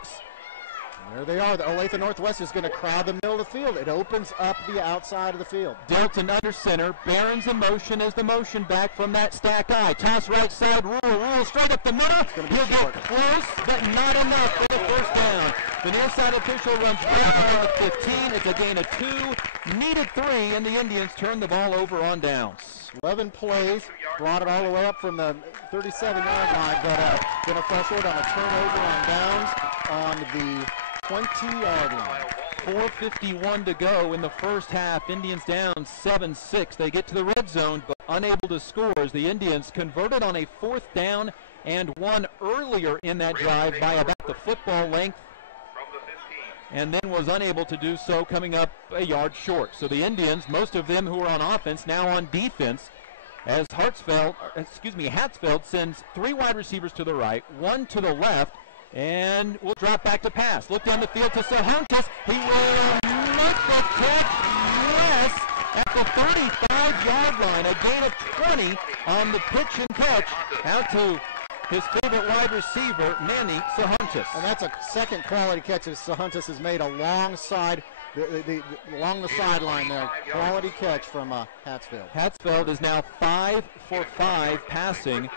There they are. The Olathe-Northwest is going to crowd the middle of the field. It opens up the outside of the field. Delton under center. Barron's in motion as the motion back from that stack eye. Toss right side. Rule straight up the middle. He'll get close, but not enough for the first down. The near side official runs back to the 15. It's a gain of 2. Needed 3, and the Indians turn the ball over on downs. 11 plays. Brought it all the way up from the 37-yard line, but going to press forward on a turnover on downs on the 20-yard line. 4:51 to go in the first half. Indians down 7-6. They get to the red zone, but unable to score as the Indians converted on a 4th down and 1 earlier in that drive by about the football length, and then was unable to do so, coming up a yard short. So the Indians, most of them who are on offense, now on defense, as Hatzfeld sends 3 wide receivers to the right, 1 to the left, and we'll drop back to pass. Look down the field to Sahuntis. He will make the catch, yes, at the 35-yard line. A gain of 20 on the pitch and catch out to his favorite wide receiver, Manny Sahuntis. And that's a second quality catch that Sahuntis has made alongside along the sideline there. Quality catch from Hatzfeld. Hatzfeld is now 5 for 5 passing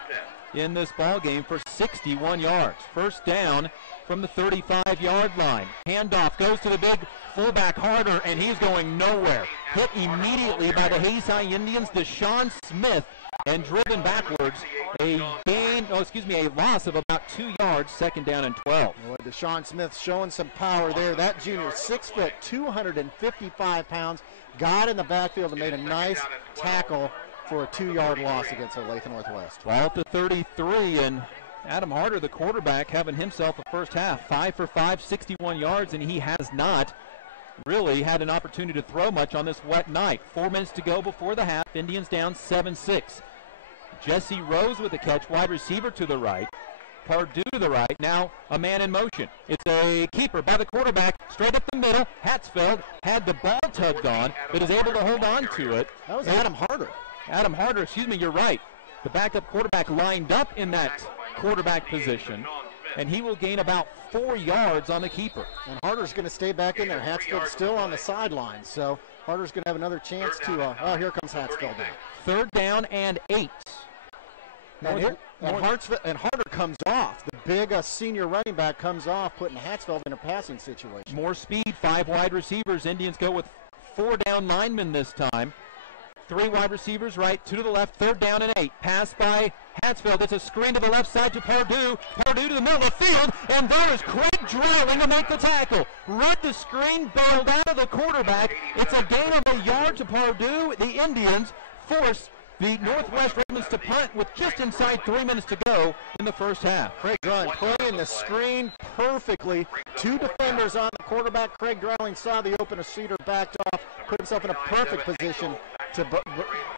in this ball game for 61 yards. First down from the 35-yard line. Handoff goes to the big fullback Harder, and he's going nowhere. Hit immediately by the Hayes High Indians, Deshaun Smith, and driven backwards. A loss of about 2 yards, 2nd down and 12. Well, Deshaun Smith showing some power there. That junior, 6 foot, 255 pounds, got in the backfield and made a nice tackle for a 2-yard loss against Olathe-Northwest. 12 to 33, and Adam Harder, the quarterback, having himself a first half. 5 for 5, 61 yards, and he has not really had an opportunity to throw much on this wet night. 4 minutes to go before the half. Indians down 7-6. Jesse Rose with the catch, wide receiver to the right. Pardue to the right, now a man in motion. It's a keeper by the quarterback, straight up the middle. Hatzfeld had the ball tugged on, but is able to hold on to it. That was Adam Harder. Adam Harder, you're right. The backup quarterback lined up in that quarterback position, and he will gain about 4 yards on the keeper. And Harder's going to stay back in there. Hatzfield's still on the sideline, so Harder's going to have another chance to, here comes Hatzfeld now. 3rd down and 8. And Harder comes off. The big senior running back comes off, putting Hatzfeld in a passing situation. More speed, 5 wide receivers. Indians go with 4 down linemen this time. 3 wide receivers right, 2 to the left, 3rd down and 8. Pass by Hatzfeld. It's a screen to the left side to Pardue. Pardue to the middle of the field, and there is Craig Drowling to make the tackle. Read the screen, bailed out of the quarterback. It's a gain of a yard to Pardue. The Indians force the Northwest Ravens to punt with just inside 3 minutes to go in the first half. Craig Drowling playing the screen perfectly. 2 defenders on the quarterback. Craig Drowling saw the open receiver, backed off, put himself in a perfect position to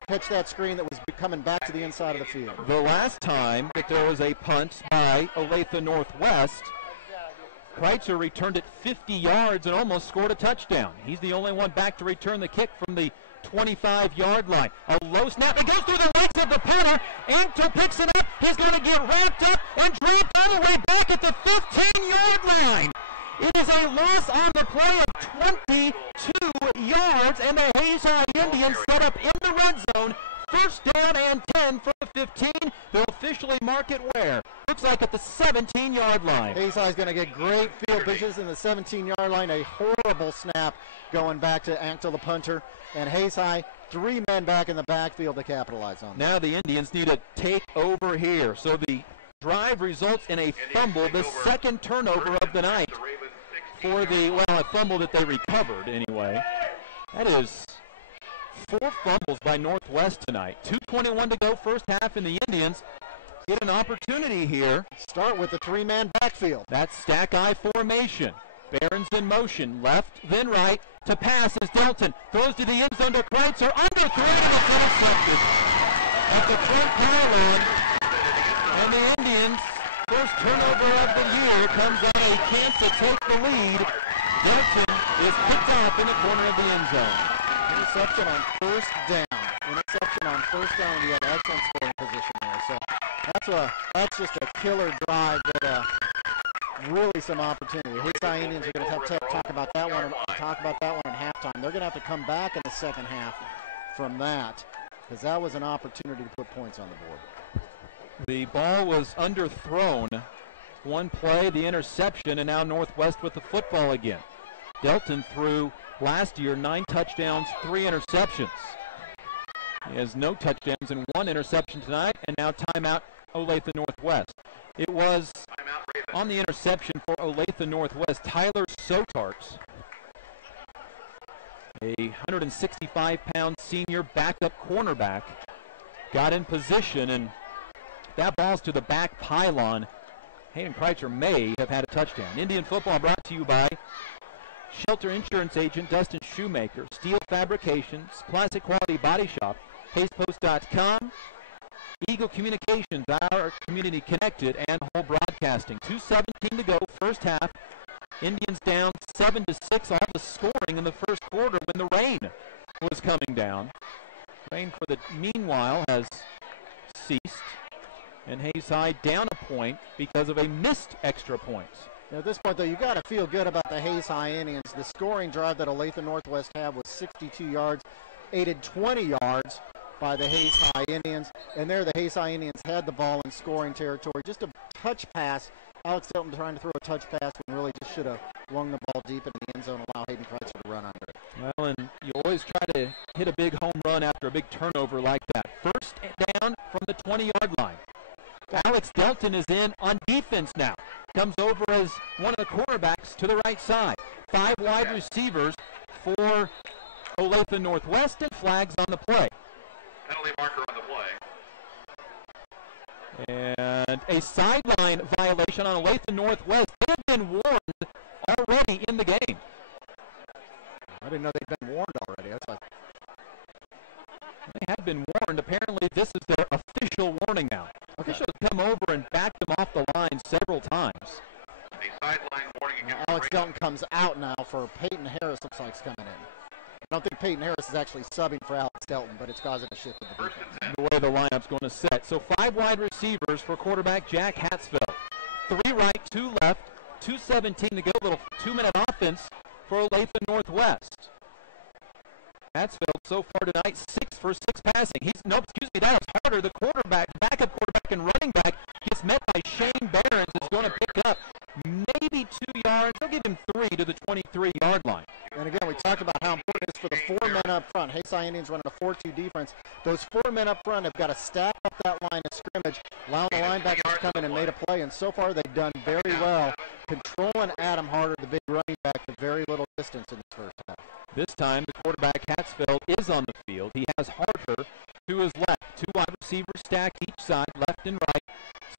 catch that screen that was coming back to the inside of the field. The last time that there was a punt by Olathe-Northwest, Kreitzer returned it 50 yards and almost scored a touchdown. He's the only one back to return the kick from the 25-yard line. A low snap. It goes through the legs of the punter. Anto picks it up. He's going to get wrapped up and dropped all the way back at the 15-yard line. It is a loss on the play of 22 yards, and the Hayes High Indians set up in the red zone. First down and 10 for the 15. They'll officially mark it where? Looks like at the 17-yard line. Hayes High is going to get great field positions in the 17-yard line. A horrible snap going back to Anto the punter. And Hayes High 3 men back in the backfield to capitalize on that. Now the Indians need to take over here. So the drive results in a fumble, the second turnover of the night for a fumble that they recovered anyway. That is 4 fumbles by Northwest tonight. 2:21 to go first half, and the Indians get an opportunity here. Start with the 3-man backfield. That's stack eye formation. Barron's in motion, left, then right, to pass is Delton. Throws to the end zone to Kreitzer, underthrown and intercepted at the front power line. And the Indians, first turnover of the year, comes on a chance to take the lead. Delton is picked off in the corner of the end zone. Interception on first down. Interception on first down, and you had excellent scoring position there. So that's just a killer drive that really some opportunity. The Hayes Indians are going to have to talk about that one at halftime. They're going to have to come back in the second half from that, because that was an opportunity to put points on the board. The ball was underthrown. One play, the interception, and now Northwest with the football again. Delton threw last year 9 touchdowns, 3 interceptions. He has no touchdowns and 1 interception tonight, and now timeout Olathe-Northwest. It was on the interception for Olathe-Northwest, Tyler Sotarts, a 165-pound senior backup cornerback, got in position, and that ball's to the back pylon. Hayden Kreitzer may have had a touchdown. Indian football brought to you by Shelter Insurance Agent Dustin Shoemaker, Steel Fabrications, Classic Quality Body Shop, HaysPost.com, Eagle Communications, our community connected, and Whole Broadcasting. 2:17 to go, first half. Indians down 7-6, all the scoring in the first quarter when the rain was coming down. Rain for the meanwhile has ceased, and Hayes High down a point because of a missed extra point. Now at this point, though, you got to feel good about the Hayes High Indians. The scoring drive that Olathe-Northwest had was 62 yards, aided 20 yards by the Hayes High Indians. And there the Hayes High Indians had the ball in scoring territory. Just a touch pass. Alex Delton trying to throw a touch pass when really just should have flung the ball deep in the end zone and allow Hayden Kreitzer to run under it. Well, and you always try to hit a big home run after a big turnover like that. First down from the 20-yard line. Alex Delton is in on defense now. Comes over as one of the quarterbacks to the right side. 5 wide receivers for Olathe-Northwest, and flags on the play. Penalty marker on the play. And a sideline violation on Olathe-Northwest. They have been warned already in the game. I didn't know they'd been warned already. That's like... They have been warned. Apparently this is their official warning now. Okay. Officials come over and back them off the line several times. A sideline warning against Alex Delton comes out now for Peyton Harris, looks like he's coming in. I don't think Peyton Harris is actually subbing for Alex Delton, but it's causing a shift in the defense. The way the lineup's going to set. So 5 wide receivers for quarterback Jack Hatzfeld. 3 right, 2 left, 2:17 to go. Little 2-minute offense for Olathe-Northwest. Hatzfeld so far tonight 6 for 6 passing. That was Harder. The backup quarterback and running back gets met by Shane Barons. Is going to pick up maybe 2 yards. They'll give him 3 to the 23-yard line. And again, we talked about how important it is for the 4 men up front. Hayes High Indians running a 4-2 defense. Those 4 men up front have got to stack up that line of scrimmage, allowing the linebackers to come in and made a play. And so far, they've done very well, controlling Adam Harder, the big running back, to very little distance in this first half. This time, the quarterback Hatzfeld is on the field. He has Harder to his left. 2 wide receivers stacked each side, left and right.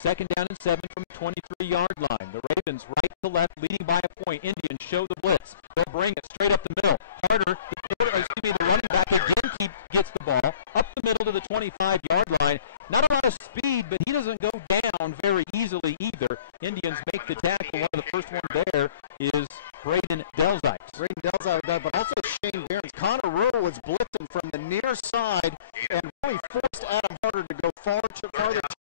2nd down and 7 from the 23-yard line. The Ravens right to left, leading by a point. Indians show the blitz. They'll bring it straight up the middle. Harder, the running back again gets the ball up the middle to the 25-yard line. Not a lot of speed, but he doesn't go down very easily either. Indians make the tackle. One of the first one there is Braden Delzites. Braden Delzites, but also Shane Barons. Connor Rule was blitzing from the near side and really forced Adam Harder to go farther to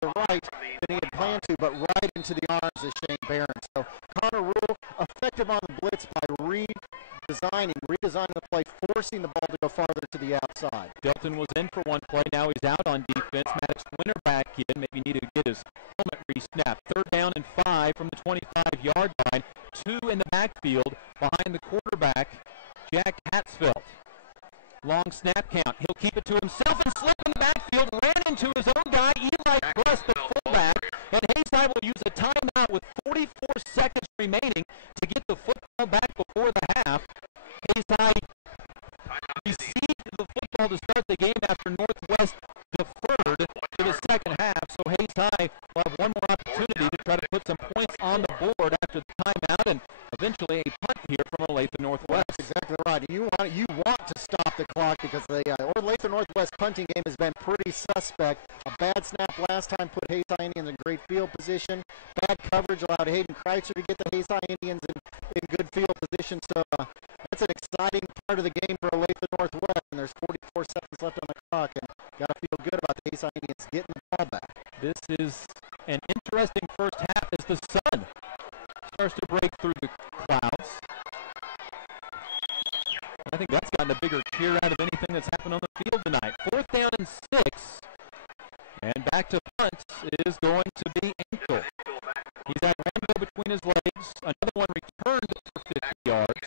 the right than he had planned to, but right into the arms of Shane Barons. So Connor Rule effective on the blitz by redesigning the play, forcing the ball to go farther to the outside. Delton was in for one play. Now he's out on defense. Maddox Winter back in. Maybe need to get his helmet re-snapped. 3rd down and 5 from the 25-yard line. 2 in the backfield behind the quarterback, Jack Hatzfeld. Long snap count. He'll keep it it to himself and slipped in the backfield, ran into his own guy, Eli Brust, the fullback, and Hayes High will use a timeout with 44 seconds remaining to get the football back before the half. Hayes High received the football to start the game after Northwest deferred to the second half, so Hayes High will have one more opportunity to try to put some points on the board after the timeout and eventually a punt here from Olathe-Northwest. That's exactly right. You want to stop the clock because the Olathe-Northwest punting game has been pretty suspect. A bad snap last time put Hayes High Indians in great field position. Bad coverage allowed Hayden Kreitzer to get the Hayes High Indians in good field position. So that's an exciting part of the game for Olathe-Northwest, and there's 44 seconds left on the clock, and got to feel good about the Hayes High Indians getting the ball back. This is an interesting first half as the sun starts to break through the clouds. I think that's gotten a bigger cheer out of anything that's happened on the field tonight. 4th down and 6. And back to punt is going to be Ankle. He's had one go between his legs. Another one returned for 50 yards.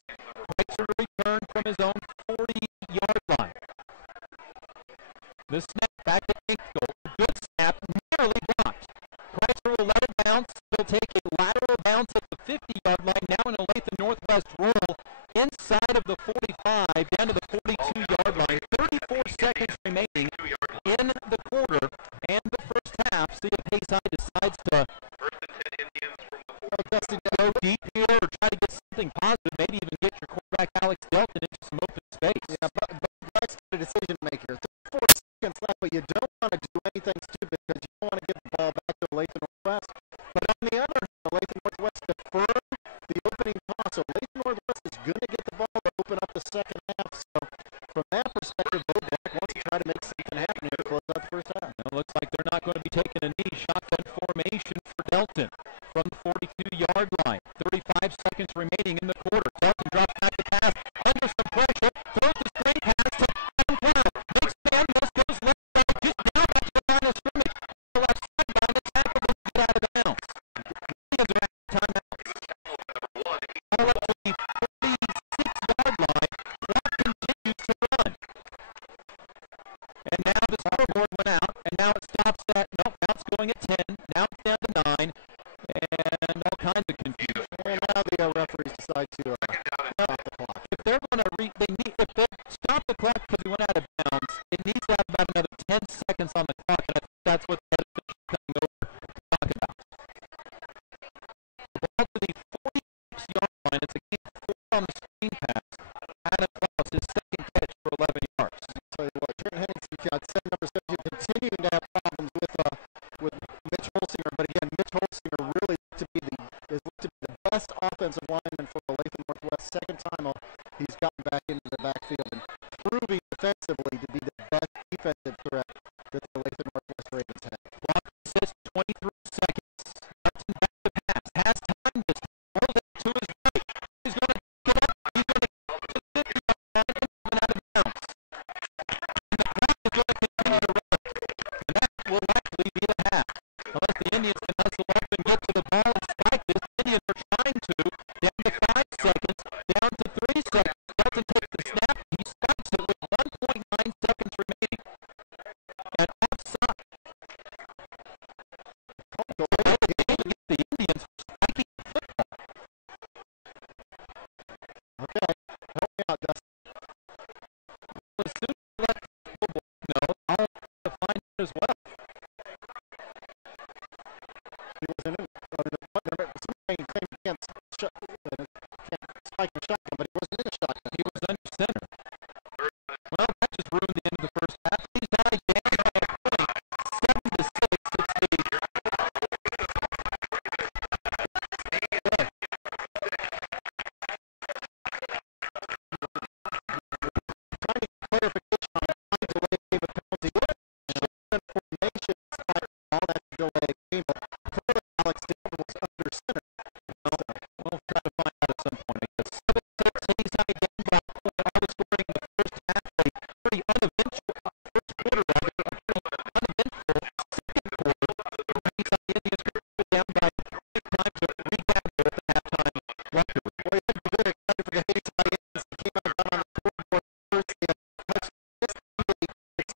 Kreitzer returned from his own 40-yard line. The snap back to Ankle. Good snap, nearly blocked. Kreitzer will let it bounce. He'll take a lateral bounce at the 50-yard line. Now in Olathe-Northwest roll inside of the 45 down to the 42-yard line. 34 seconds remaining in the quarter and the first half. See if Hayes High decides to go deep here or try to get something positive. Maybe even get your quarterback Alex Delton into some open space. Yeah, but Buck's got a decision to make here. 34 seconds left, but you don't want to do anything stupid because you don't want to give the ball back to Olathe-Northwest. But on the other hand, Olathe-Northwest deferred the opening toss. So Olathe-Northwest is going to get the ball to open up the second half. So from that perspective, Bo Black wants to try to make something happen here to close out the first half. It looks like they're not going to be taking a knee. Shotgun formation for Delton from the 42-yard line. 35 seconds remaining in the quarter. Delton drops back the pass under some pressure. Throws the straight pass to Adam Brown. Makes it almost goes left back. Just down back to the line of scrimmage. The left sideline. The tackle will get out of bounds. Indians are at timeout. All up to the 46-yard line. Clock continues to run. And now the scoreboard went out, and now it stops at, nope, now it's going at 10. Now it's down to 9, and all kinds of confusion. And now the referees decide to stop the clock. If they're going to if they stop the clock because we went out of bounds, it needs to have about another 10 seconds on the clock, and I think that's what the official is coming over to talk about. The ball to the 46-yard line. It's a gain of 4 on the screen pass. Adam Klaus, his second catch for 11 yards. I'll tell you what, Trent Henningsen got set number 7, continuing to have problems with Mitch Holsinger, but again, Mitch Holsinger really looked to be the best offensive lineman for Olathe-Northwest. Second time he's gotten back into the backfield and proving defensively to be the best defensive threat that the Olathe-Northwest Ravens have. Clock assist 23 seconds. Johnson back to pass. Has time this time. Rolls it to his right. He's going to get up. He's going to get to the 50-yard line and coming out of bounds. And the clock is going to continue to run. And that will likely be the half. Unless the Indians can hustle up and get to the ball and spike this. The Indians are trying to. Down to 5 seconds. Down to 3 seconds. Delton takes the snap. He spikes it with 1.9 seconds remaining. And offside. The Indians spiking the football. Okay, help me out, Dustin. As soon as you let the know, I'll have to find it as well. He wasn't in. Somebody claimed he can't spike the shotgun, but he wasn't in the shotgun. He was under center. Well, that just ruined the end of the first half. He's now down by a point, 7-6. It's the Clarification on the delay game of penalty. Formation despite all that delay game, but clearly Alex Delton was under center. We'll try to find out at some point. Because 7-6, Hayes High down by a point. All the scoring in the first half. A pretty uneventful first quarter. A pretty uneventful second quarter. Hayes High Indians were down by 3 times to regather at the halftime record. Boy, I'm very excited for the Hayes High Indians. They came out on the scoreboard first. They had touched this lead. It's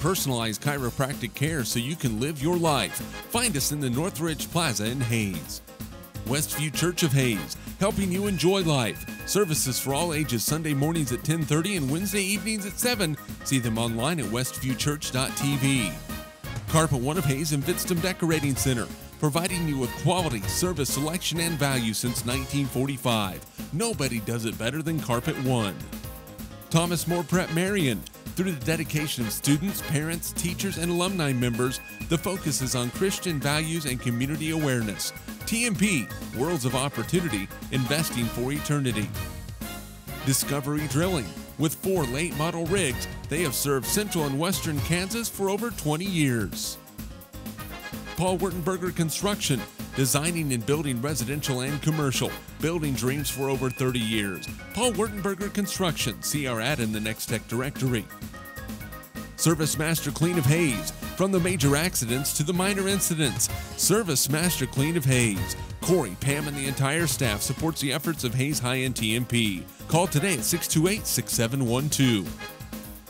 personalized chiropractic care so you can live your life. Find us in the Northridge Plaza in Hayes. Westview Church of Hayes, helping you enjoy life. Services for all ages Sunday mornings at 10:30 and Wednesday evenings at 7. See them online at westviewchurch.tv. Carpet One of Hayes and Vidstem Decorating Center, providing you with quality, service, selection, and value since 1945. Nobody does it better than Carpet One. Thomas More Prep Marion. Through the dedication of students, parents, teachers, and alumni members, the focus is on Christian values and community awareness. TMP, Worlds of Opportunity, investing for eternity. Discovery Drilling. With 4 late model rigs, they have served central and western Kansas for over 20 years. Paul Wurtenberger Construction, designing and building residential and commercial, building dreams for over 30 years. Paul Wurtenberger Construction, see our ad in the Next Tech directory. Service Master Clean of Hayes, from the major accidents to the minor incidents. Service Master Clean of Hayes. Corey, Pam, and the entire staff supports the efforts of Hayes High and TMP. Call today at 628-6712.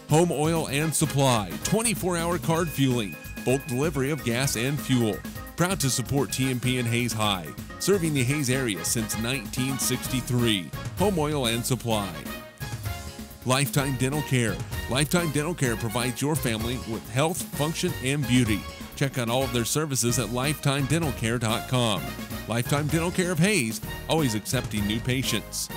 Home Oil and Supply, 24-hour card fueling, bulk delivery of gas and fuel. Proud to support TMP and Hayes High, serving the Hayes area since 1963. Home Oil and Supply. Lifetime Dental Care. Lifetime Dental Care provides your family with health, function, and beauty. Check out all of their services at lifetimedentalcare.com. Lifetime Dental Care of Hayes, always accepting new patients.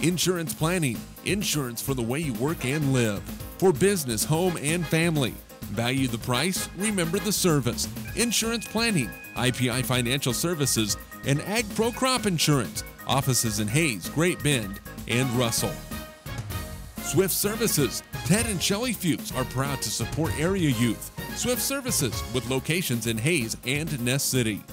Insurance Planning. Insurance for the way you work and live. For business, home, and family. Value the price, remember the service. Insurance Planning, IPI Financial Services, and Ag Pro Crop Insurance. Offices in Hayes, Great Bend, and Russell. Swift Services. Ted and Shelley Fuchs are proud to support area youth. Swift Services, with locations in Hayes and Ness City.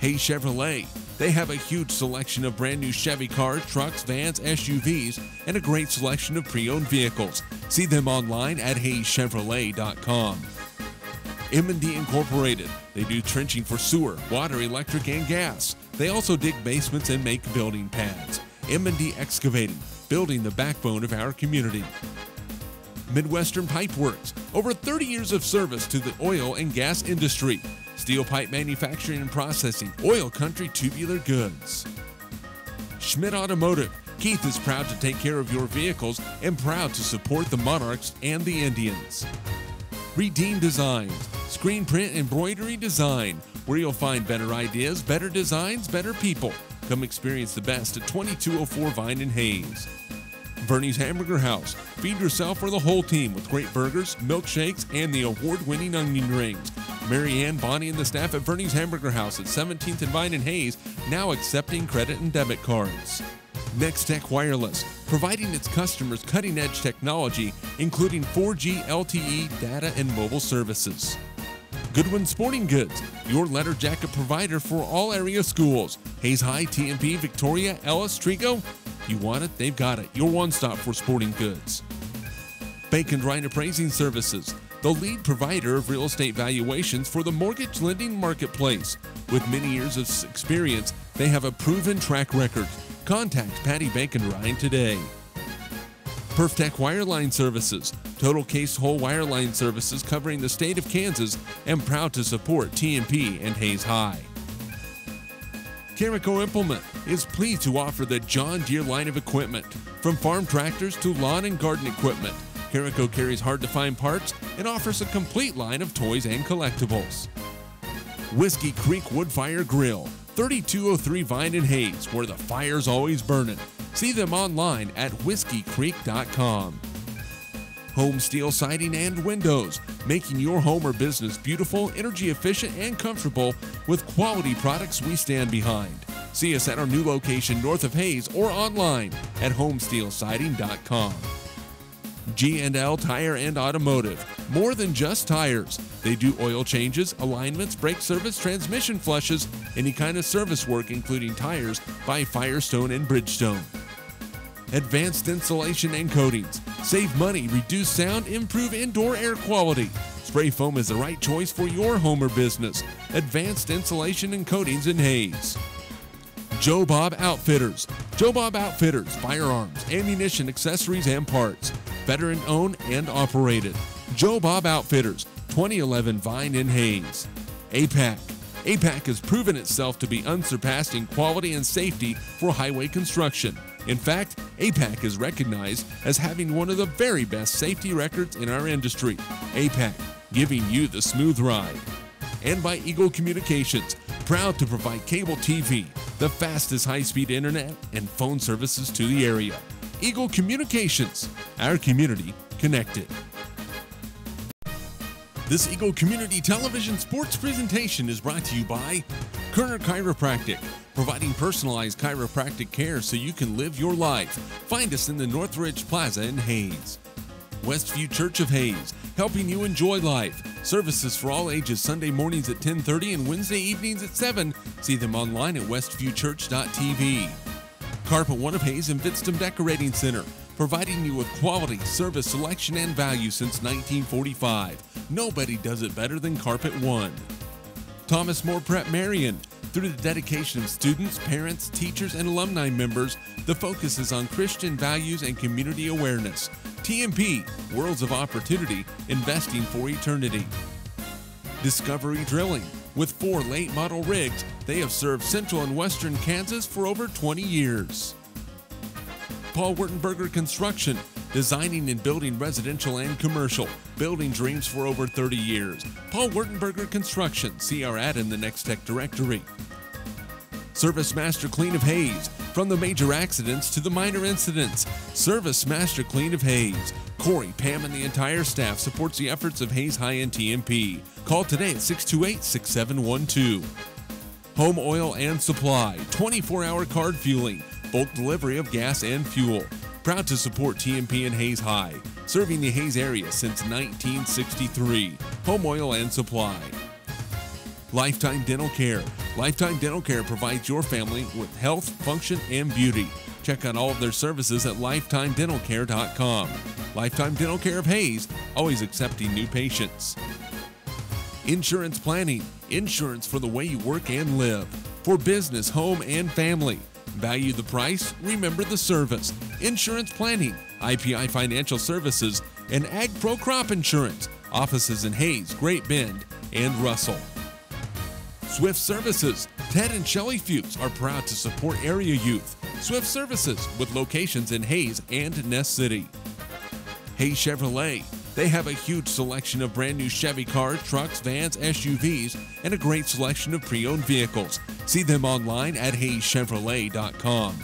Hayes Chevrolet. They have a huge selection of brand new Chevy cars, trucks, vans, SUVs, and a great selection of pre-owned vehicles. See them online at hayeschevrolet.com. M&D Incorporated. They do trenching for sewer, water, electric, and gas. They also dig basements and make building pads. M&D Excavating, building the backbone of our community. Midwestern Pipe Works, over 30 years of service to the oil and gas industry. Steel pipe manufacturing and processing, oil country tubular goods. Schmidt Automotive. Keith is proud to take care of your vehicles and proud to support the Monarchs and the Indians. Redeem Designs, screen print embroidery design, where you'll find better ideas, better designs, better people. Come experience the best at 2204 Vine in Hayes. Bernie's Hamburger House. Feed yourself or the whole team with great burgers, milkshakes, and the award-winning onion rings. Mary Ann, Bonnie, and the staff at Bernie's Hamburger House at 17th and Vine in Hayes, now accepting credit and debit cards. Next Tech Wireless, providing its customers cutting-edge technology, including 4G LTE data and mobile services. Goodwin Sporting Goods, your letter jacket provider for all area schools. Hayes High, TMP, Victoria, Ellis, Trigo. You want it, they've got it. Your one-stop for sporting goods. Bank and Ryan Appraising Services, the lead provider of real estate valuations for the mortgage lending marketplace. With many years of experience, they have a proven track record. Contact Patty Bank and Ryan today. PerfTech Wireline Services, total case whole wireline services covering the state of Kansas, and proud to support TMP and Hayes High. Carico Implement is pleased to offer the John Deere line of equipment, from farm tractors to lawn and garden equipment. Carico carries hard-to-find parts and offers a complete line of toys and collectibles. Whiskey Creek Wood Fire Grill, 3203 Vine in Hayes, where the fire's always burning. See them online at whiskeycreek.com. Home Steel Siding and Windows, making your home or business beautiful, energy efficient, and comfortable with quality products we stand behind. See us at our new location north of Hayes or online at homesteelsiding.com. G&L Tire and Automotive, more than just tires. They do oil changes, alignments, brake service, transmission flushes, any kind of service work including tires by Firestone and Bridgestone. Advanced Insulation and Coatings. Save money, reduce sound, improve indoor air quality. Spray foam is the right choice for your home or business. Advanced Insulation and Coatings in Hayes. Joe Bob Outfitters. Joe Bob Outfitters, firearms, ammunition, accessories, and parts. Veteran owned and operated. Joe Bob Outfitters, 2011 Vine in Hayes. APAC. APAC has proven itself to be unsurpassed in quality and safety for highway construction. In fact, APAC is recognized as having one of the very best safety records in our industry. APAC, giving you the smooth ride. And by Eagle Communications, proud to provide cable TV, the fastest high-speed internet, and phone services to the area. Eagle Communications, our community connected. This Eagle Community Television sports presentation is brought to you by Kerner Chiropractic, providing personalized chiropractic care so you can live your life. Find us in the Northridge Plaza in Hayes. Westview Church of Hayes, helping you enjoy life. Services for all ages Sunday mornings at 10:30 and Wednesday evenings at 7. See them online at westviewchurch.tv. Carpet One of Hayes and Vidstem Decorating Center, providing you with quality, service, selection, and value since 1945. Nobody does it better than Carpet One. Thomas More Prep Marion. Through the dedication of students, parents, teachers, and alumni members, the focus is on Christian values and community awareness. TMP, Worlds of Opportunity, investing for eternity. Discovery Drilling. With 4 late model rigs, they have served central and western Kansas for over 20 years. Paul Wurtenberger Construction, designing and building residential and commercial, building dreams for over 30 years. Paul Wurtenberger Construction, see our ad in the Next Tech directory. Service Master Clean of Hayes, from the major accidents to the minor incidents. Service Master Clean of Hayes. Corey, Pam, and the entire staff supports the efforts of Hayes High and TMP. Call today at 628-6712. Home Oil and Supply, 24-hour card fueling, bulk delivery of gas and fuel. Proud to support TMP and Hayes High, serving the Hayes area since 1963. Home Oil and Supply. Lifetime Dental Care. Lifetime Dental Care provides your family with health, function, and beauty. Check out all of their services at lifetimedentalcare.com. Lifetime Dental Care of Hayes, always accepting new patients. Insurance Planning. Insurance for the way you work and live. For business, home, and family. Value the price, remember the service. Insurance Planning, IPI Financial Services, and Ag Pro Crop Insurance. Offices in Hayes, Great Bend, and Russell. Swift Services. Ted and Shelley Fuchs are proud to support area youth. Swift Services, with locations in Hayes and Ness City. Hayes Chevrolet. They have a huge selection of brand new Chevy cars, trucks, vans, SUVs, and a great selection of pre-owned vehicles. See them online at hayeschevrolet.com.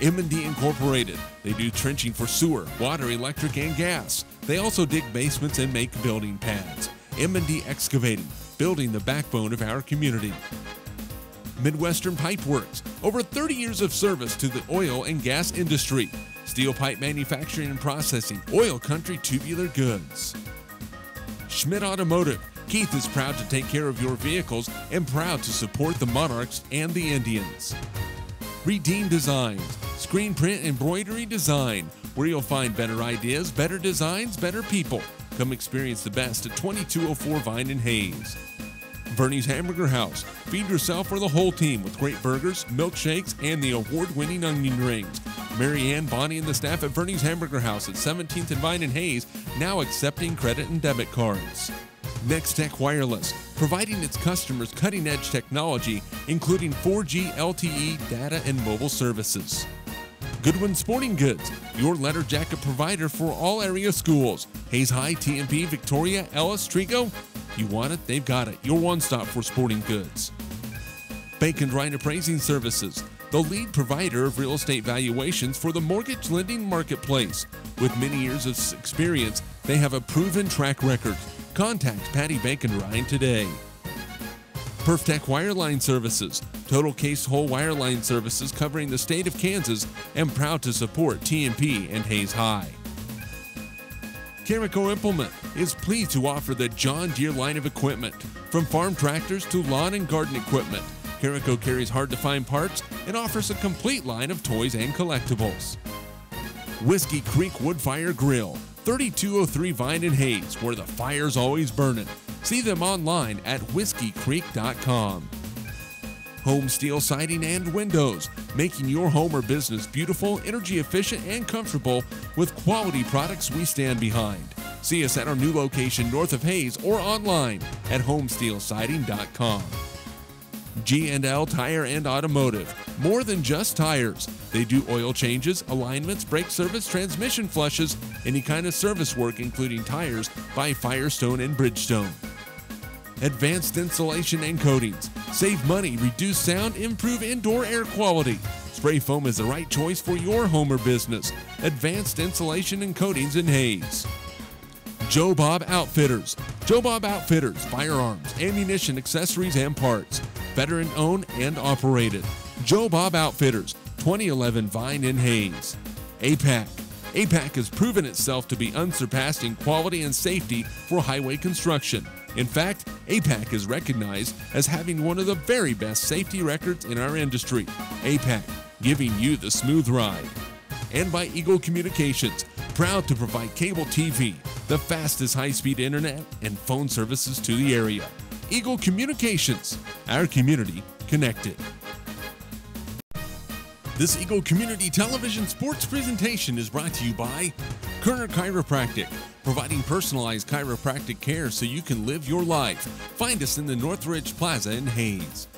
M&D Incorporated. They do trenching for sewer, water, electric, and gas. They also dig basements and make building pads. M&D Excavating, building the backbone of our community. Midwestern Pipe Works. Over 30 years of service to the oil and gas industry. Steel pipe manufacturing and processing, oil country tubular goods. Schmidt Automotive. Keith is proud to take care of your vehicles and proud to support the Monarchs and the Indians. Redeem Designs. Screen print embroidery design, where you'll find better ideas, better designs, better people. Come experience the best at 2204 Vine in Hayes. Vernie's Hamburger House. Feed yourself or the whole team with great burgers, milkshakes, and the award-winning onion rings. Mary Ann, Bonnie, and the staff at Vernie's Hamburger House at 17th and Vine in Hayes, now accepting credit and debit cards. Next Tech Wireless, providing its customers cutting-edge technology, including 4G LTE data and mobile services. Goodwin Sporting Goods, your letter jacket provider for all area schools. Hayes High, TMP, Victoria, Ellis, Trigo. You want it, they've got it. Your one-stop for sporting goods. Bacon Ryan Appraising Services, the lead provider of real estate valuations for the mortgage lending marketplace. With many years of experience, they have a proven track record. Contact Patty Bacon Ryan today. PerfTech Wireline Services, total case whole wireline services covering the state of Kansas, and proud to support TMP and Hayes High. Carico Implement is pleased to offer the John Deere line of equipment. From farm tractors to lawn and garden equipment, Carico carries hard-to-find parts and offers a complete line of toys and collectibles. Whiskey Creek Woodfire Grill, 3203 Vine in Hayes, where the fire's always burning. See them online at whiskeycreek.com. Home Steel Siding and Windows, making your home or business beautiful, energy efficient, and comfortable with quality products we stand behind. See us at our new location north of Hayes or online at homesteelsiding.com. G&L Tire and Automotive. More than just tires. They do oil changes, alignments, brake service, transmission flushes, any kind of service work including tires by Firestone and Bridgestone. Advanced Insulation and Coatings. Save money, reduce sound, improve indoor air quality. Spray foam is the right choice for your home or business. Advanced Insulation and Coatings in Hayes. Joe Bob Outfitters. Joe Bob Outfitters, firearms, ammunition, accessories, and parts. Veteran-owned and operated. Joe Bob Outfitters, 2011 Vine in Hayes. APAC. APAC has proven itself to be unsurpassed in quality and safety for highway construction. In fact, APAC is recognized as having one of the very best safety records in our industry. APAC, giving you the smooth ride. And by Eagle Communications, proud to provide cable TV, the fastest high-speed internet, and phone services to the area. Eagle Communications, our community connected. This Eagle Community Television sports presentation is brought to you by Kerner Chiropractic, providing personalized chiropractic care so you can live your life. Find us in the Northridge Plaza in Hayes.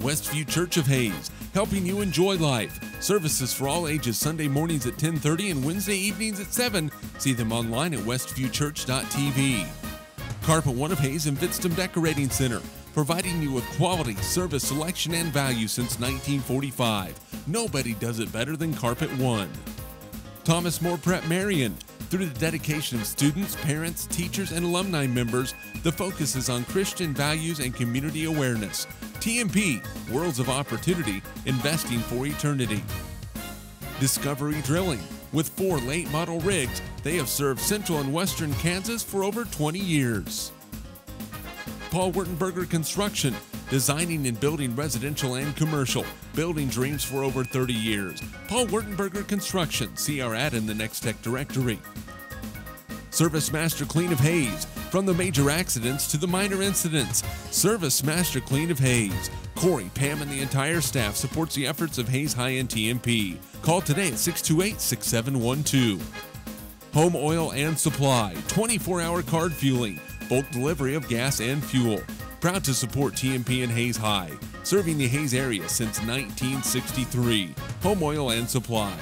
Westview Church of Hayes, helping you enjoy life. Services for all ages Sunday mornings at 10:30 and Wednesday evenings at 7. See them online at westviewchurch.tv. Carpet One of Hayes and Vidstem Decorating Center, providing you with quality, service, selection, and value since 1945. Nobody does it better than Carpet One. Thomas More Prep Marion. Through the dedication of students, parents, teachers, and alumni members, the focus is on Christian values and community awareness. TMP, Worlds of Opportunity, investing for eternity. Discovery Drilling. With 4 late model rigs, they have served central and western Kansas for over 20 years. Paul Wurtenberger Construction, designing and building residential and commercial, building dreams for over 30 years. Paul Wurtenberger Construction, see our ad in the Next Tech directory. Service Master Clean of Hayes, from the major accidents to the minor incidents. Service Master Clean of Hayes. Corey, Pam, and the entire staff supports the efforts of Hayes High and TMP. Call today at 628-6712. Home Oil and Supply, 24-hour card fueling, bulk delivery of gas and fuel. Proud to support TMP and Hayes High, serving the Hayes area since 1963. Home Oil and Supply.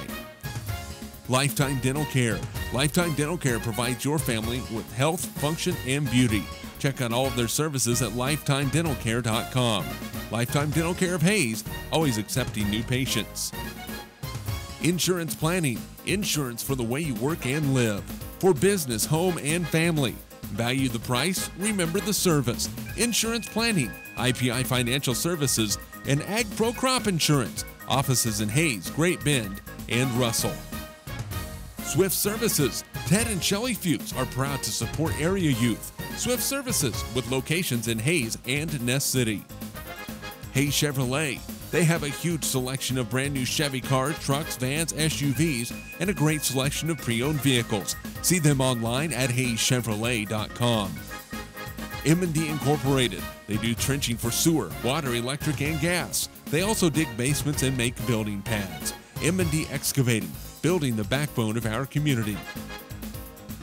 Lifetime Dental Care. Lifetime Dental Care provides your family with health, function, and beauty. Check out all of their services at lifetimedentalcare.com. Lifetime Dental Care of Hayes, always accepting new patients. Insurance Planning. Insurance for the way you work and live. For business, home, and family. Value the price, remember the service. Insurance Planning, IPI Financial Services, and Ag Pro Crop Insurance. Offices in Hayes, Great Bend, and Russell. Swift Services. Ted and Shelley Fuchs are proud to support area youth. Swift Services, with locations in Hayes and Ness City. Hayes Chevrolet. They have a huge selection of brand new Chevy cars, trucks, vans, SUVs, and a great selection of pre-owned vehicles. See them online at hayeschevrolet.com. M&D Incorporated. They do trenching for sewer, water, electric, and gas. They also dig basements and make building pads. M&D Excavating, building the backbone of our community.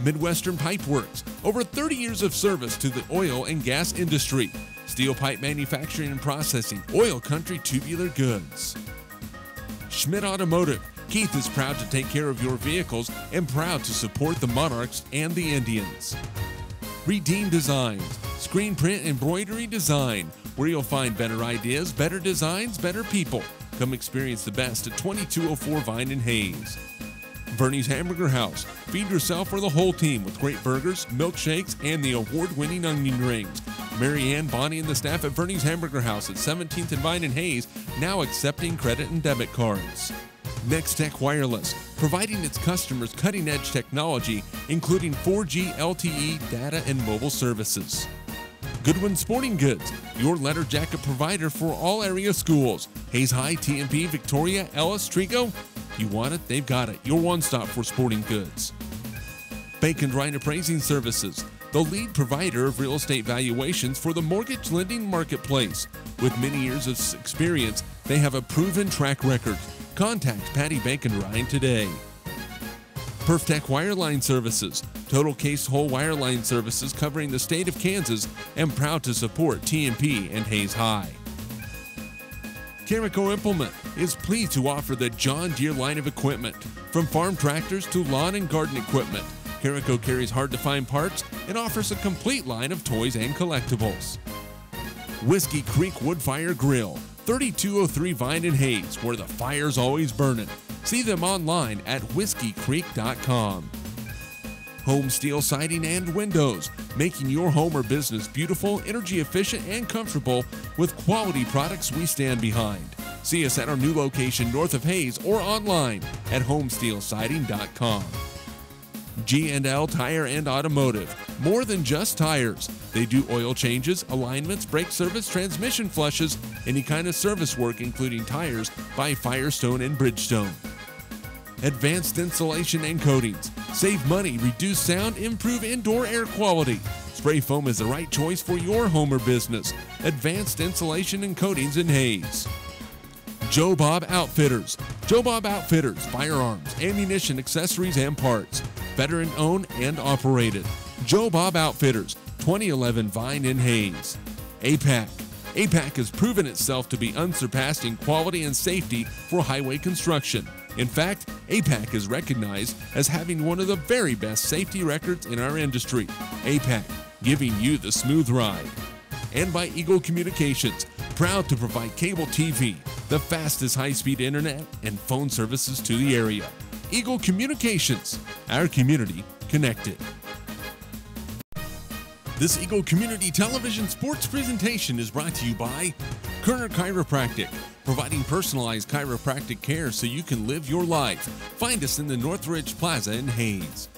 Midwestern Pipe Works. Over 30 years of service to the oil and gas industry. Steel pipe manufacturing and processing, oil country tubular goods. Schmidt Automotive. Keith is proud to take care of your vehicles and proud to support the Monarchs and the Indians. Redeem Designs. Screen print embroidery design, where you'll find better ideas, better designs, better people. Come experience the best at 2204 Vine in Hayes. Bernie's Hamburger House. Feed yourself or the whole team with great burgers, milkshakes, and the award-winning onion rings. Mary Ann, Bonnie, and the staff at Bernie's Hamburger House at 17th and Vine in Hayes, now accepting credit and debit cards. Next Tech Wireless, providing its customers cutting-edge technology, including 4G LTE data and mobile services. Goodwin Sporting Goods, your letter jacket provider for all area schools. Hayes High, TMP, Victoria, Ellis, Trigo. You want it, they've got it. Your one-stop for sporting goods. Bacon Ryan Appraising Services, the lead provider of real estate valuations for the mortgage lending marketplace. With many years of experience, they have a proven track record. Contact Patty Bacon Ryan today. Perftech Wireline Services, total case whole wireline services covering the state of Kansas, and proud to support TMP and Hayes High. Carico Implement is pleased to offer the John Deere line of equipment. From farm tractors to lawn and garden equipment, Carico carries hard-to-find parts and offers a complete line of toys and collectibles. Whiskey Creek Woodfire Grill, 3203 Vine and Hayes, where the fire's always burning. See them online at whiskeycreek.com. Home Steel Siding and Windows, making your home or business beautiful, energy efficient, and comfortable with quality products we stand behind. See us at our new location north of Hayes or online at homesteelsiding.com. G&L Tire and Automotive, more than just tires. They do oil changes, alignments, brake service, transmission flushes, any kind of service work including tires by Firestone and Bridgestone. Advanced Insulation and Coatings. Save money, reduce sound, improve indoor air quality. Spray foam is the right choice for your home or business. Advanced Insulation and Coatings in Hayes. Joe Bob Outfitters. Joe Bob Outfitters, firearms, ammunition, accessories, and parts. Veteran owned and operated. Joe Bob Outfitters, 2011 Vine in Hayes. APAC. APAC has proven itself to be unsurpassed in quality and safety for highway construction. In fact, APAC is recognized as having one of the very best safety records in our industry. APAC, giving you the smooth ride. And by Eagle Communications, proud to provide cable TV, the fastest high-speed internet, and phone services to the area. Eagle Communications, our community connected. This Eagle Community Television sports presentation is brought to you by Kerner Chiropractic, providing personalized chiropractic care so you can live your life. Find us in the Northridge Plaza in Hayes.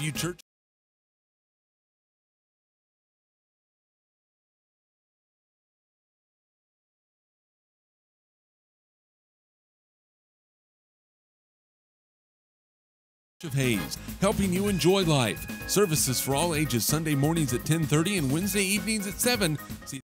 Westview Church of Hayes, helping you enjoy life. Services for all ages Sunday mornings at 10:30 and Wednesday evenings at 7. See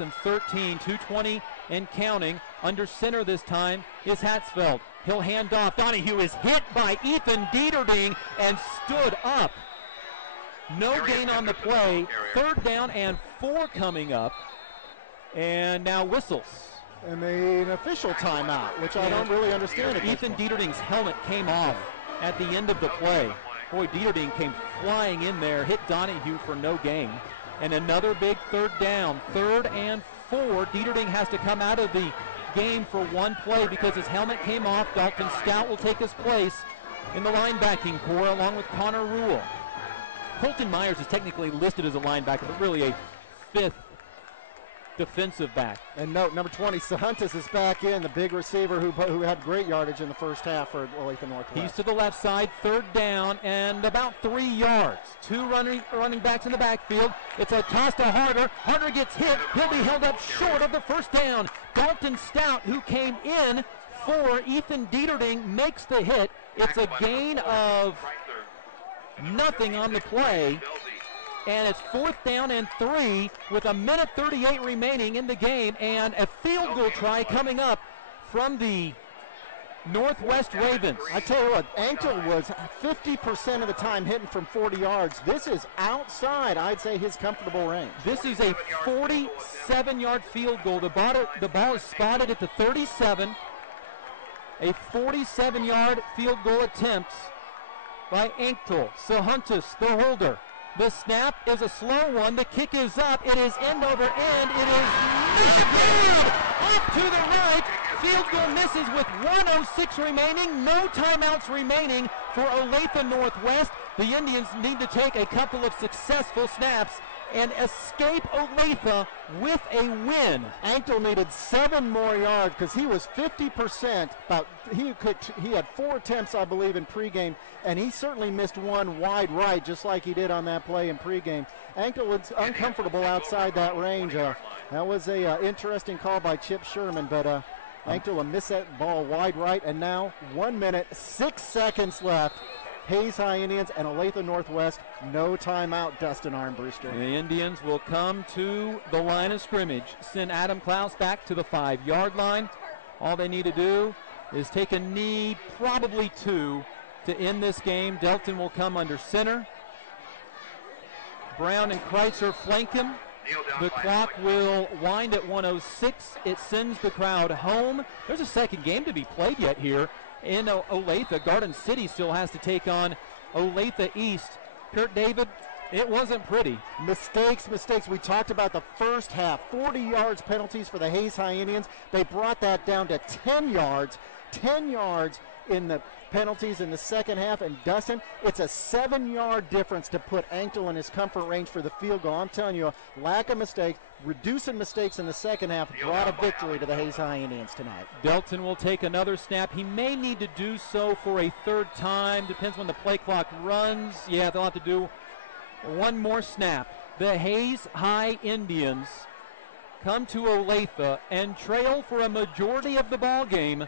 and 13, 2:20 and counting. Under center this time is Hatzfeld. He'll hand off. Donahue is hit by Ethan Dieterding and stood up. No gain on the play. Third down and 4 coming up. And now whistles. And an official timeout, which I don't really understand. Ethan Dieterding's helmet came off at the end of the play. Boy, Dieterding came flying in there, hit Donahue for no gain. And another big third down, 3rd and 4. Dieterding has to come out of the game for one play because his helmet came off. Dalton Stout will take his place in the linebacking core along with Connor Rule. Colton Myers is technically listed as a linebacker, but really a 5th defensive back. And note, number 20, Sahuntis is back in, the big receiver who had great yardage in the first half for Olathe-Northwest. He's to the left side, 3rd down and about 3 yards. 2 running backs in the backfield. It's a toss to Harder. Harder gets hit. He'll be held up short of the first down. Dalton Stout, who came in for Ethan Dieterding, makes the hit. It's a gain of nothing on the play. And it's 4th down and 3 with 1:38 remaining in the game, and a field goal try coming up from the Northwest Ravens. I tell you what, Ankle was 50% of the time hitting from 40 yards. This is outside, I'd say, his comfortable range. This is a 47-yard field goal. The ball is spotted at the 37. A 47-yard field goal attempt by Ankle. Sahuntis, the holder. The snap is a slow one. The kick is up. It is end over end. It is good. Up to the right. Field goal misses with 1:06 remaining. No timeouts remaining for Olathe-Northwest. The Indians need to take a couple of successful snaps and escape Olathe with a win. Ankle needed 7 more yards because he was 50%. He had 4 attempts, I believe, in pregame, and he certainly missed one wide right, just like he did on that play in pregame. Ankle was uncomfortable outside that range. That was a interesting call by Chip Sherman, but Ankle missed that ball wide right, and now 1 minute, 6 seconds left. Hayes High Indians and Olathe-Northwest, no timeout, Dustin Armbruster. The Indians will come to the line of scrimmage, send Adam Klaus back to the 5-yard line. All they need to do is take a knee, probably 2, to end this game. Delton will come under center. Brown and Kreitzer flank him. The clock will wind at 1:06. It sends the crowd home. There's a second game to be played yet here in Olathe. Garden City still has to take on Olathe East. Kurt David, it wasn't pretty. Mistakes. We talked about the first half. 40 yards penalties for the Hayes High Indians. They brought that down to 10 yards. 10 yards in the penalties in the second half. And Dustin, it's a 7-yard difference to put Anktel in his comfort range for the field goal. I'm telling you, lack of mistakes, reducing mistakes in the second half brought a victory to the Hayes High Indians tonight. Delton will take another snap. He may need to do so for a third time. Depends when the play clock runs. Yeah, they'll have to do one more snap. The Hayes High Indians come to Olathe and trail for a majority of the ball game.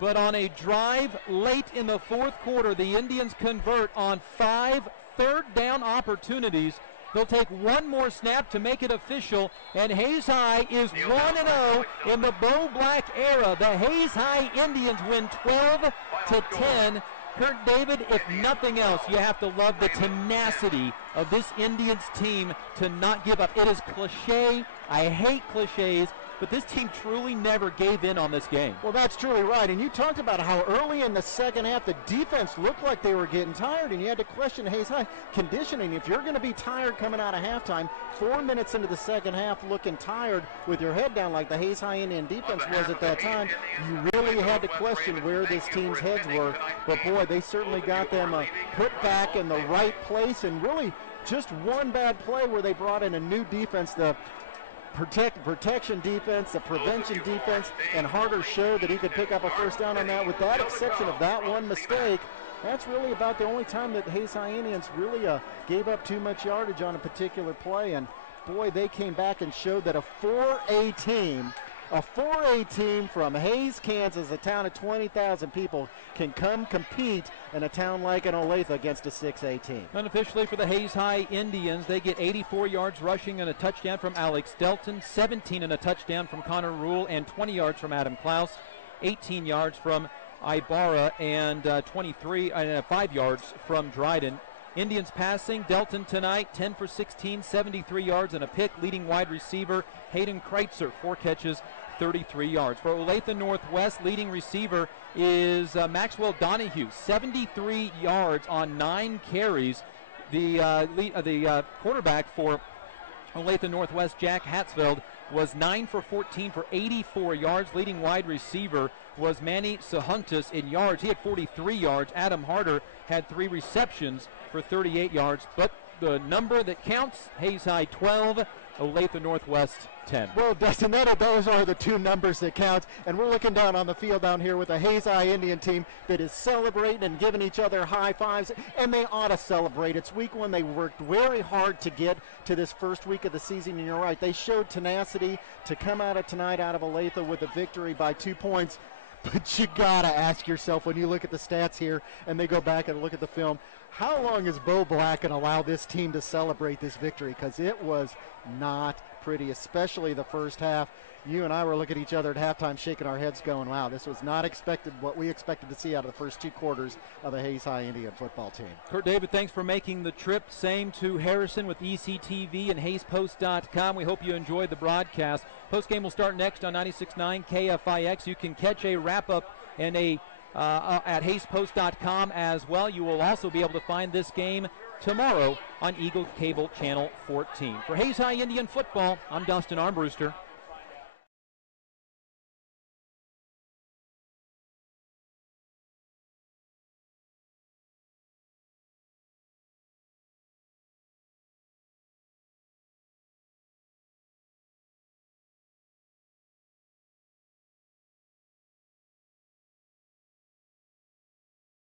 But on a drive late in the fourth quarter, the Indians convert on 5 third-down opportunities. They'll take one more snap to make it official, and Hayes High is 1-0 in the Bo Black era. The Hayes High Indians win 12-10. Kurt David, if nothing else, you have to love the tenacity of this Indians team to not give up. It is cliche. I hate cliches, but this team truly never gave in on this game. Well, that's truly right. And you talked about how early in the second half the defense looked like they were getting tired, and you had to question Hayes High conditioning. If you're going to be tired coming out of halftime, 4 minutes into the second half looking tired with your head down like the Hayes High Indian defense was at that time, you really had to question where this team's heads were. But, boy, they certainly got them put back in the right place, and really just one bad play where they brought in a new defense, the protection defense, the prevention defense, and Harder showed that he could pick up a first down on that. With that exception of that one mistake, that's really about the only time that Hayes High Indians really gave up too much yardage on a particular play. And boy, they came back and showed that a 4A team from Hayes, Kansas, a town of 20,000 people, can come compete in a town like an Olathe against a 6A team. Unofficially for the Hayes High Indians, they get 84 yards rushing and a touchdown from Alex Delton, 17 and a touchdown from Connor Rule, and 20 yards from Adam Klaus, 18 yards from Ibarra, and 5 yards from Dryden. Indians passing, Delton tonight, 10 for 16, 73 yards and a pick. Leading wide receiver, Hayden Kreitzer, 4 catches, 33 yards. For Olathe-Northwest, leading receiver is Maxwell Donahue, 73 yards on 9 carries. The quarterback for Olathe-Northwest, Jack Hatzfeld, was 9 for 14 for 84 yards. Leading wide receiver was Manny Sahuntis in yards. He had 43 yards. Adam Harder had 3 receptions for 38 yards. But the number that counts, Hayes High 12, Olathe-Northwest 10. Well, Dustin, those are the 2 numbers that count. And we're looking down on the field down here with a Hayes High Indian team that is celebrating and giving each other high fives. And they ought to celebrate. It's week 1. They worked very hard to get to this first week of the season. And you're right, they showed tenacity to come out of tonight out of Olathe with a victory by 2 points. But you got to ask yourself, when you look at the stats here and they go back and look at the film, how long is Bo Black going to allow this team to celebrate this victory? Because it was not pretty, especially the first half. You and I were looking at each other at halftime shaking our heads going, wow, this was not expected, what we expected to see out of the first 2 quarters of the Hayes High Indian football team. Kurt David, thanks for making the trip. Same to Harrison with ECTV and HayesPost.com. We hope you enjoyed the broadcast. Postgame will start next on 96.9 KFIX. You can catch a wrap-up and at HayesPost.com as well. You will also be able to find this game tomorrow on Eagle Cable Channel 14. For Hayes High Indian Football, I'm Dustin Armbruster.